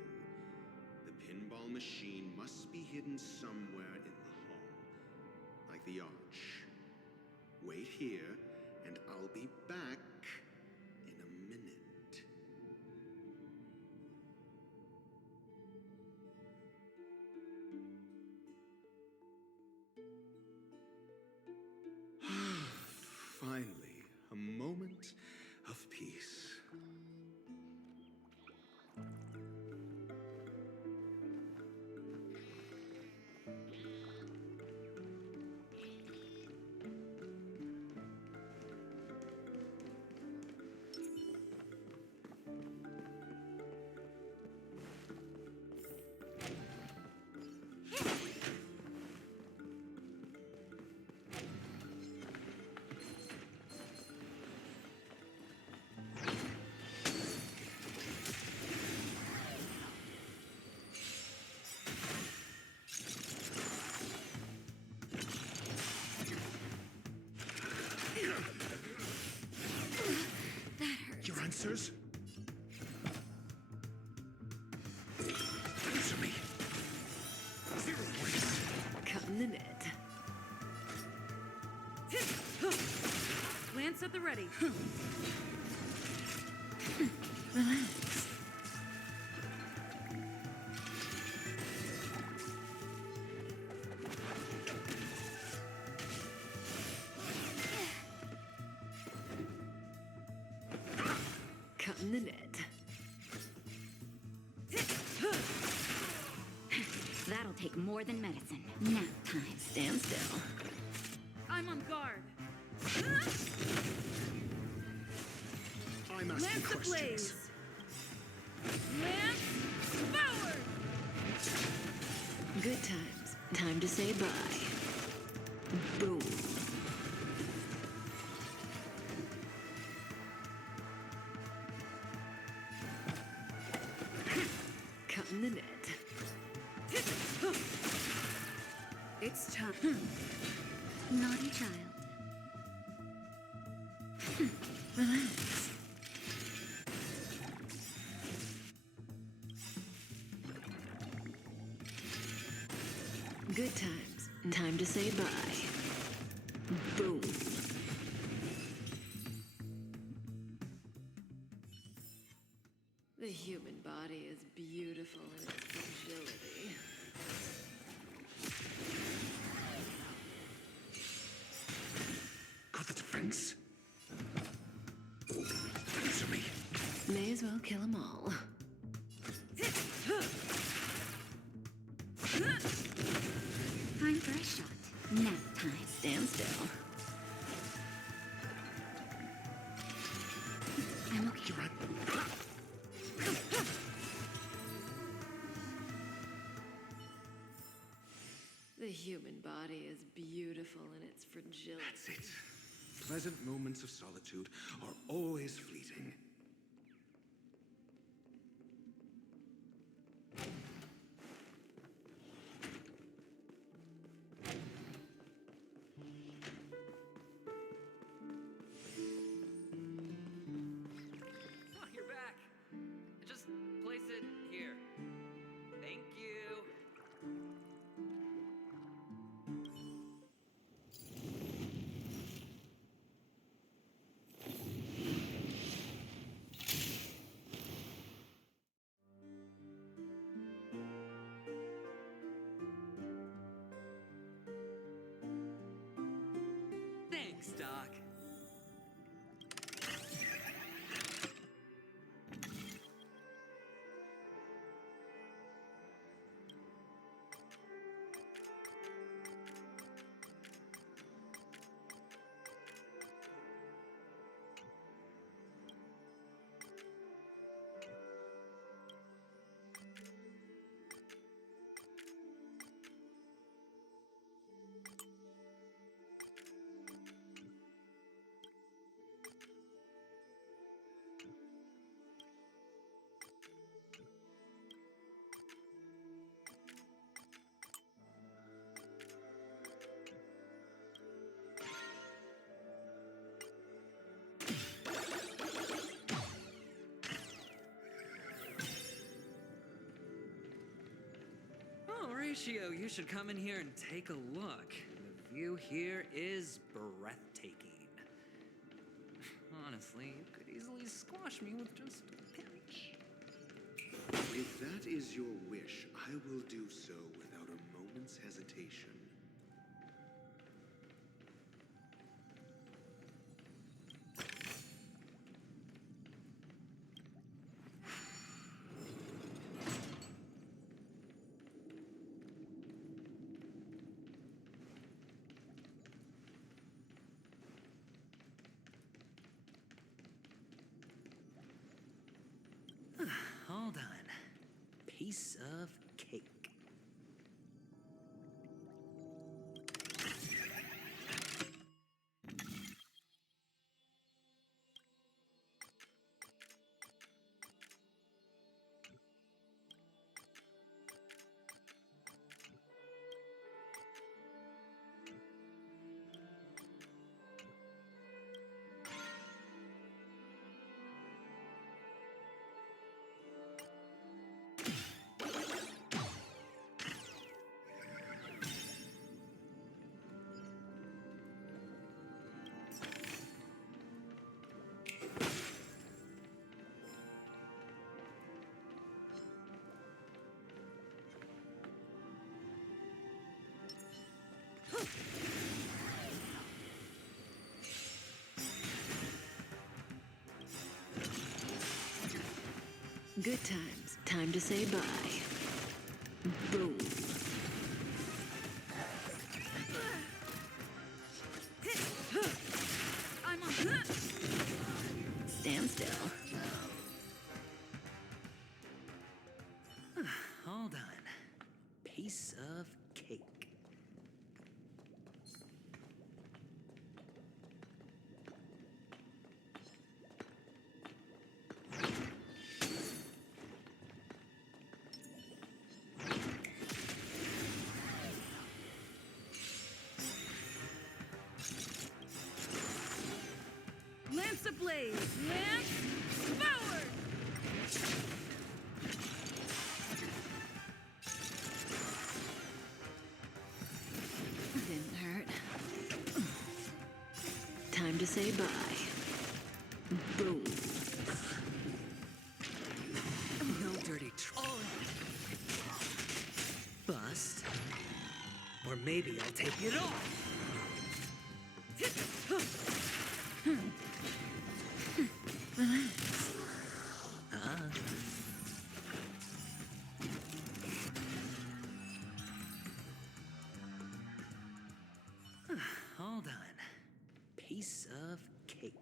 The pinball machine must be hidden somewhere in the hall, like the arch. Wait here, and I'll be back in a minute. Finally, a moment of peace. Your answers? Answer me. Zero waste. Cutting the net. Lance at the ready. Relax. Cutting the net. That'll take more than medicine. Nap time. Stand still. I'm on guard. I'm asking Lance the questions. blaze. Lance forward. Good times. Time to say bye. Boom. Cutting the net. It's time. Naughty child. Relax. Good times. Time to say bye. Boom. The human body is beautiful in its fragility. Got the defense? Answer me. May as well kill them all. Time for a shot. Nap time. Stand still. I'm okay. You're right. The human body is beautiful in its fragility. That's it. Pleasant moments of solitude are always fleeting. Oh, you're back. Just place it here. Thank you. Horatio, you should come in here and take a look. The view here is breathtaking. Honestly, you could easily squash me with just a pinch. If that is your wish, I will do so without a moment's hesitation. Hold on. Piece of cake. Good times. Time to say bye. Boom. I'm on. Stand still. Hold on. Piece of cake. Lance ablaze! Lance forward! Didn't hurt. Time to say bye. Boom. No dirty bust. Or maybe I'll take it off. Hold on. Piece of cake.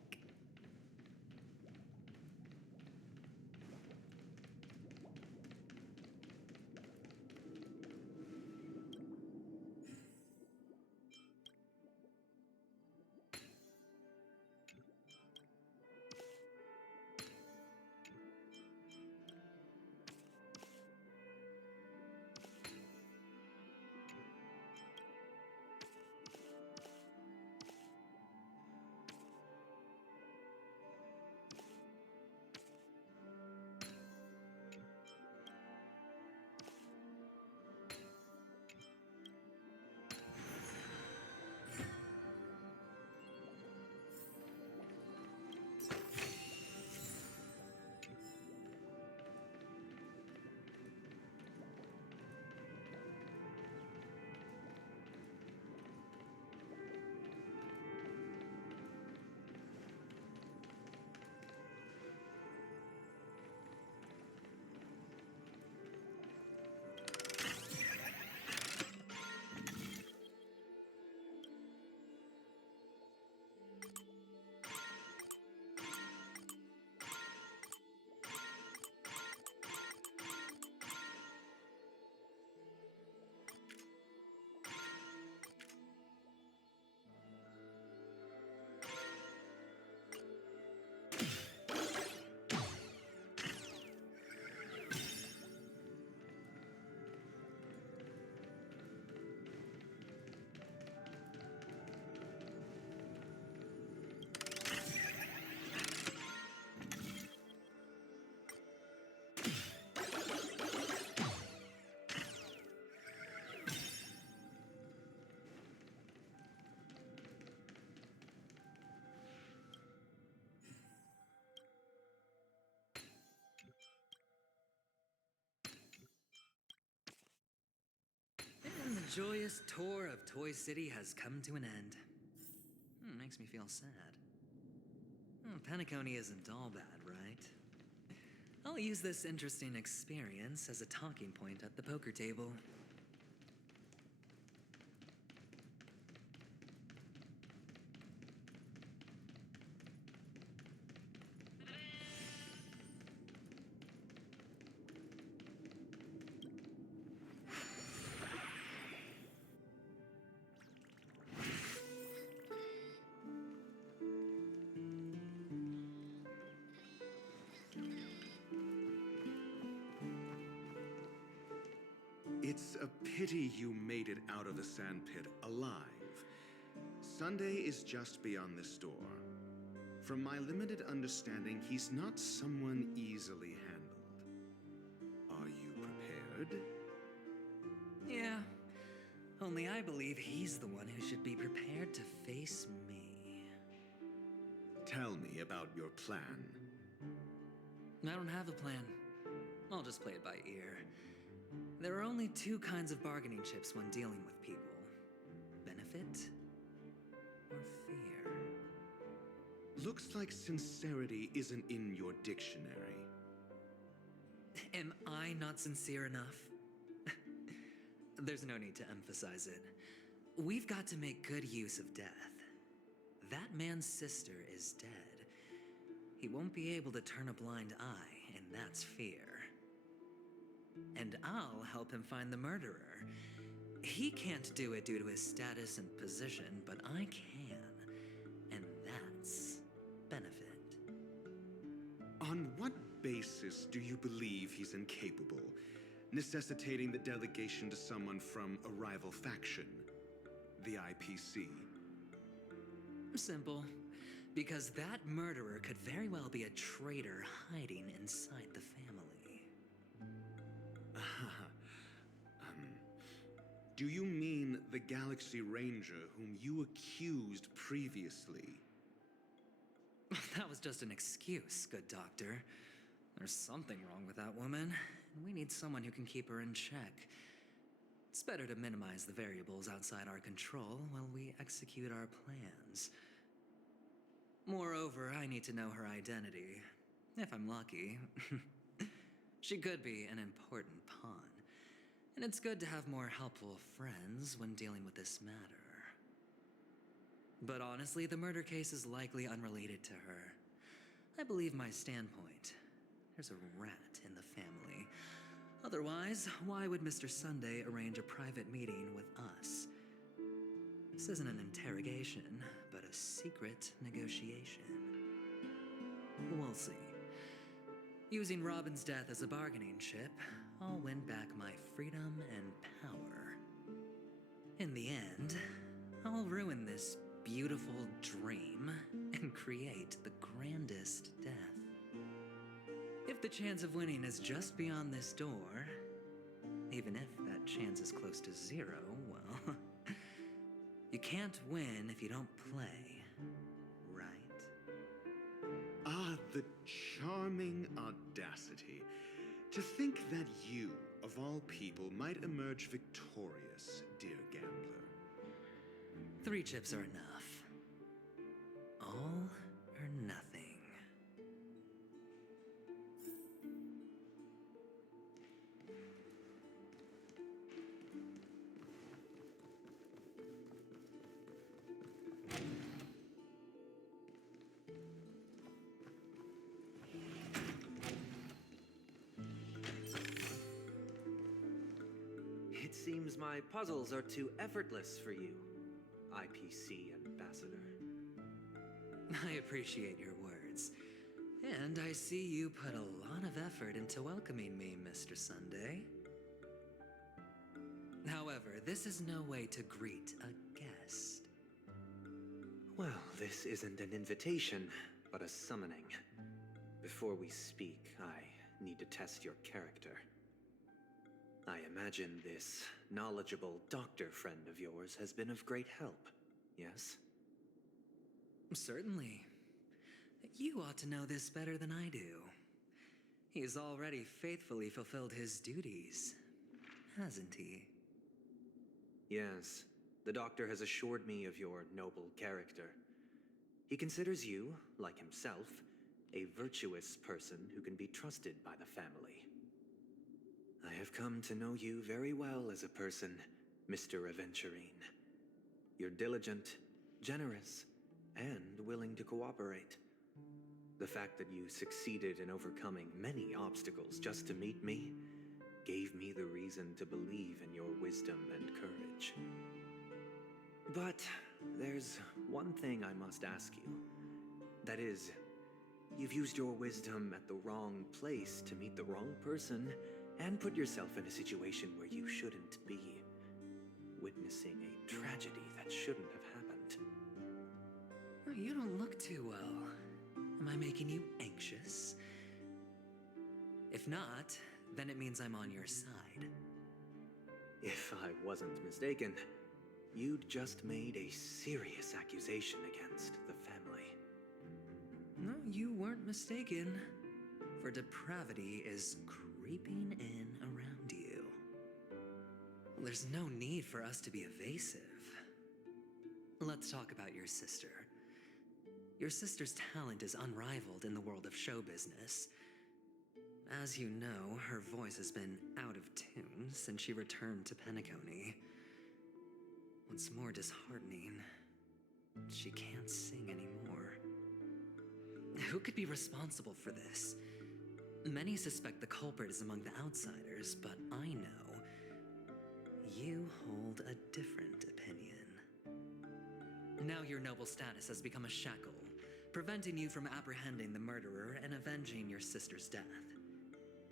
joyous tour of Toy City has come to an end. Makes me feel sad. Penacony isn't all bad, right? I'll use this interesting experience as a talking point at the poker table. It's a pity you made it out of the sandpit alive. Sunday is just beyond this door. From my limited understanding, he's not someone easily handled. Are you prepared? Yeah, only I believe he's the one who should be prepared to face me. Tell me about your plan. I don't have a plan. I'll just play it by ear. There are only two kinds of bargaining chips when dealing with people. Benefit or fear. Looks like sincerity isn't in your dictionary. Am I not sincere enough? There's no need to emphasize it. We've got to make good use of death. That man's sister is dead. He won't be able to turn a blind eye, and that's fear. And I'll help him find the murderer. He can't do it due to his status and position, but I can. And that's benefit. On what basis do you believe he's incapable, necessitating the delegation to someone from a rival faction, the IPC? Simple. Because that murderer could very well be a traitor hiding inside the family. Do you mean the Galaxy Ranger whom you accused previously? That was just an excuse, good doctor. There's something wrong with that woman, and we need someone who can keep her in check. It's better to minimize the variables outside our control while we execute our plans. Moreover, I need to know her identity. If I'm lucky. She could be an important pawn. And it's good to have more helpful friends when dealing with this matter. But honestly, the murder case is likely unrelated to her. I believe my standpoint. There's a rat in the family. Otherwise, why would Mr. Sunday arrange a private meeting with us? This isn't an interrogation, but a secret negotiation. We'll see. Using Robin's death as a bargaining chip, I'll win back my freedom and power. In the end, I'll ruin this beautiful dream and create the grandest death. If the chance of winning is just beyond this door, even if that chance is close to zero, well, you can't win if you don't play, right? Ah, the charming audacity. To think that you, of all people, might emerge victorious, dear gambler. 3 chips are enough. All or nothing. It seems my puzzles are too effortless for you, IPC Ambassador. I appreciate your words. And I see you put a lot of effort into welcoming me, Mr. Sunday. However, this is no way to greet a guest. Well, this isn't an invitation, but a summoning. Before we speak, I need to test your character. I imagine this knowledgeable doctor friend of yours has been of great help, yes? Certainly. You ought to know this better than I do. He's already faithfully fulfilled his duties, hasn't he? Yes, the doctor has assured me of your noble character. He considers you, like himself, a virtuous person who can be trusted by the family. I have come to know you very well as a person, Mr. Aventurine. You're diligent, generous, and willing to cooperate. The fact that you succeeded in overcoming many obstacles just to meet me gave me the reason to believe in your wisdom and courage. But there's one thing I must ask you. That is, you've used your wisdom at the wrong place to meet the wrong person and put yourself in a situation where you shouldn't be, witnessing a tragedy that shouldn't have happened. You don't look too well. Am I making you anxious? If not, then it means I'm on your side. If I wasn't mistaken, you'd just made a serious accusation against the family. No, you weren't mistaken. For depravity is creeping in around you. There's no need for us to be evasive. Let's talk about your sister. Your sister's talent is unrivaled in the world of show business. As you know, her voice has been out of tune since she returned to Penacony. What's more disheartening, she can't sing anymore. Who could be responsible for this? Many suspect the culprit is among the outsiders, but I know you hold a different opinion. Now your noble status has become a shackle, preventing you from apprehending the murderer and avenging your sister's death.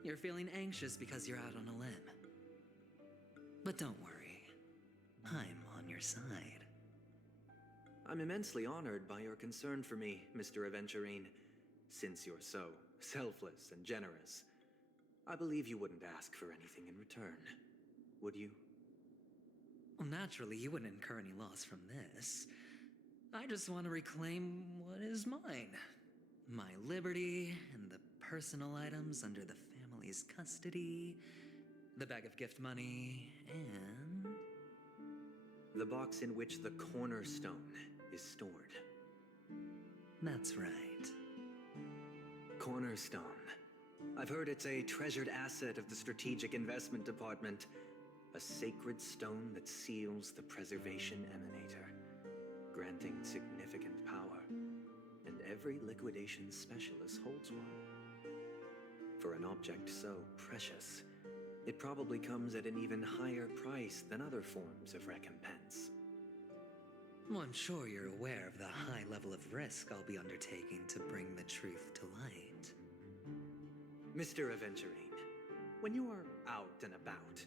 You're feeling anxious because you're out on a limb. But don't worry, I'm on your side. I'm immensely honored by your concern for me, Mr. Aventurine. Since you're so selfless and generous, I believe you wouldn't ask for anything in return, would you? Well, naturally, you wouldn't incur any loss from this. I just want to reclaim what is mine. My liberty and the personal items under the family's custody, the bag of gift money, and the box in which the cornerstone is stored. That's right. Cornerstone. I've heard it's a treasured asset of the Strategic Investment Department. A sacred stone that seals the Preservation Emanator, granting significant power. And every liquidation specialist holds one. For an object so precious, it probably comes at an even higher price than other forms of recompense. Well, I'm sure you're aware of the high level of risk I'll be undertaking to bring the truth to light. Mr. Aventurine, when you are out and about,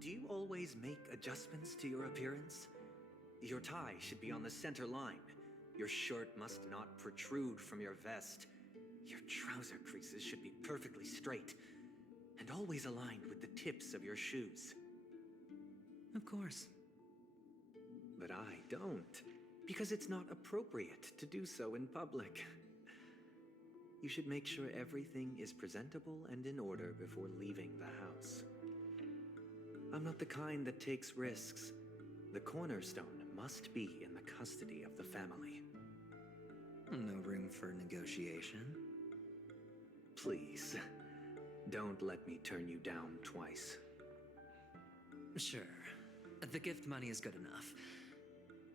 do you always make adjustments to your appearance? Your tie should be on the center line. Your shirt must not protrude from your vest. Your trouser creases should be perfectly straight and always aligned with the tips of your shoes. Of course. But I don't, because it's not appropriate to do so in public. You should make sure everything is presentable and in order before leaving the house. I'm not the kind that takes risks. The cornerstone must be in the custody of the family. No room for negotiation? Please, don't let me turn you down twice. Sure. The gift money is good enough.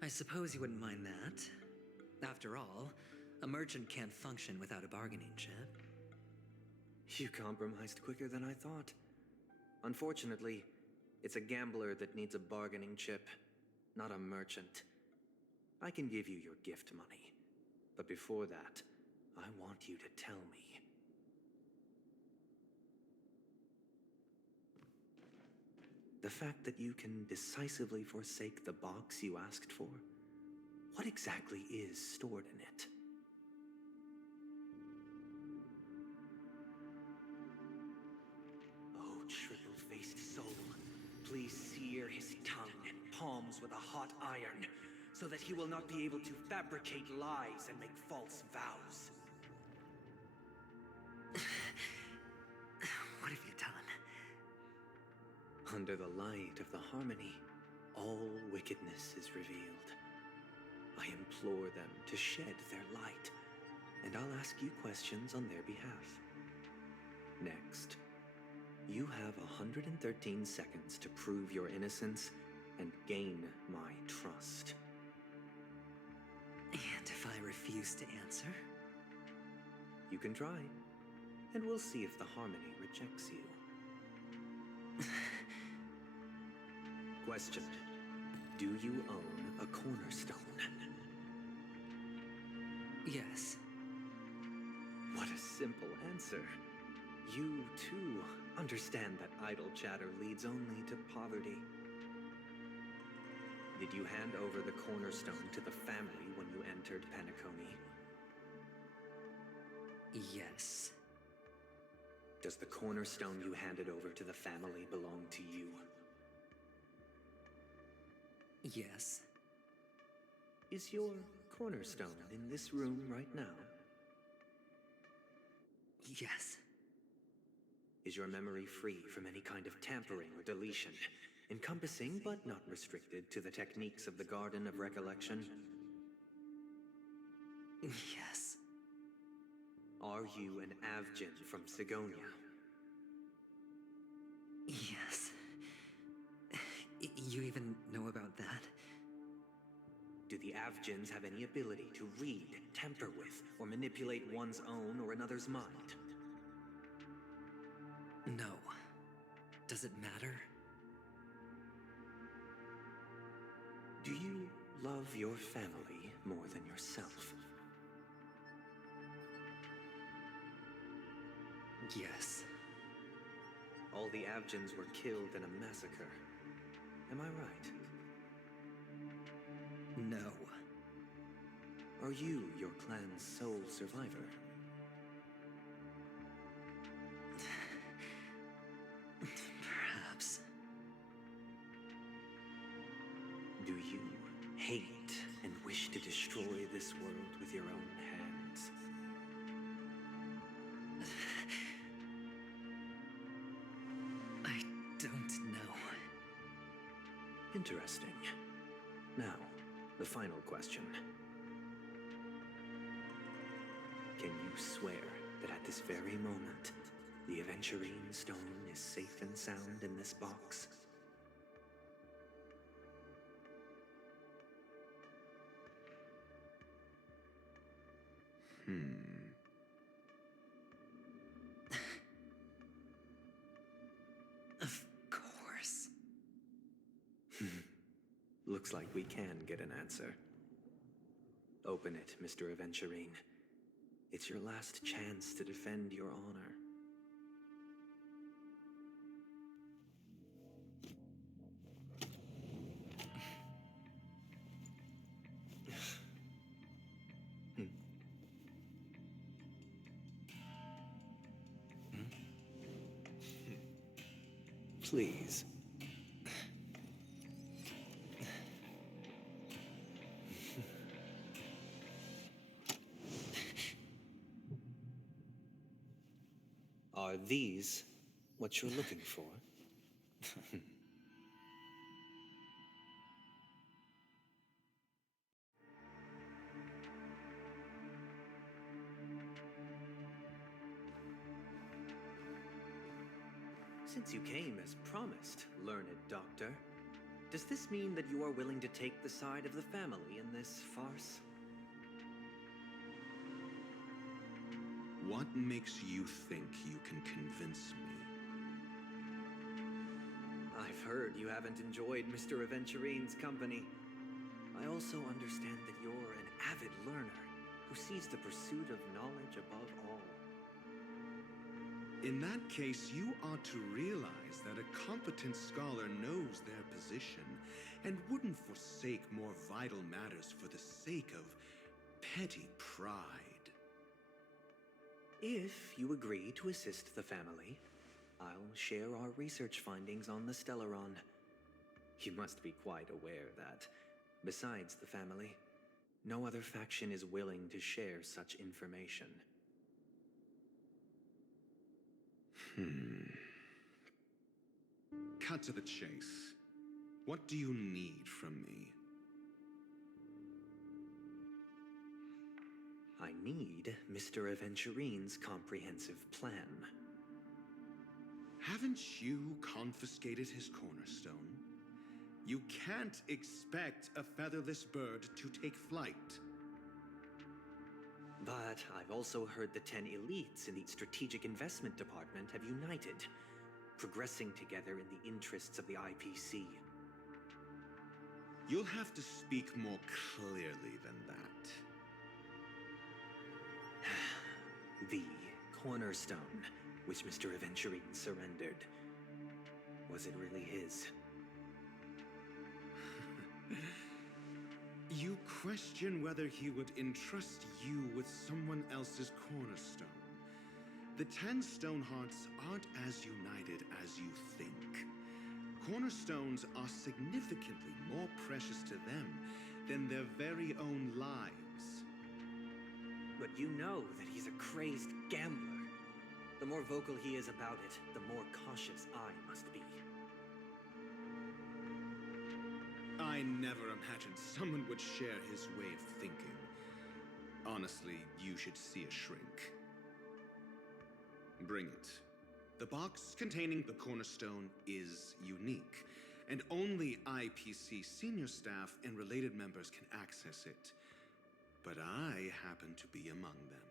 I suppose you wouldn't mind that. After all, a merchant can't function without a bargaining chip. You compromised quicker than I thought. Unfortunately, it's a gambler that needs a bargaining chip, not a merchant. I can give you your gift money, but before that, I want you to tell me. The fact that you can decisively forsake the box you asked for, what exactly is stored in it? Oh, triple-faced soul, please sear his tongue and palms with a hot iron, so that he will not be able to fabricate lies and make false vows. What have you done? Under the light of the harmony, all wickedness is revealed. I implore them to shed their light, and I'll ask you questions on their behalf. Next, you have 113 seconds to prove your innocence and gain my trust. And if I refuse to answer? You can try, and we'll see if the Harmony rejects you. Question. Do you own a cornerstone? Yes. What a simple answer. You, too, understand that idle chatter leads only to poverty. Did you hand over the cornerstone to the family when you entered Penacony? Yes. Does the cornerstone you handed over to the family belong to you? Yes. Is your cornerstone in this room right now? Yes. Is your memory free from any kind of tampering or deletion, encompassing but not restricted to the techniques of the Garden of Recollection? Yes. Are you an Avgin from Sigonia? Yes. You even know about that? Do the Avgins have any ability to read, tamper with, or manipulate one's own or another's mind? No. Does it matter? Do you love your family more than yourself? Yes. All the Avgins were killed in a massacre. Am I right? No. Are you your clan's sole survivor? Perhaps. Do you hate and wish to destroy this world with your own hands? I don't know. Interesting. Now, the final question. Can you swear that at this very moment, the Aventurine Stone is safe and sound in this box? Of course. Looks like we can get an answer. Open it, Mr. Aventurine. It's your last chance to defend your honor. Please. Are these what you're looking for? Since you came as promised, learned doctor, does this mean that you are willing to take the side of the family in this farce? What makes you think you can convince me? I've heard you haven't enjoyed Mr. Aventurine's company. I also understand that you're an avid learner who sees the pursuit of knowledge above all. In that case, you ought to realize that a competent scholar knows their position and wouldn't forsake more vital matters for the sake of petty pride. If you agree to assist the family, I'll share our research findings on the Stellaron. You must be quite aware that, besides the family, no other faction is willing to share such information. Cut to the chase. What do you need from me? I need Mr. Aventurine's comprehensive plan. Haven't you confiscated his cornerstone? You can't expect a featherless bird to take flight. But I've also heard the 10 elites in the Strategic Investment Department have united, progressing together in the interests of the IPC. You'll have to speak more clearly than that. The cornerstone, which Mr. Aventurine surrendered. Was it really his? You question whether he would entrust you with someone else's cornerstone. The 10 Stonehearts aren't as united as you think. Cornerstones are significantly more precious to them than their very own lives. But you know that he's a crazed gambler. The more vocal he is about it, the more cautious I must be. I never imagined someone would share his way of thinking. Honestly, you should see a shrink. Bring it. The box containing the cornerstone is unique, and only IPC senior staff and related members can access it. But I happen to be among them.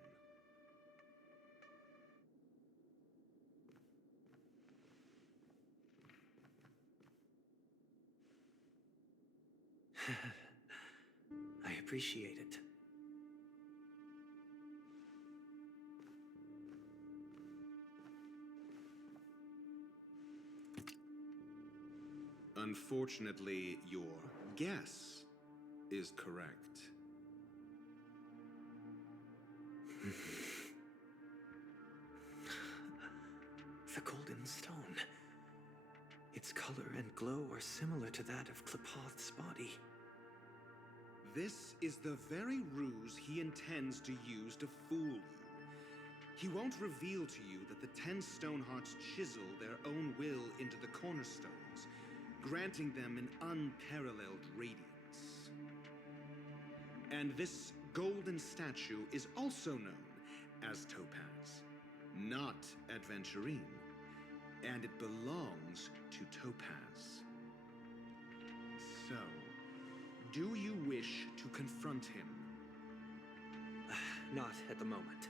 I appreciate it. Unfortunately, your guess is correct. The golden stone. Its color and glow are similar to that of Klepoth's body. This is the very ruse he intends to use to fool you. He won't reveal to you that the 10 Stonehearts chisel their own will into the cornerstones, granting them an unparalleled radiance. And this golden statue is also known as Topaz, not Adventurine, and it belongs to Topaz. So, do you wish to confront him? Not at the moment.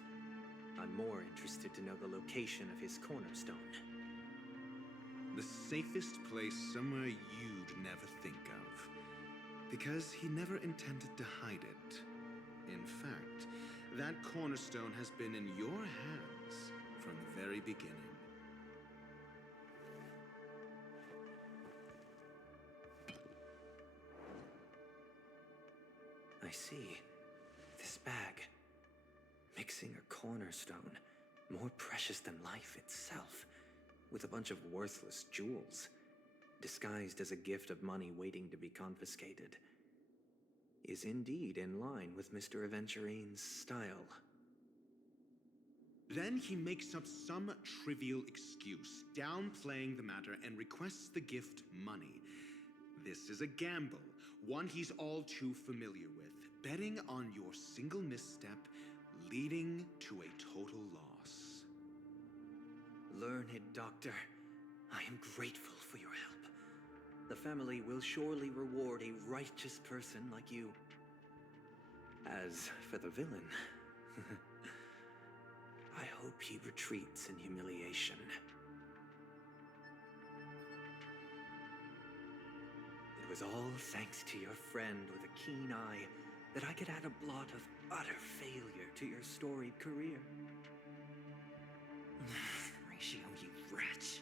I'm more interested to know the location of his cornerstone. The safest place somewhere you'd never think of. Because he never intended to hide it. In fact, that cornerstone has been in your hands from the very beginning. I see. This bag. Mixing a cornerstone, more precious than life itself, with a bunch of worthless jewels, disguised as a gift of money waiting to be confiscated, is indeed in line with Mr. Aventurine's style. Then he makes up some trivial excuse, downplaying the matter, and requests the gift money. This is a gamble, one he's all too familiar with, betting on your single misstep, leading to a total loss. Learned doctor, I am grateful for your help. The family will surely reward a righteous person like you. As for the villain, I hope he retreats in humiliation. It was all thanks to your friend with a keen eye that I could add a blot of utter failure to your storied career. Ratio, you wretch.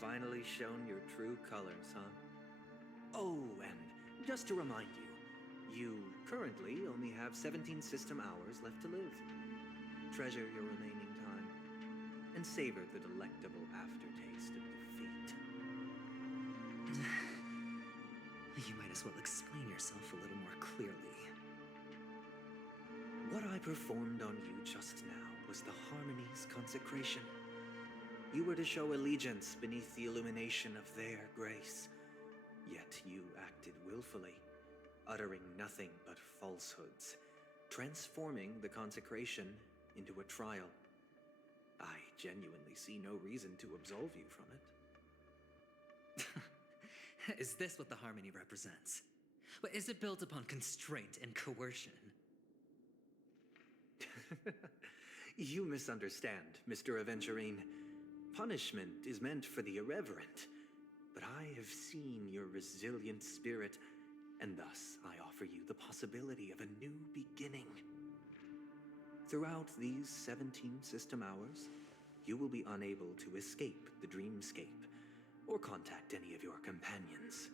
Finally shown your true colors, huh? Oh, and just to remind you, you currently only have 17 system hours left to live. Treasure your remaining time, and savor the delectable aftertaste of defeat. You might as well explain yourself a little more clearly. What I performed on you just now was the Harmony's consecration. You were to show allegiance beneath the illumination of their grace. Yet you acted willfully, uttering nothing but falsehoods, transforming the consecration into a trial. I genuinely see no reason to absolve you from it. Is this what the Harmony represents? But is it built upon constraint and coercion? You misunderstand, Mr. Aventurine. Punishment is meant for the irreverent, but I have seen your resilient spirit, and thus I offer you the possibility of a new beginning. Throughout these 17 system hours, you will be unable to escape the dreamscape or contact any of your companions.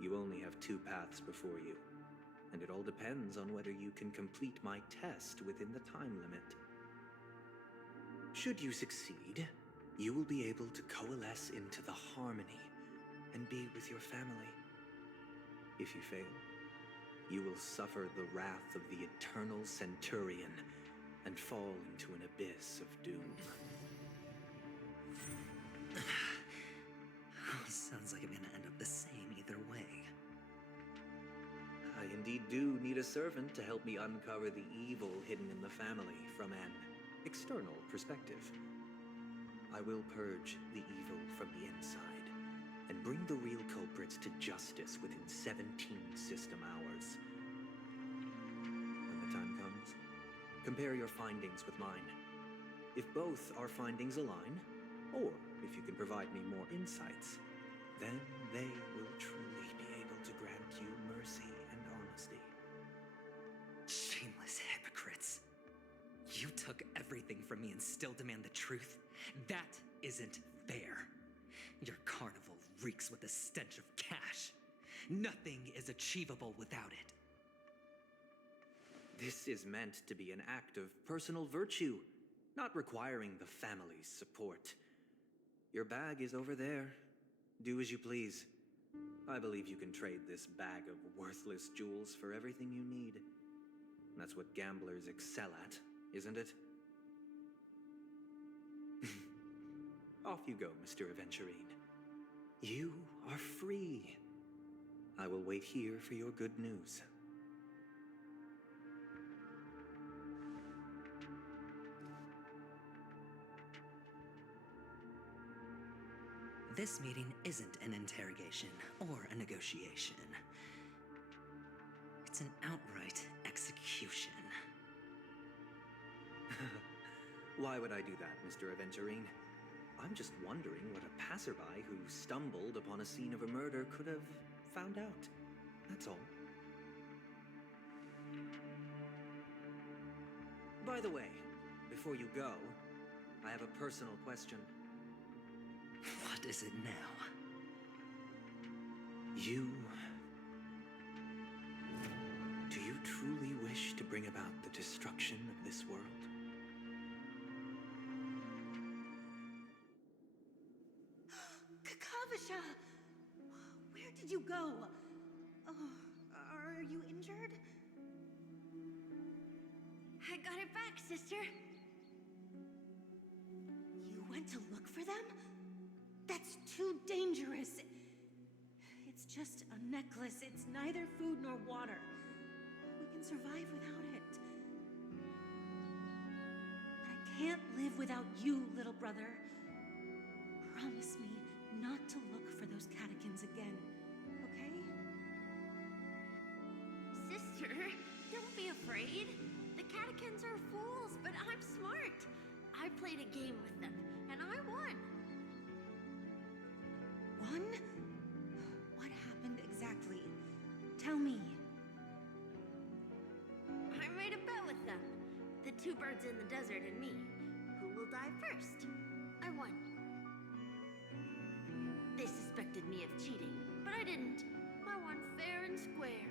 You only have 2 paths before you, and it all depends on whether you can complete my test within the time limit. Should you succeed, you will be able to coalesce into the Harmony and be with your family. If you fail, you will suffer the wrath of the Eternal Centurion and fall into an abyss of doom. Sounds like I'm gonna end up the same either way. I indeed do need a servant to help me uncover the evil hidden in the family from an external perspective. I will purge the evil from the inside and bring the real culprits to justice within 17 system hours. When the time comes, compare your findings with mine. If both our findings align, or if you can provide me more insights, then they will truly be able to grant you mercy and honesty. Shameless hypocrites. You took everything from me and still demand the truth? That isn't fair. Your carnival reeks with the stench of cash. Nothing is achievable without it. This is meant to be an act of personal virtue, not requiring the family's support. Your bag is over there. Do as you please. I believe you can trade this bag of worthless jewels for everything you need. That's what gamblers excel at, isn't it? Off you go, Mr. Aventurine. You are free. I will wait here for your good news. This meeting isn't an interrogation or a negotiation. It's an outright execution. Why would I do that, Mr. Aventurine? I'm just wondering what a passerby who stumbled upon a scene of a murder could have found out. That's all. By the way, before you go, I have a personal question. What is it now? Do you truly wish to bring about the destruction of this world? Kakavasha! Where did you go? Oh, are you injured? I got it back, sister. You went to look for them? That's too dangerous. It's just a necklace. It's neither food nor water. We can survive without it. But I can't live without you, little brother. Promise me not to look for those catechins again, okay? Sister, don't be afraid. The catechins are fools, but I'm smart. I played a game with them, and I won. Won? What happened exactly? Tell me. I made a bet with them. The 2 birds in the desert and me. Who will die first? I won. They suspected me of cheating, but I didn't. I won fair and square.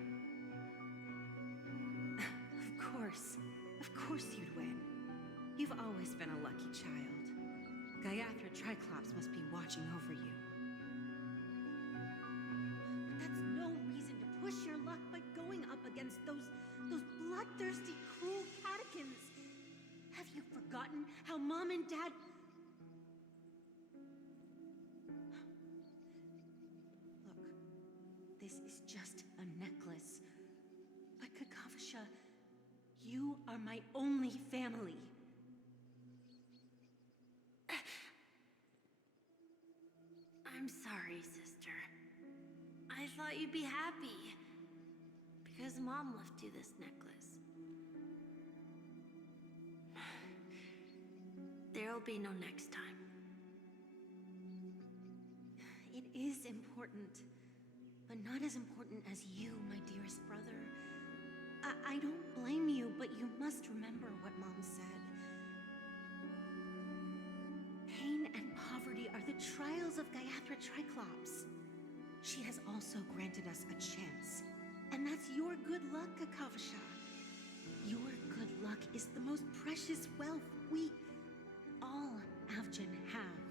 Of course you'd win. You've always been a lucky child. Gaiathra Triclops must be watching over you. But that's no reason to push your luck by going up against those bloodthirsty, cruel catechins. Have you forgotten how Mom and Dad... this is just a necklace. But Kakavasha, you are my only family. I'm sorry, sister. I thought you'd be happy. Because Mom left you this necklace. There'll be no next time. It is important, but not as important as you, my dearest brother. I don't blame you, but you must remember what Mom said. Pain and poverty are the trials of Gayatri Triclops. She has also granted us a chance. And that's your good luck, Kakavasha. Your good luck is the most precious wealth we, all Avgin, have.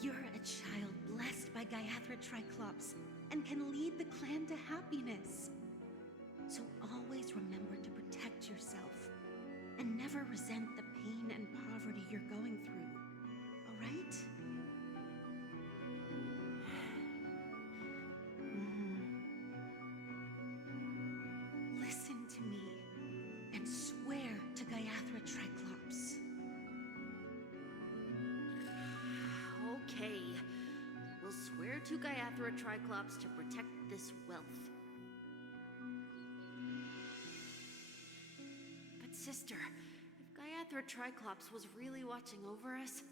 You're a child blessed by Gayatri Triclops and can lead the clan to happiness. So always remember to protect yourself and never resent the pain and poverty you're going through, all right? Listen to me and swear to Gayatri Triclops. Okay. We'll swear to Gayatri Triclops to protect this wealth. But sister, if Gayatri Triclops was really watching over us,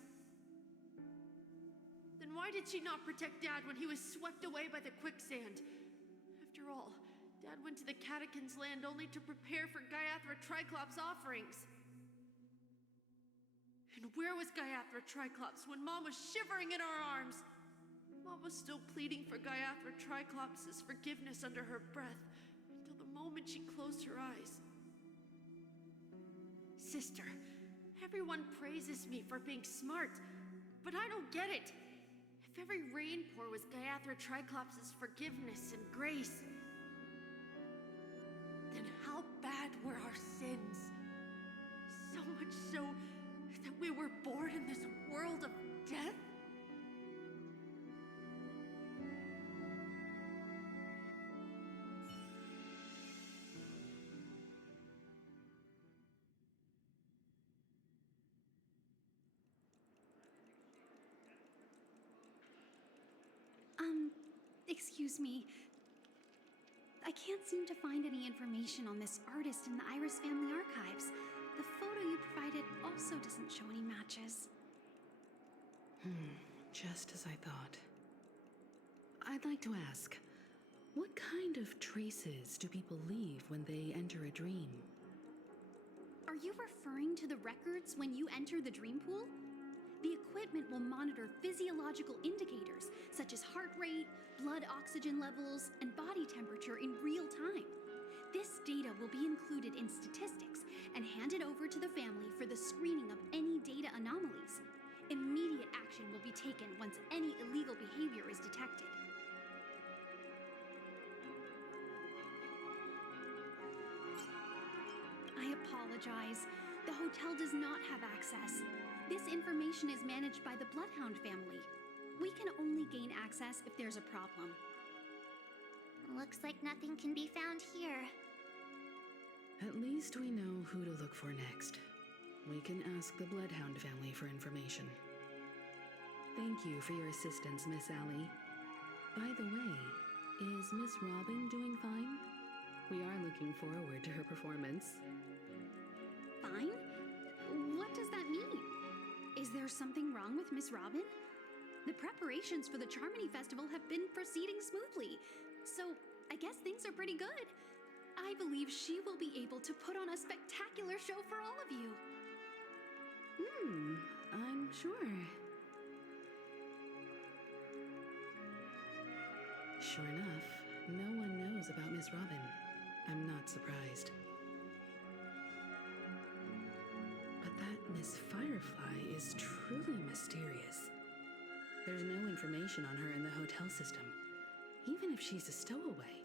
then why did she not protect Dad when he was swept away by the quicksand? After all, Dad went to the Catechins' land only to prepare for Gayatri Triclops' offerings. And where was Gayatri Triclops when Mom was shivering in our arms? Mom was still pleading for Gayatri Triclops' forgiveness under her breath until the moment she closed her eyes. Sister, everyone praises me for being smart, but I don't get it. If every rainpour was Gayatri Triclops' forgiveness and grace, then how bad were our sins? So much so that we were born in this world of death? Excuse me. I can't seem to find any information on this artist in the Iris family archives. The photo you provided also doesn't show any matches. Just as I thought. I'd like to ask, what kind of traces do people leave when they enter a dream? Are you referring to the records when you enter the dream pool? The equipment will monitor physiological indicators such as heart rate, blood oxygen levels, and body temperature in real time. This data will be included in statistics and handed over to the family for the screening of any data anomalies. Immediate action will be taken once any illegal behavior is detected. I apologize. The hotel does not have access. This information is managed by the Bloodhound family. We can only gain access if there's a problem. Looks like nothing can be found here. At least we know who to look for next. We can ask the Bloodhound family for information. Thank you for your assistance, Miss Allie. By the way, is Miss Robin doing fine? We are looking forward to her performance. Fine? What does that mean? Is there something wrong with Miss Robin? The preparations for the Charmony Festival have been proceeding smoothly, so I guess things are pretty good. I believe she will be able to put on a spectacular show for all of you. I'm sure. Sure enough, no one knows about Miss Robin. I'm not surprised. But that Miss Firefly is truly mysterious. There's no information on her in the hotel system. Even if she's a stowaway,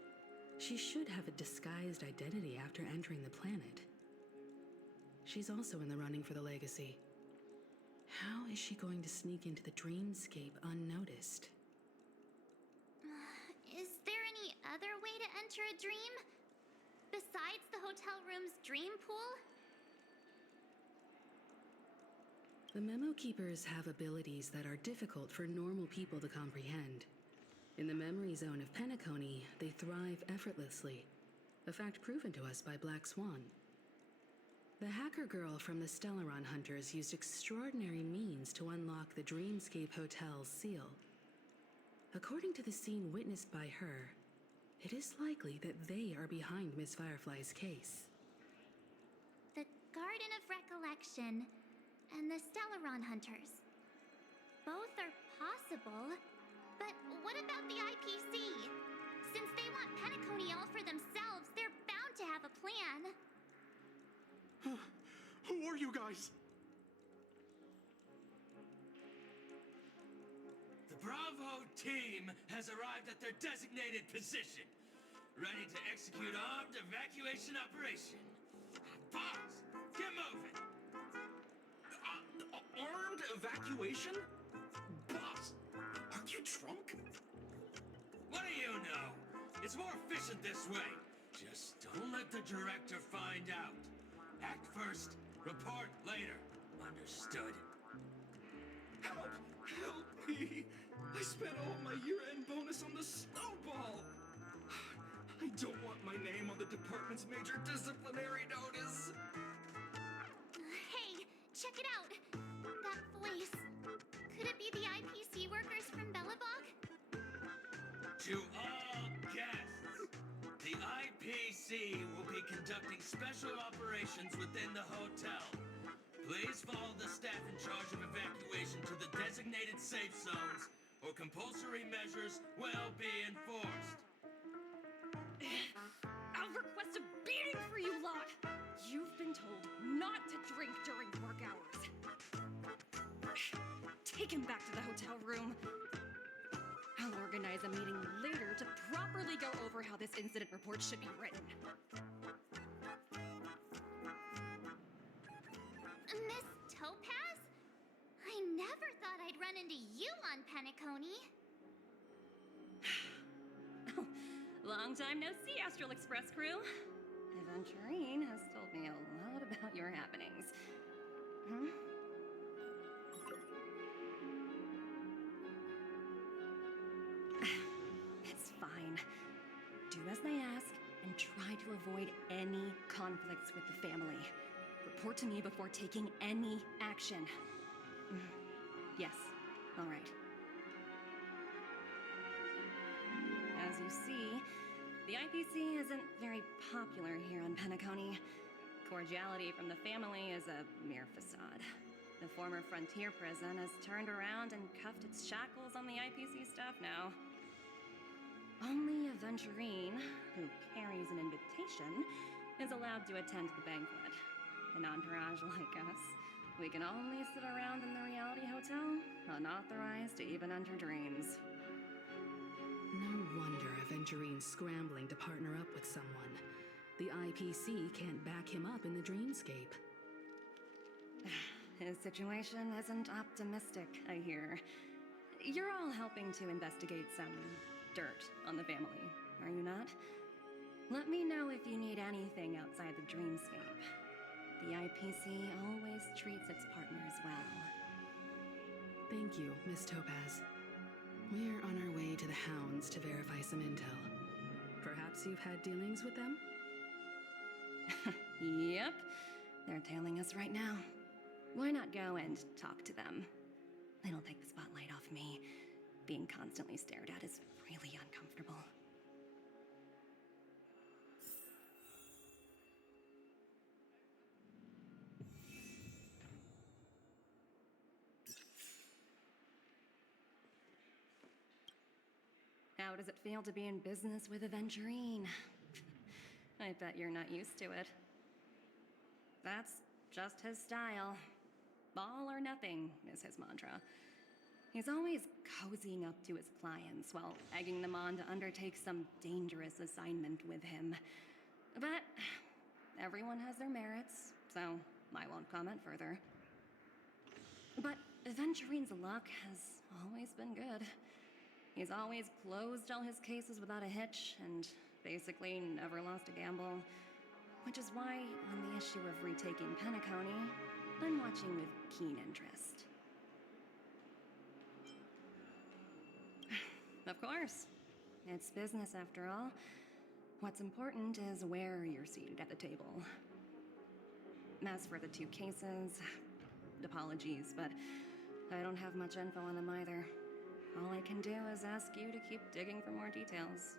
she should have a disguised identity after entering the planet. She's also in the running for the legacy. How is she going to sneak into the dreamscape unnoticed? enter a dream? Besides the hotel room's dream pool? The Memo Keepers have abilities that are difficult for normal people to comprehend. In the memory zone of Penacony, they thrive effortlessly, a fact proven to us by Black Swan. The hacker girl from the Stellaron Hunters used extraordinary means to unlock the Dreamscape Hotel's seal. According to the scene witnessed by her, it is likely that they are behind Miss Firefly's case. The Garden of Recollection and the Stellaron Hunters. Both are possible, but what about the IPC? Since they want Penacony all for themselves, they're bound to have a plan. Who are you guys? The Bravo team has arrived at their designated position, ready to execute armed evacuation operation. Boss, get moving! Armed evacuation? Boss, are you drunk? What do you know? It's more efficient this way. Just don't let the director find out. Act first, report later. Understood? Help! Help me! I spent all my year-end bonus on the snowball! I don't want my name on the department's major disciplinary notice! Hey, check it out! That voice. Could it be the IPC workers from Belobog? To all guests, the IPC will be conducting special operations within the hotel. Please follow the staff in charge of evacuation to the designated safe zones, or compulsory measures will be enforced. I'll request a beating for you lot! You've been told not to drink during work hours. Take him back to the hotel room. I'll organize a meeting later to properly go over how this incident report should be written. Miss Topaz? I never thought I'd run into you on Penacony. Long time no see, Astral Express crew. Aventurine has told me a lot about your happenings. Hmm? It's fine. Do as they ask and try to avoid any conflicts with the family. Report to me before taking any action. Yes, all right. As you see, the IPC isn't very popular here on Penacony. Cordiality from the family is a mere facade. The former frontier prison has turned around and cuffed its shackles on the IPC staff now. Only Aventurine, who carries an invitation, is allowed to attend the banquet. An entourage like us, we can only sit around in the reality hotel, unauthorized to even enter dreams. No wonder Aventurine's scrambling to partner up with someone. The IPC can't back him up in the dreamscape. His situation isn't optimistic, I hear. You're all helping to investigate some dirt on the family, are you not? Let me know if you need anything outside the dreamscape. The IPC always treats its partners well. Thank you, Miss Topaz. We're on our way to the Hounds to verify some intel. Perhaps you've had dealings with them? Yep. They're tailing us right now. Why not go and talk to them? It'll take the spotlight off me. Being constantly stared at is really uncomfortable. How does it feel to be in business with Aventurine? I bet you're not used to it. That's just his style. All or nothing is his mantra. He's always cozying up to his clients while egging them on to undertake some dangerous assignment with him. But everyone has their merits, so I won't comment further. But Aventurine's luck has always been good. He's always closed all his cases without a hitch, and basically never lost a gamble. Which is why, on the issue of retaking Penacony, I'm watching with keen interest. Of course. It's business after all. What's important is where you're seated at the table. As for the 2 cases, apologies, but I don't have much info on them either. All I can do is ask you to keep digging for more details.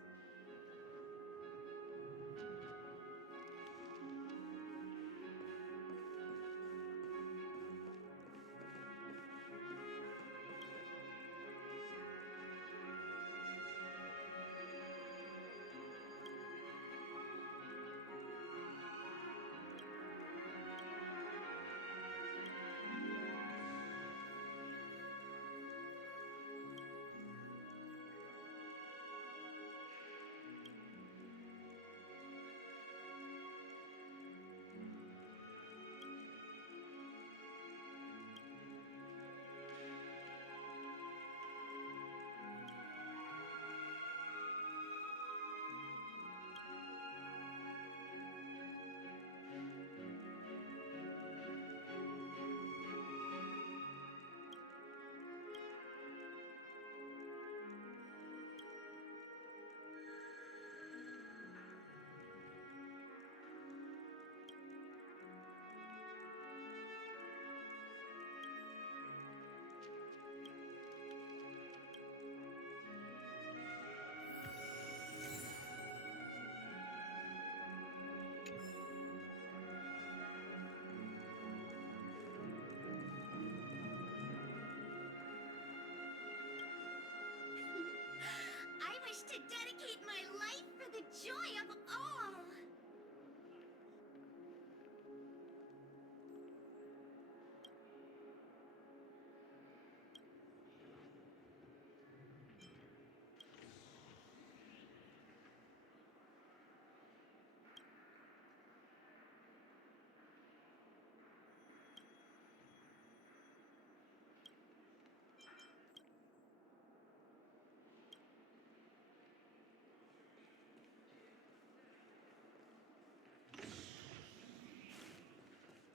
I wish to dedicate my life for the joy of all.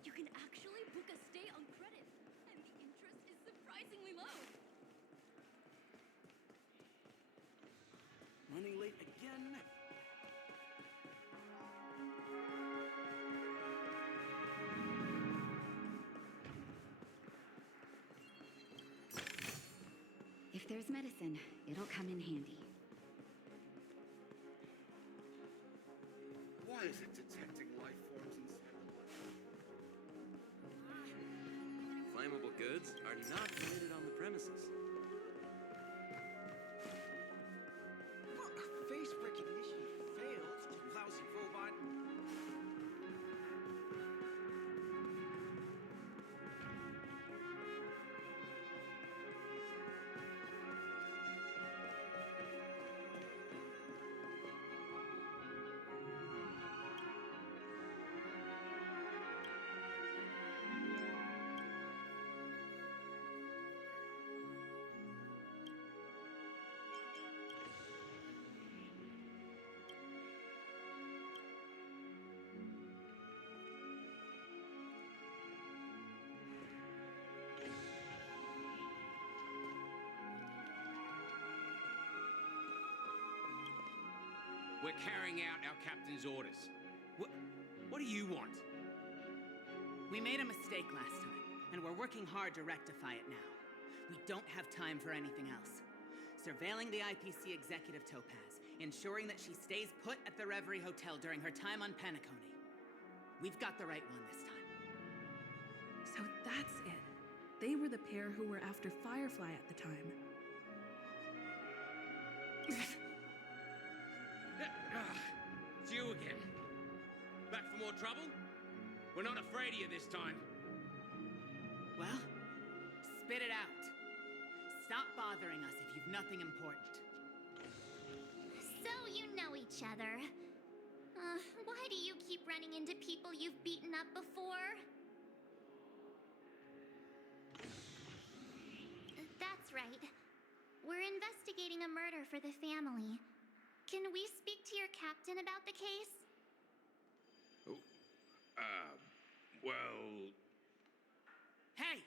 You can actually book a stay on credit, and the interest is surprisingly low. Running late again? If there's medicine, it'll come in handy. Why is it detecting life forms in Flammable goods are not permitted on the premises. Face recognition failed, lousy robot. We're carrying out our captain's orders. What do you want? We made a mistake last time, and we're working hard to rectify it now. We don't have time for anything else. Surveilling the IPC executive Topaz, ensuring that she stays put at the Reverie Hotel during her time on Penacony. We've got the right one this time. So that's it. They were the pair who were after Firefly at the time. It's you again. Back for more trouble? We're not afraid of you this time. Well, spit it out. Stop bothering us if you've nothing important. So you know each other. Why do you keep running into people you've beaten up before? That's right. We're investigating a murder for the family. Can we speak to your captain about the case? Well... Hey!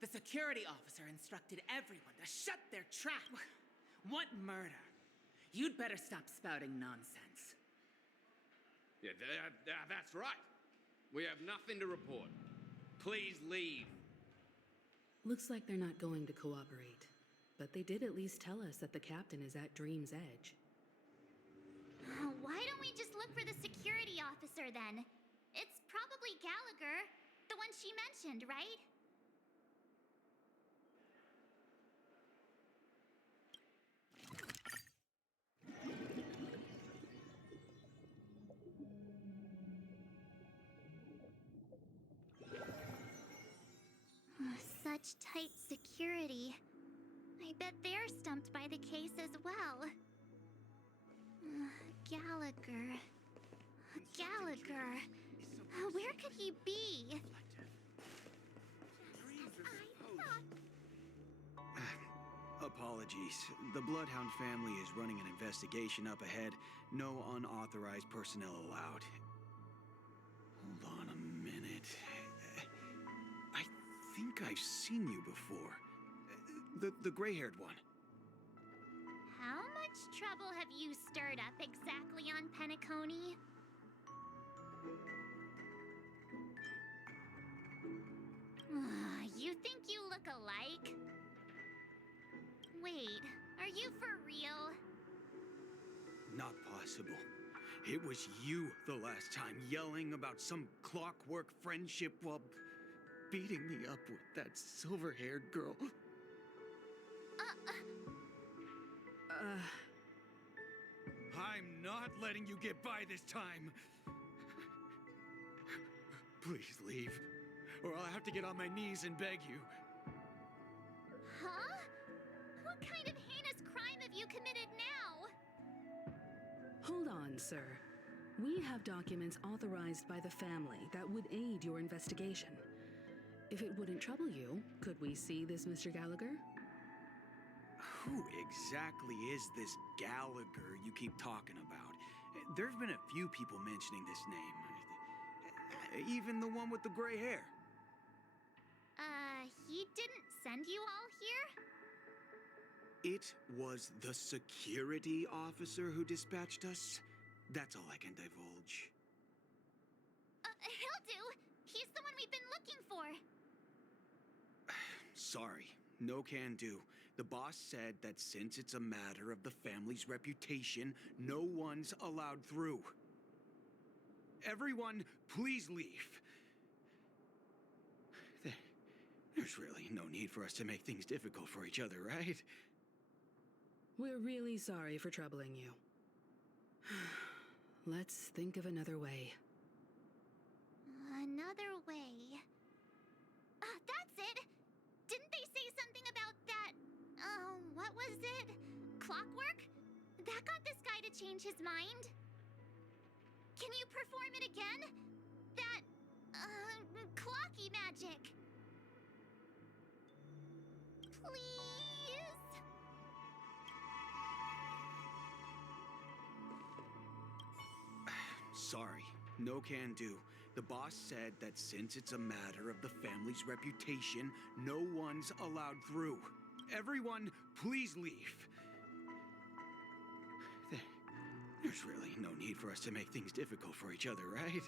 The security officer instructed everyone to shut their trap. What murder? You'd better stop spouting nonsense. Yeah, that's right. We have nothing to report. Please leave. Looks like they're not going to cooperate. But they did at least tell us that the captain is at Dream's Edge. Why don't we just look for the security officer then? It's probably Gallagher, the one she mentioned, right? Such tight security. I bet they're stumped by the case as well. Gallagher. Gallagher. Where could he be? Apologies. The Bloodhound family is running an investigation up ahead. No unauthorized personnel allowed. Hold on a minute. I think I've seen you before. The gray-haired one. How much trouble have you stirred up exactly on Penacony? You think you look alike? Wait, are you for real? Not possible. It was you the last time, yelling about some clockwork friendship while beating me up with that silver-haired girl. I'm not letting you get by this time. Please leave, or I'll have to get on my knees and beg you. Huh? What kind of heinous crime have you committed now? Hold on, sir. We have documents authorized by the family that would aid your investigation. If it wouldn't trouble you, could we see this Mr. Gallagher? Who exactly is this Gallagher you keep talking about? There's been a few people mentioning this name. Even the one with the gray hair. He didn't send you all here? It was the security officer who dispatched us. That's all I can divulge. He'll do. He's the one we've been looking for. Sorry, no can do. The boss said that since it's a matter of the family's reputation, no one's allowed through. Everyone, please leave. There's really no need for us to make things difficult for each other, right? We're really sorry for troubling you. Let's think of another way. Another way. That's it! Didn't they say something about that? What was it? Clockwork? That got this guy to change his mind? Can you perform it again? That, clocky magic. Please? Sorry, no can do. The boss said that since it's a matter of the family's reputation, no one's allowed through. Everyone, please leave. There's really no need for us to make things difficult for each other, right?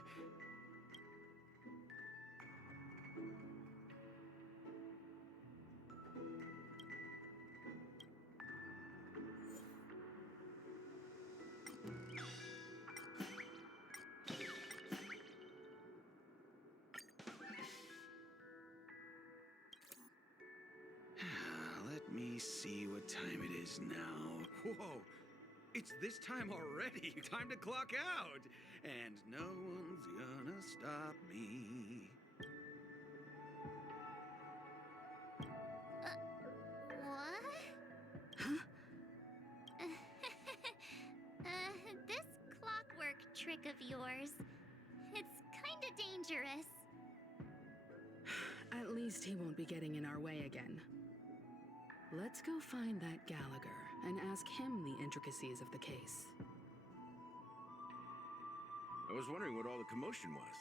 Let me see what time it is now. Whoa! It's this time already. Time to clock out. And no one's gonna stop me. What? Huh? This clockwork trick of yours, it's kinda dangerous. At least he won't be getting in our way again. Let's go find that Gallagher and ask him the intricacies of the case. I was wondering what all the commotion was.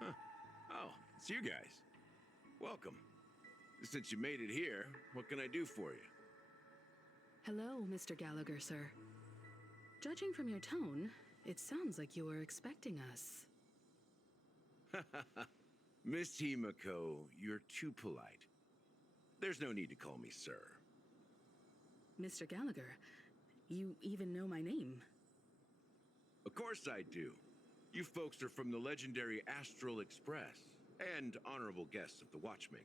Huh. Oh, it's you guys. Welcome. Since you made it here, what can I do for you? Hello, Mr. Gallagher, sir. Judging from your tone, it sounds like you were expecting us. Miss Himiko, you're too polite. There's no need to call me sir. Mr. Gallagher, you even know my name. Of course I do. You folks are from the legendary Astral Express and honorable guests of the Watchmaker.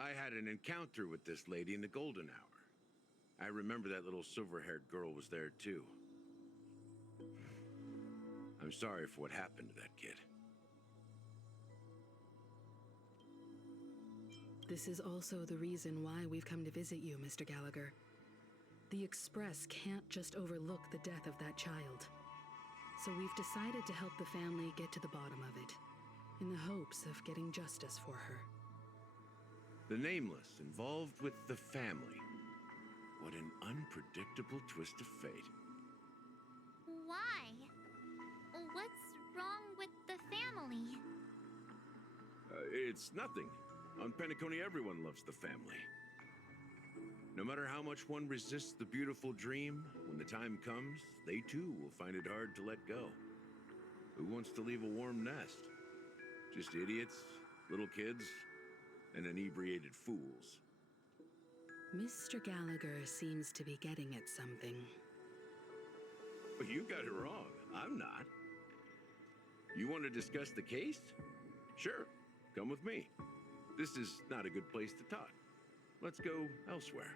I had an encounter with this lady in the Golden Hour. I remember that little silver-haired girl was there too. I'm sorry for what happened to that kid. This is also the reason why we've come to visit you, Mr. Gallagher. The Express can't just overlook the death of that child. So we've decided to help the family get to the bottom of it, in the hopes of getting justice for her. The Nameless involved with the family. What an unpredictable twist of fate. Why? What's wrong with the family? It's nothing. On Penacony, everyone loves the family. No matter how much one resists the beautiful dream, when the time comes, they too will find it hard to let go. Who wants to leave a warm nest? Just idiots, little kids, and inebriated fools. Mr. Gallagher seems to be getting at something. But you got it wrong. I'm not. You want to discuss the case? Sure, come with me. This is not a good place to talk. Let's go elsewhere.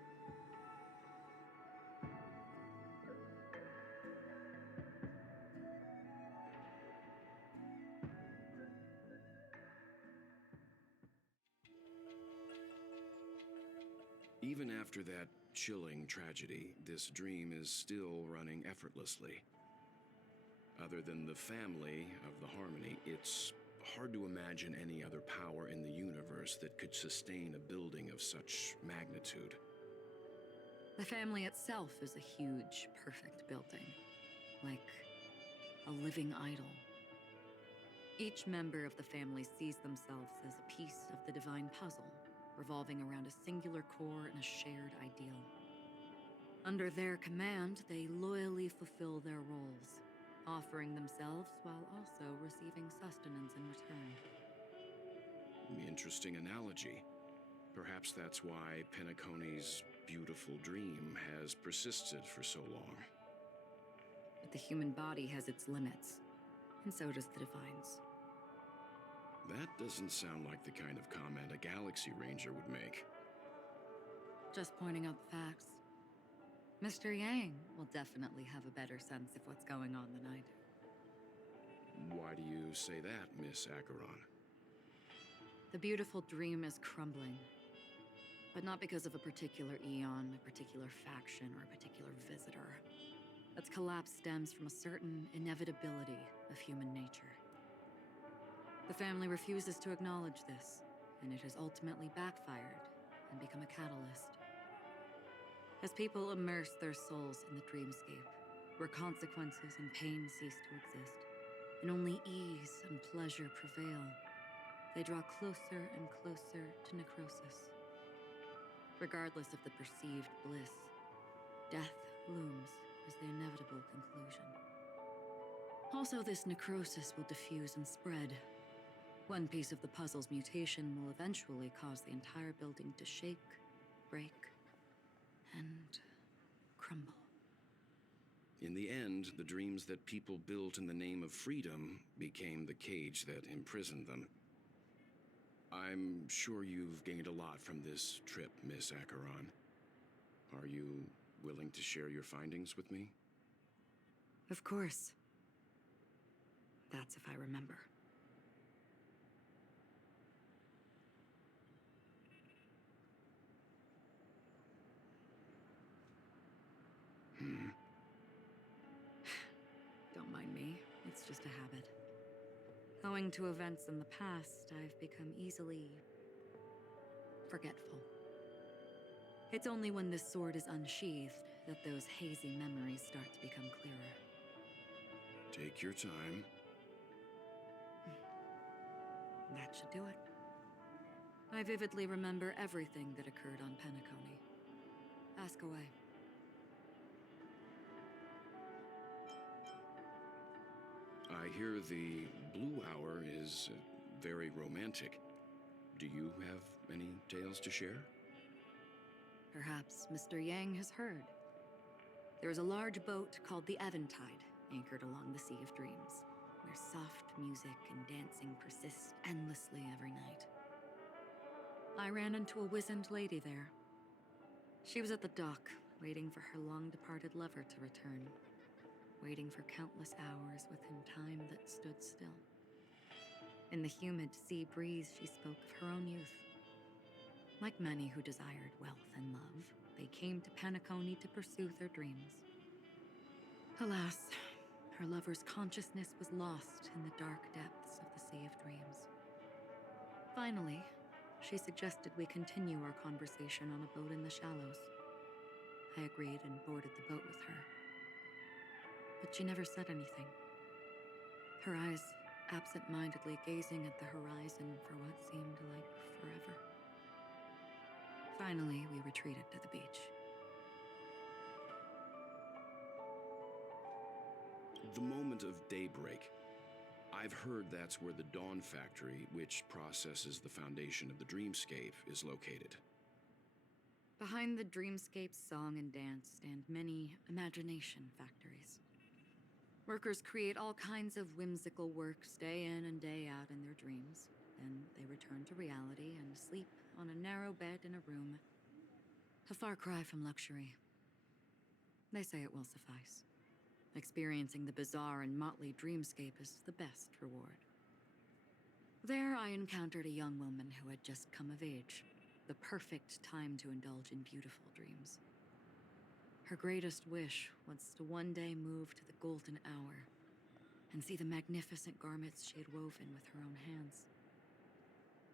Even after that chilling tragedy, this dream is still running effortlessly. Other than the family of the Harmony, it's hard to imagine any other power in the universe that could sustain a building of such magnitude. The family itself is a huge, perfect building, like a living idol. Each member of the family sees themselves as a piece of the divine puzzle, revolving around a singular core and a shared ideal. Under their command, they loyally fulfill their roles, offering themselves while also receiving sustenance in return. Interesting analogy. Perhaps that's why Penacony's beautiful dream has persisted for so long. But the human body has its limits, and so does the Divine's. That doesn't sound like the kind of comment a Galaxy Ranger would make. Just pointing out the facts. Mr. Yang will definitely have a better sense of what's going on than I do. Why do you say that, Miss Acheron? The beautiful dream is crumbling. But not because of a particular eon, a particular faction, or a particular visitor. Its collapse stems from a certain inevitability of human nature. The family refuses to acknowledge this, and it has ultimately backfired and become a catalyst. As people immerse their souls in the dreamscape, where consequences and pain cease to exist, and only ease and pleasure prevail, they draw closer and closer to necrosis. Regardless of the perceived bliss, death looms as the inevitable conclusion. Also, this necrosis will diffuse and spread. One piece of the puzzle's mutation will eventually cause the entire building to shake, break, and crumble. In the end, the dreams that people built in the name of freedom became the cage that imprisoned them. I'm sure you've gained a lot from this trip, Miss Acheron. Are you willing to share your findings with me? Of course. That's if I remember. Don't mind me. It's just a habit. Owing to events in the past, I've become easily forgetful. It's only when this sword is unsheathed that those hazy memories start to become clearer. Take your time. That should do it. I vividly remember everything that occurred on Penacony. Ask away. I hear the Blue Hour is very romantic. Do you have any tales to share? Perhaps Mr. Yang has heard. There is a large boat called the Eventide, anchored along the Sea of Dreams, where soft music and dancing persist endlessly every night. I ran into a wizened lady there. She was at the dock, waiting for her long-departed lover to return, waiting for countless hours within time that stood still. In the humid sea breeze, she spoke of her own youth. Like many who desired wealth and love, they came to Penacony to pursue their dreams. Alas, her lover's consciousness was lost in the dark depths of the Sea of Dreams. Finally, she suggested we continue our conversation on a boat in the shallows. I agreed and boarded the boat with her. But she never said anything. Her eyes absent-mindedly gazing at the horizon for what seemed like forever. Finally, we retreated to the beach. The moment of daybreak. I've heard that's where the Dawn Factory, which processes the foundation of the dreamscape, is located. Behind the dreamscape's song and dance stand many imagination factories. Workers create all kinds of whimsical works day in and day out in their dreams. Then they return to reality and sleep on a narrow bed in a room. A far cry from luxury. They say it will suffice. Experiencing the bizarre and motley dreamscape is the best reward. There I encountered a young woman who had just come of age. The perfect time to indulge in beautiful dreams. Her greatest wish was to one day move to the golden hour and see the magnificent garments she had woven with her own hands.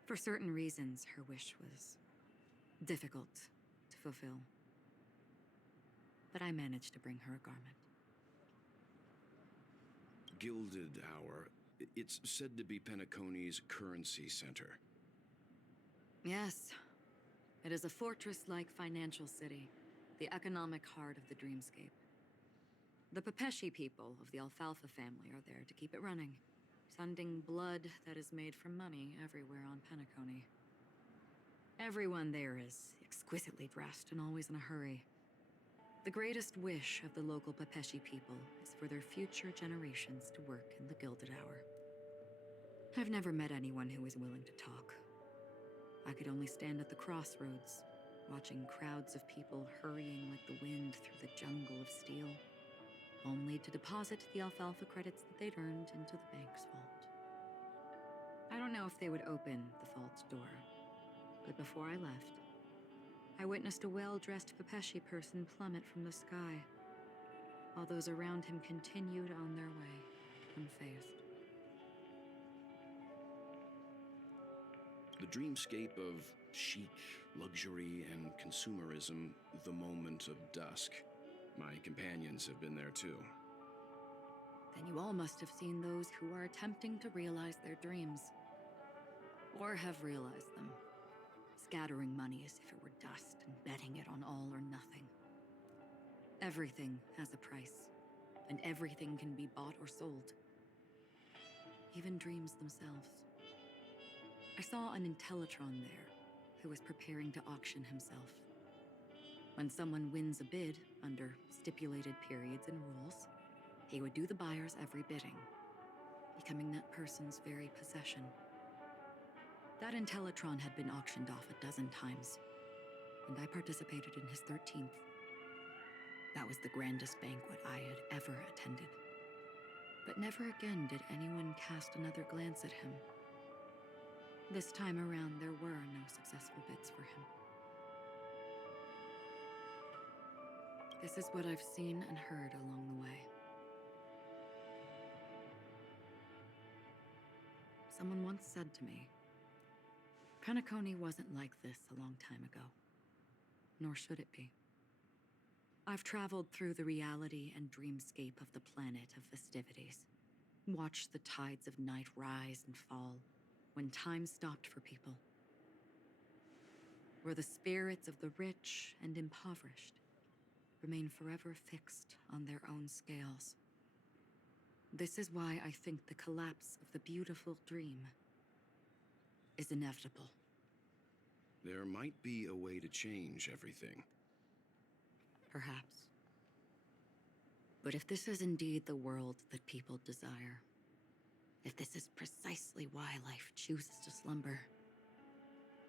For certain reasons, her wish was difficult to fulfill. But I managed to bring her a garment. Gilded Hour. It's said to be Penacony's currency center. Yes. It is a fortress-like financial city, the economic heart of the dreamscape. The Pepeshi people of the Alfalfa family are there to keep it running, sending blood that is made from money everywhere on Penacony. Everyone there is exquisitely dressed and always in a hurry. The greatest wish of the local Pepeshi people is for their future generations to work in the Gilded Hour. I've never met anyone who is willing to talk. I could only stand at the crossroads, watching crowds of people hurrying like the wind through the jungle of steel, only to deposit the Alfalfa credits that they'd earned into the bank's vault. I don't know if they would open the vault's door, but before I left, I witnessed a well-dressed Pepeshi person plummet from the sky, while those around him continued on their way, unfazed. The dreamscape of chic, luxury, and consumerism, the moment of dusk. My companions have been there too. Then you all must have seen those who are attempting to realize their dreams. Or have realized them. Scattering money as if it were dust and betting it on all or nothing. Everything has a price, and everything can be bought or sold. Even dreams themselves. I saw an Intellitron there, who was preparing to auction himself. When someone wins a bid, under stipulated periods and rules, he would do the buyer's every bidding, becoming that person's very possession. That Intellitron had been auctioned off a dozen times, and I participated in his 13th. That was the grandest banquet I had ever attended. But never again did anyone cast another glance at him. This time around, there were no successful bids for him. This is what I've seen and heard along the way. Someone once said to me, Penacony wasn't like this a long time ago. nor should it be. I've traveled through the reality and dreamscape of the planet of festivities, watched the tides of night rise and fall when time stopped for people, where the spirits of the rich and impoverished remain forever fixed on their own scales. This is why I think the collapse of the beautiful dream is inevitable. There might be a way to change everything. Perhaps. But if this is indeed the world that people desire, if this is precisely why life chooses to slumber,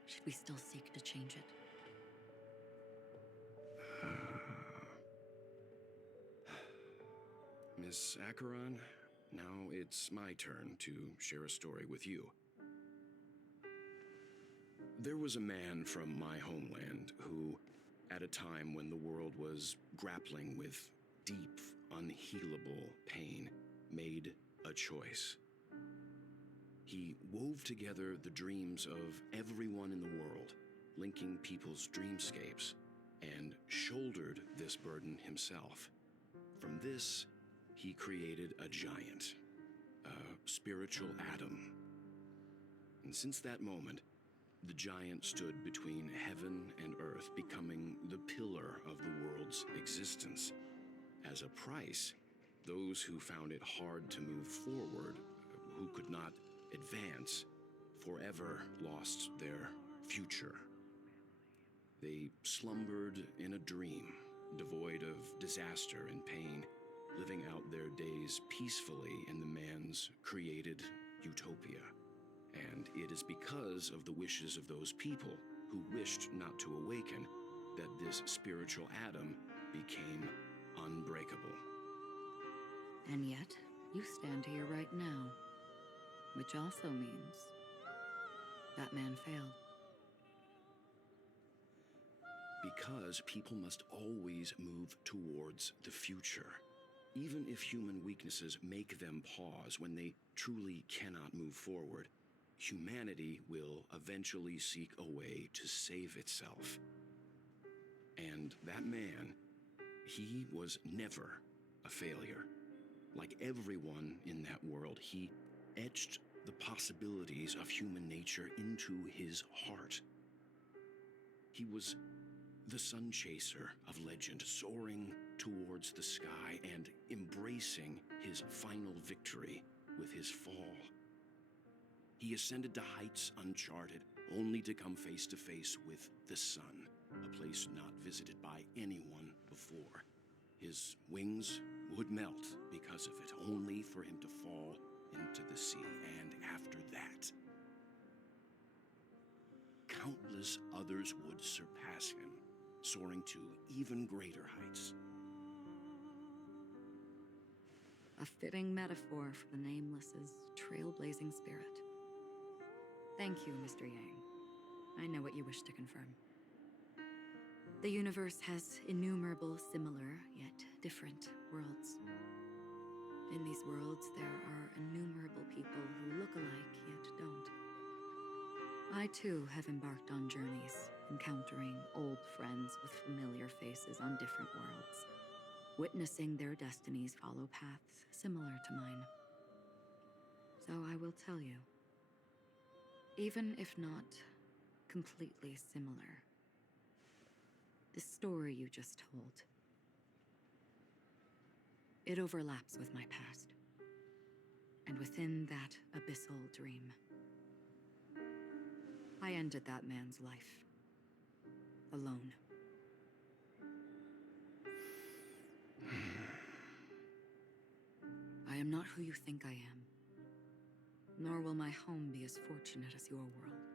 should we still seek to change it? Miss Acheron, now it's my turn to share a story with you. There was a man from my homeland who, at a time when the world was grappling with deep, unhealable pain, made a choice. He wove together the dreams of everyone in the world, linking people's dreamscapes, and shouldered this burden himself. From this, he created a giant, a spiritual atom. And since that moment, the giant stood between heaven and earth, becoming the pillar of the world's existence. As a price, those who found it hard to move forward, who could not advance, forever lost their future. They slumbered in a dream, devoid of disaster and pain, living out their days peacefully in the man's created utopia. And it is because of the wishes of those people who wished not to awaken that this spiritual atom became unbreakable. And yet, you stand here right now, which also means that man failed. Because people must always move towards the future. Even if human weaknesses make them pause when they truly cannot move forward, humanity will eventually seek a way to save itself. And that man, he was never a failure. Like everyone in that world, he etched the possibilities of human nature into his heart. He was the sun chaser of legend, soaring towards the sky and embracing his final victory with his fall. He ascended to heights uncharted, only to come face to face with the sun, a place not visited by anyone before. His wings would melt because of it, only for him to fall into the sea. And after that, countless others would surpass him, soaring to even greater heights. A fitting metaphor for the Nameless's trailblazing spirit. Thank you, Mr. Yang. I know what you wish to confirm. The universe has innumerable similar, yet different worlds. In these worlds, there are innumerable people who look alike, yet don't. I, too, have embarked on journeys, encountering old friends with familiar faces on different worlds, witnessing their destinies follow paths similar to mine. So I will tell you, even if not completely similar, the story you just told, it overlaps with my past, and within that abyssal dream, I ended that man's life, alone. I am not who you think I am, nor will my home be as fortunate as your world.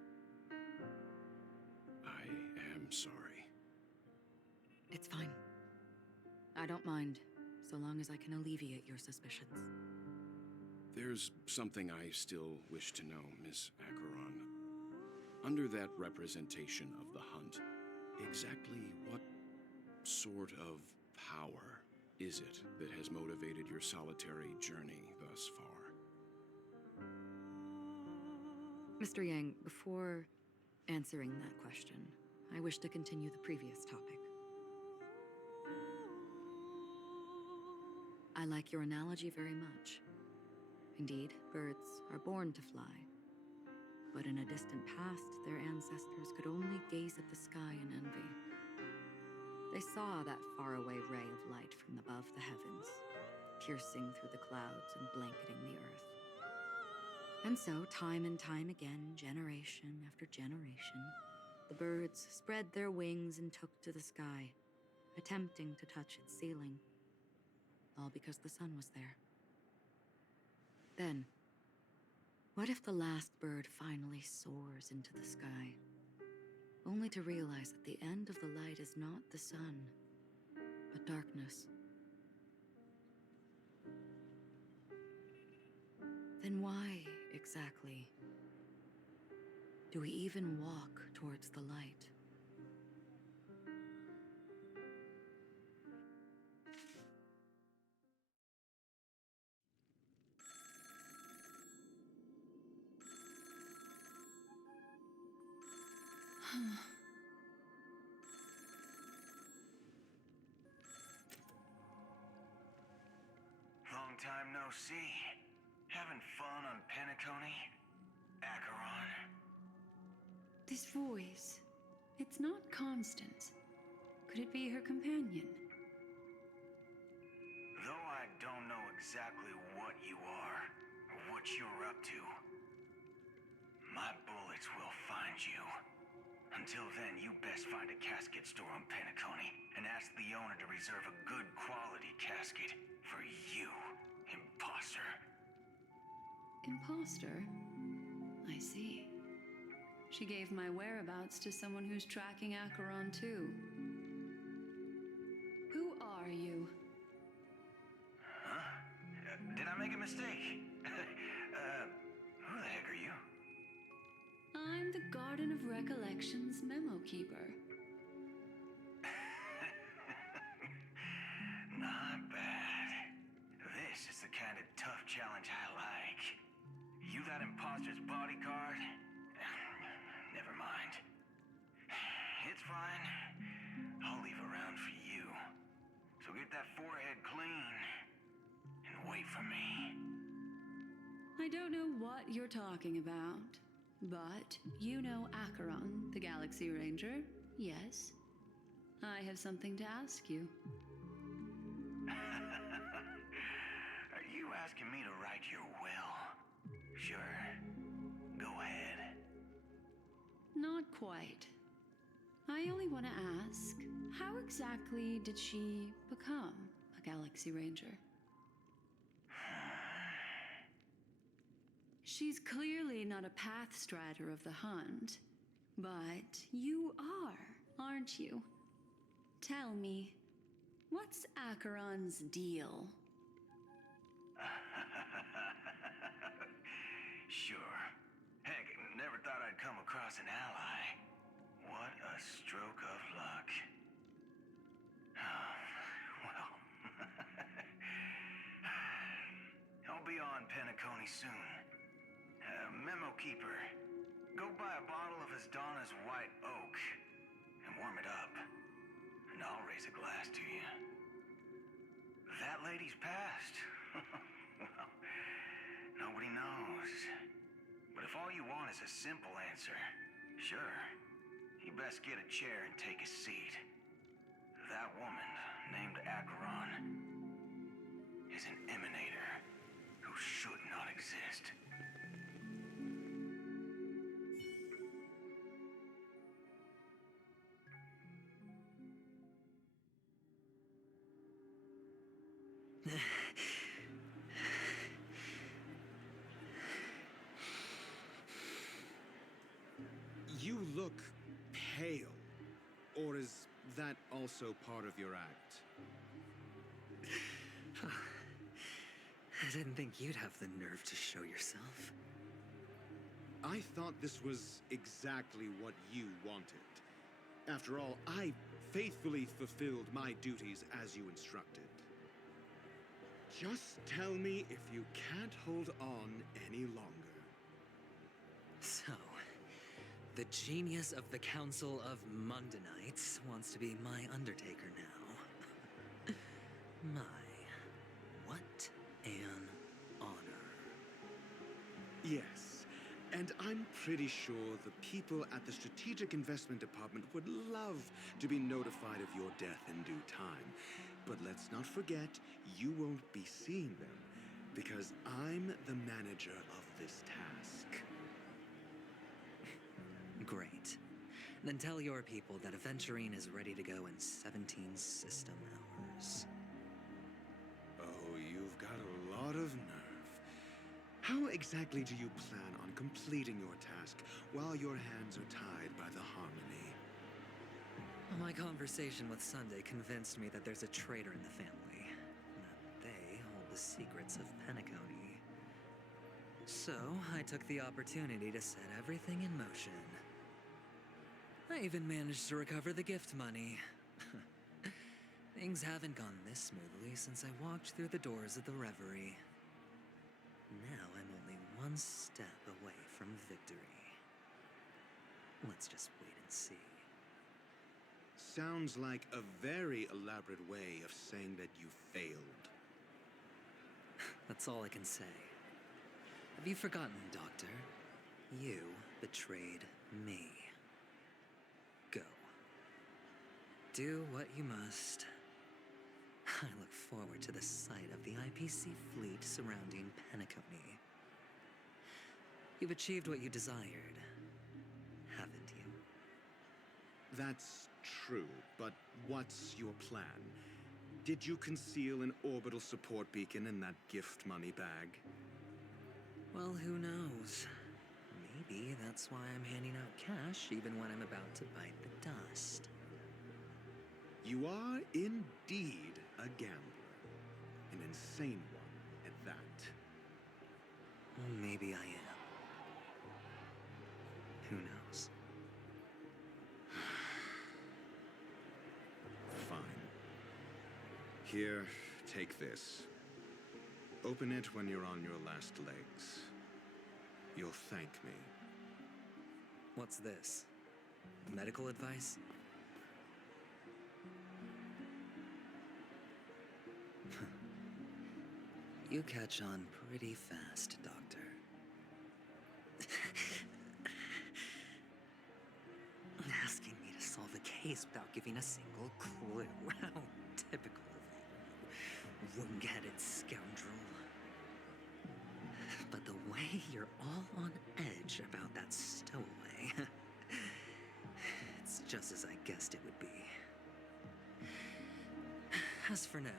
I am sorry. It's fine. I don't mind, so long as I can alleviate your suspicions. There's something I still wish to know, Miss Acheron. Under that representation of the hunt, exactly what sort of power is it that has motivated your solitary journey thus far? Mr. Yang, before answering that question, I wish to continue the previous topic. I like your analogy very much. Indeed, birds are born to fly. But in a distant past, their ancestors could only gaze at the sky in envy. They saw that faraway ray of light from above the heavens, piercing through the clouds and blanketing the earth. And so, time and time again, generation after generation, the birds spread their wings and took to the sky, attempting to touch its ceiling, all because the sun was there. Then, what if the last bird finally soars into the sky, only to realize that the end of the light is not the sun, but darkness? Then why, exactly, do we even walk towards the light? Long time no see. Having fun on Penacony? Acheron? This voice, it's not Constance. Could it be her companion? Though I don't know exactly what you are, or what you're up to, my bullets will find you. Until then, you best find a casket store on Penacony and ask the owner to reserve a good quality casket for you, imposter. Imposter? I see. She gave my whereabouts to someone who's tracking Acheron too. Who are you? Huh? Did I make a mistake? Who the heck are you? I'm the Garden of Recollections memo keeper. Not bad. This is the kind of tough challenge I like. You that imposter's bodyguard? Never mind. It's fine. I'll leave a round for you. So get that forehead clean and wait for me. I don't know what you're talking about, but you know Acheron, the Galaxy Ranger, yes? I have something to ask you. Are you asking me to write your will? Sure. Go ahead. Not quite. I only want to ask, how exactly did she become a Galaxy Ranger? She's clearly not a path strider of the hunt, but you are, aren't you? Tell me, what's Acheron's deal? Sure. Heck, never thought I'd come across an ally. What a stroke of luck. Well, I'll be on Penacony soon. Memo keeper, go buy a bottle of Asdana's White Oak and warm it up, and I'll raise a glass to you. That lady's passed. Well, nobody knows. But if all you want is a simple answer, sure, you best get a chair and take a seat. That woman, named Acheron, is an emanator who should not exist. You look pale. Or is that also part of your act? I didn't think you'd have the nerve to show yourself. I thought this was exactly what you wanted. After all, I faithfully fulfilled my duties as you instructed. Just tell me if you can't hold on any longer. So, The genius of the Council of Mundanites wants to be my Undertaker now. My, what an honor. Yes, and I'm pretty sure the people at the Strategic Investment Department would love to be notified of your death in due time. But let's not forget, you won't be seeing them, because I'm the manager of this task. Great. Then tell your people that Aventurine is ready to go in 17 system hours. Oh, you've got a lot of nerve. How exactly do you plan on completing your task while your hands are tied by the Harmony? My conversation with Sunday convinced me that there's a traitor in the family, and that they hold the secrets of Penacony. So, I took the opportunity to set everything in motion. I even managed to recover the gift money. Things haven't gone this smoothly since I walked through the doors of the Reverie. Now I'm only one step away from victory. Let's just wait and see. Sounds like a very elaborate way of saying that you failed. That's all I can say. Have you forgotten, Doctor? You betrayed me. Go. Do what you must. I look forward to the sight of the IPC fleet surrounding Penacony. You've achieved what you desired, haven't you? That's true, but what's your plan? Did you conceal an orbital support beacon in that gift money bag? Well, who knows? Maybe that's why I'm handing out cash even when I'm about to bite the dust. You are indeed a gambler. An insane one at that. Well, maybe I am. Who knows? Fine. Here, take this. Open it when you're on your last legs. You'll thank me. What's this? Medical advice? You catch on pretty fast, Doctor. Asking me to solve a case without giving a single clue. How typical of you, wing-headed scoundrel. But the way you're all on edge about that stowaway, it's just as I guessed it would be. As for now,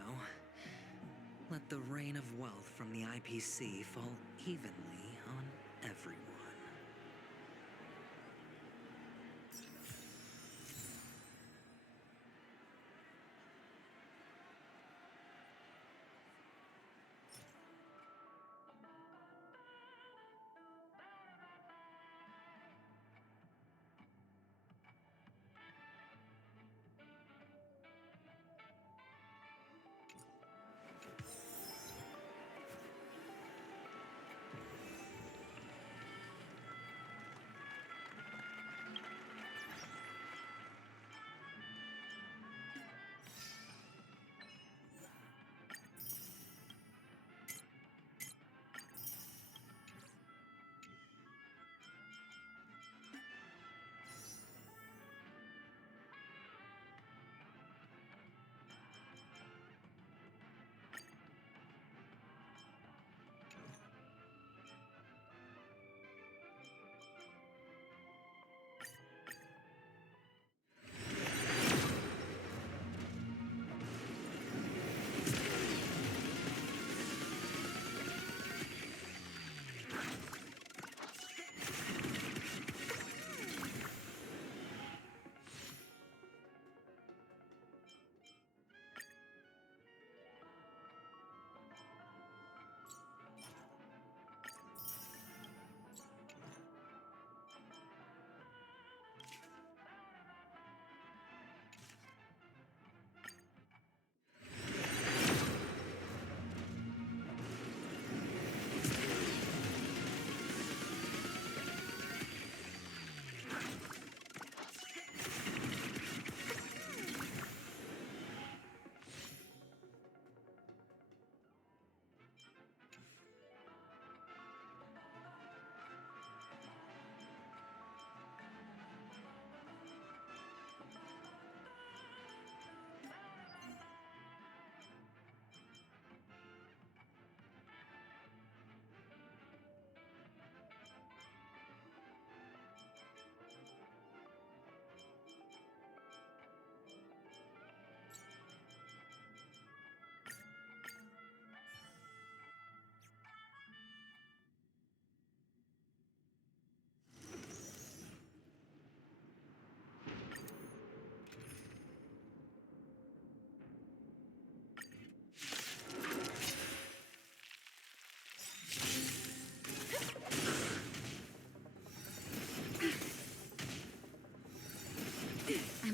let the rain of wealth from the IPC fall evenly on everyone.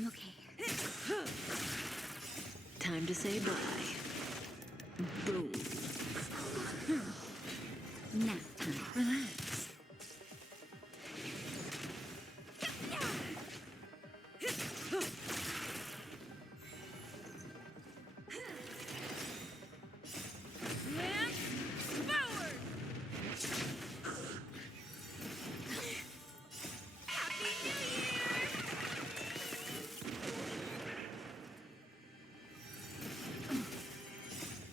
I'm okay. Time to say bye. Boom. Nap time. Relax.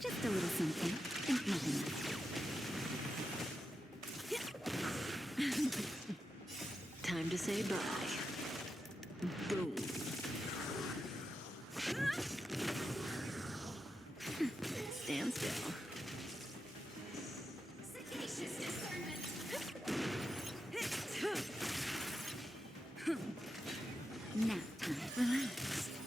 Just a little something, and nothing else. Time to say bye. Boom. Stand still. Sagacious discernment. Nap time. Relax.